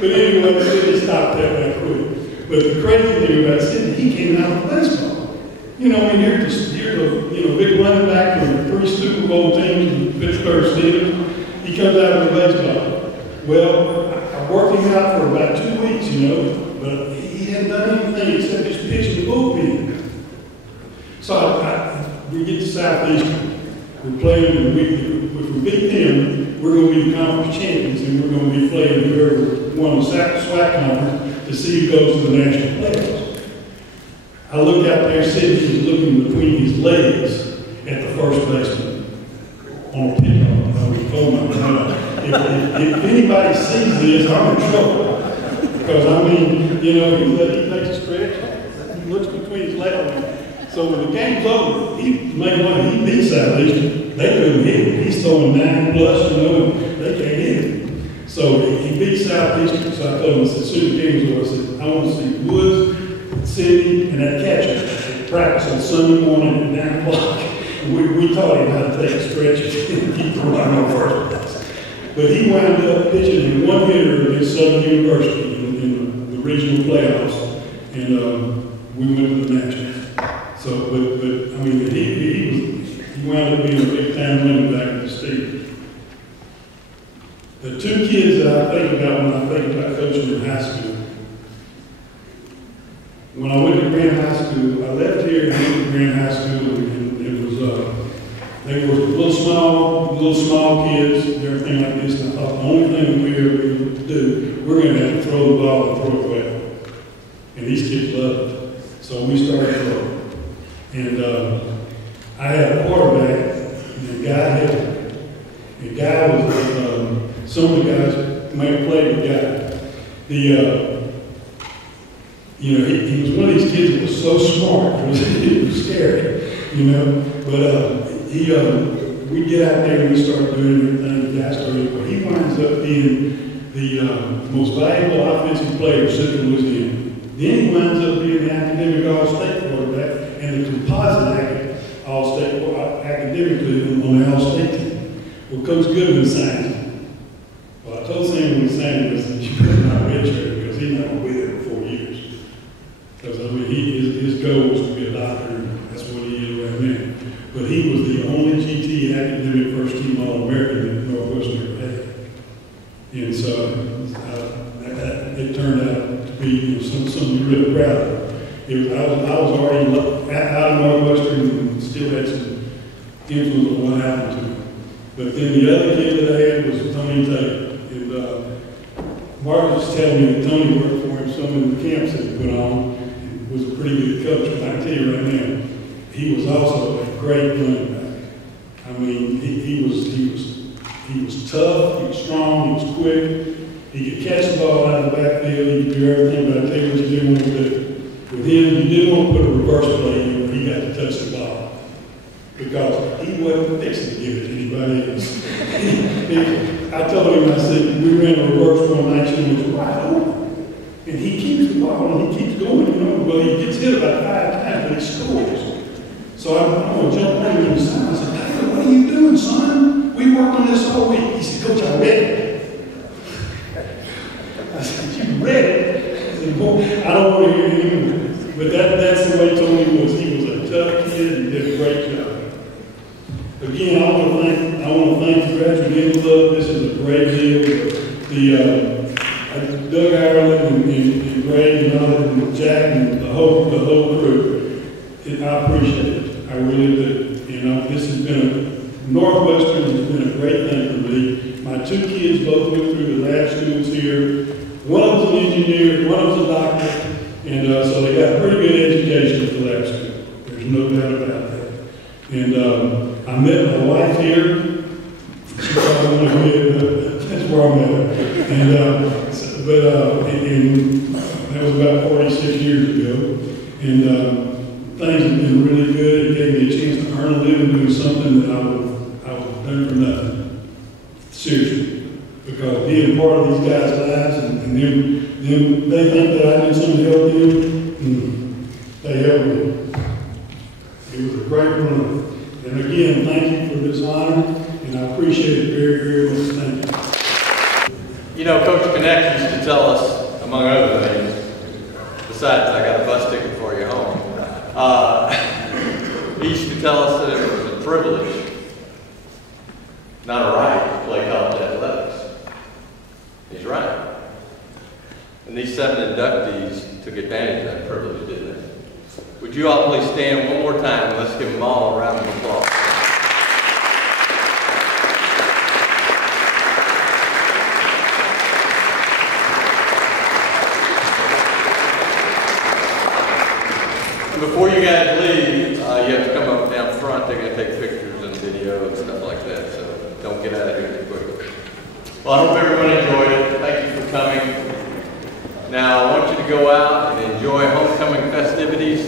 But anyway, Sidney stopped that right quick. But the crazy thing about Sidney, he came out of baseball. You know, I mean, you're the big running back from the 3 Super Bowl teams in Pittsburgh Steelers. He comes out of the baseball. Well, I worked him out for about 2 weeks, you know, but he hadn't done anything except just pitch the bullpen. So we get to Southeastern. We're playing, and if we beat them, we're going to be the conference champions, and we're going to be playing whoever won the SWAC conference to see who goes to the national playoffs. I looked out there, Sidney was looking between his legs at the first baseman on a pickup. I was, oh my God. If anybody sees this, I'm in trouble. Because I mean, you know, he takes a stretch, he looks between his legs. So when the game's over, he beat Southeastern. They couldn't hit him. He's throwing 9+, you know, and they can't hit him. So he beat Southeastern. So I told him, I said, as soon as the game was over, I said, I want to see Woods, Sidney, and that catcher practice on Sunday morning at 9 o'clock. We taught him how to take a stretch and keep the run on first place. But he wound up pitching in one hitter against Southern University in the regional playoffs, and we went to the nationals. So, but I mean, he wound up being a big time running back in the state. The 2 kids that I think about when I think about coaching in high school. When I went to Grand High School, I left here and went to Grand High School, and it was, they were little small kids and everything like this, and I thought the only thing that we were going to do, we're going to have to throw the ball and throw it well. And these kids loved it. So we started throwing. And I had a quarterback, and the guy hit him. The guy was, some of the guys may have played the guy. You know, he was one of these kids that was so smart, it was scary, you know. But we get out there and we start doing everything. The guy started, but he winds up being the most valuable offensive player of Central Louisiana. Then he winds up being the academic all-state quarterback and the composite all-state academically on the all-state team. Well, Coach Goodman signed him. Well, I told Sam when he signed him, I said, you better not redshirt because he's not going to be there for 4 years. Because, I mean, his goal was to be a doctor, and that's what he is right now. But he was the only GT academic first-team All-American that Northwestern ever had. And so it turned out to be something really proud of. I was already out of Northwestern and still had some influence on what happened to me. But then the other kid that I had was Tony Taylor. And Mark was telling me that Tony worked for him some of the camps that he put on and was a pretty good coach. But I can tell you right now, he was also a great running back. I mean, he was tough, he was strong, he was quick. He could catch the ball out of the backfield, he could do everything, but I tell you what you didn't want to do. With him, you didn't want to put a reverse play in where he got to touch the ball. Because he wasn't fixing to give it to anybody else. I told him, I said, we ran a reverse one night and it was wide open. And he keeps the ball and he keeps going, you know, well, he gets hit about 5 times, but he scores. So I'm going to jump on him in the side. I said, Taylor, what are you doing, son? We worked on this all week. He said, Coach, I read it. I said, you read it? I said, well, I don't want to hear it anymore. But that's the way Tony was. He was a tough kid and did a great job. Again, I want to thank the Graduate Club. This is a great deal. Doug Ireland and Greg and all that, and Jack and the whole crew. I appreciate it. I really do. You know, this has been Northwestern has been a great thing for me. My 2 kids both went through the lab schools here. One of them's an engineer, one of them's a doctor, and so they got a pretty good education at the lab school. There's no doubt about that. And I met my wife here. She probably went ahead, that's where I met her. And that was about 46 years ago. And things have been really good. It gave me a chance to earn a living doing something that I would have done for nothing. Seriously. Because being part of these guys' lives and them they think that I did something to help them, they helped me. It was a great run. And again, thank you for this honor, and I appreciate it very, very much. Thank you. You know, Coach Connect used to tell us, among other things, besides I got a bus ticket for you home, he used to tell us that it was a privilege, not a right, to play college athletics. He's right. And these 7 inductees took advantage of that privilege, didn't they? Would you all please stand one more time and let's give them all a round of applause. Before you guys leave, you have to come up down front. They're going to take pictures and video and stuff like that, so don't get out of here too quickly. Well, I hope everyone enjoyed it. Thank you for coming. Now, I want you to go out and enjoy homecoming festivities.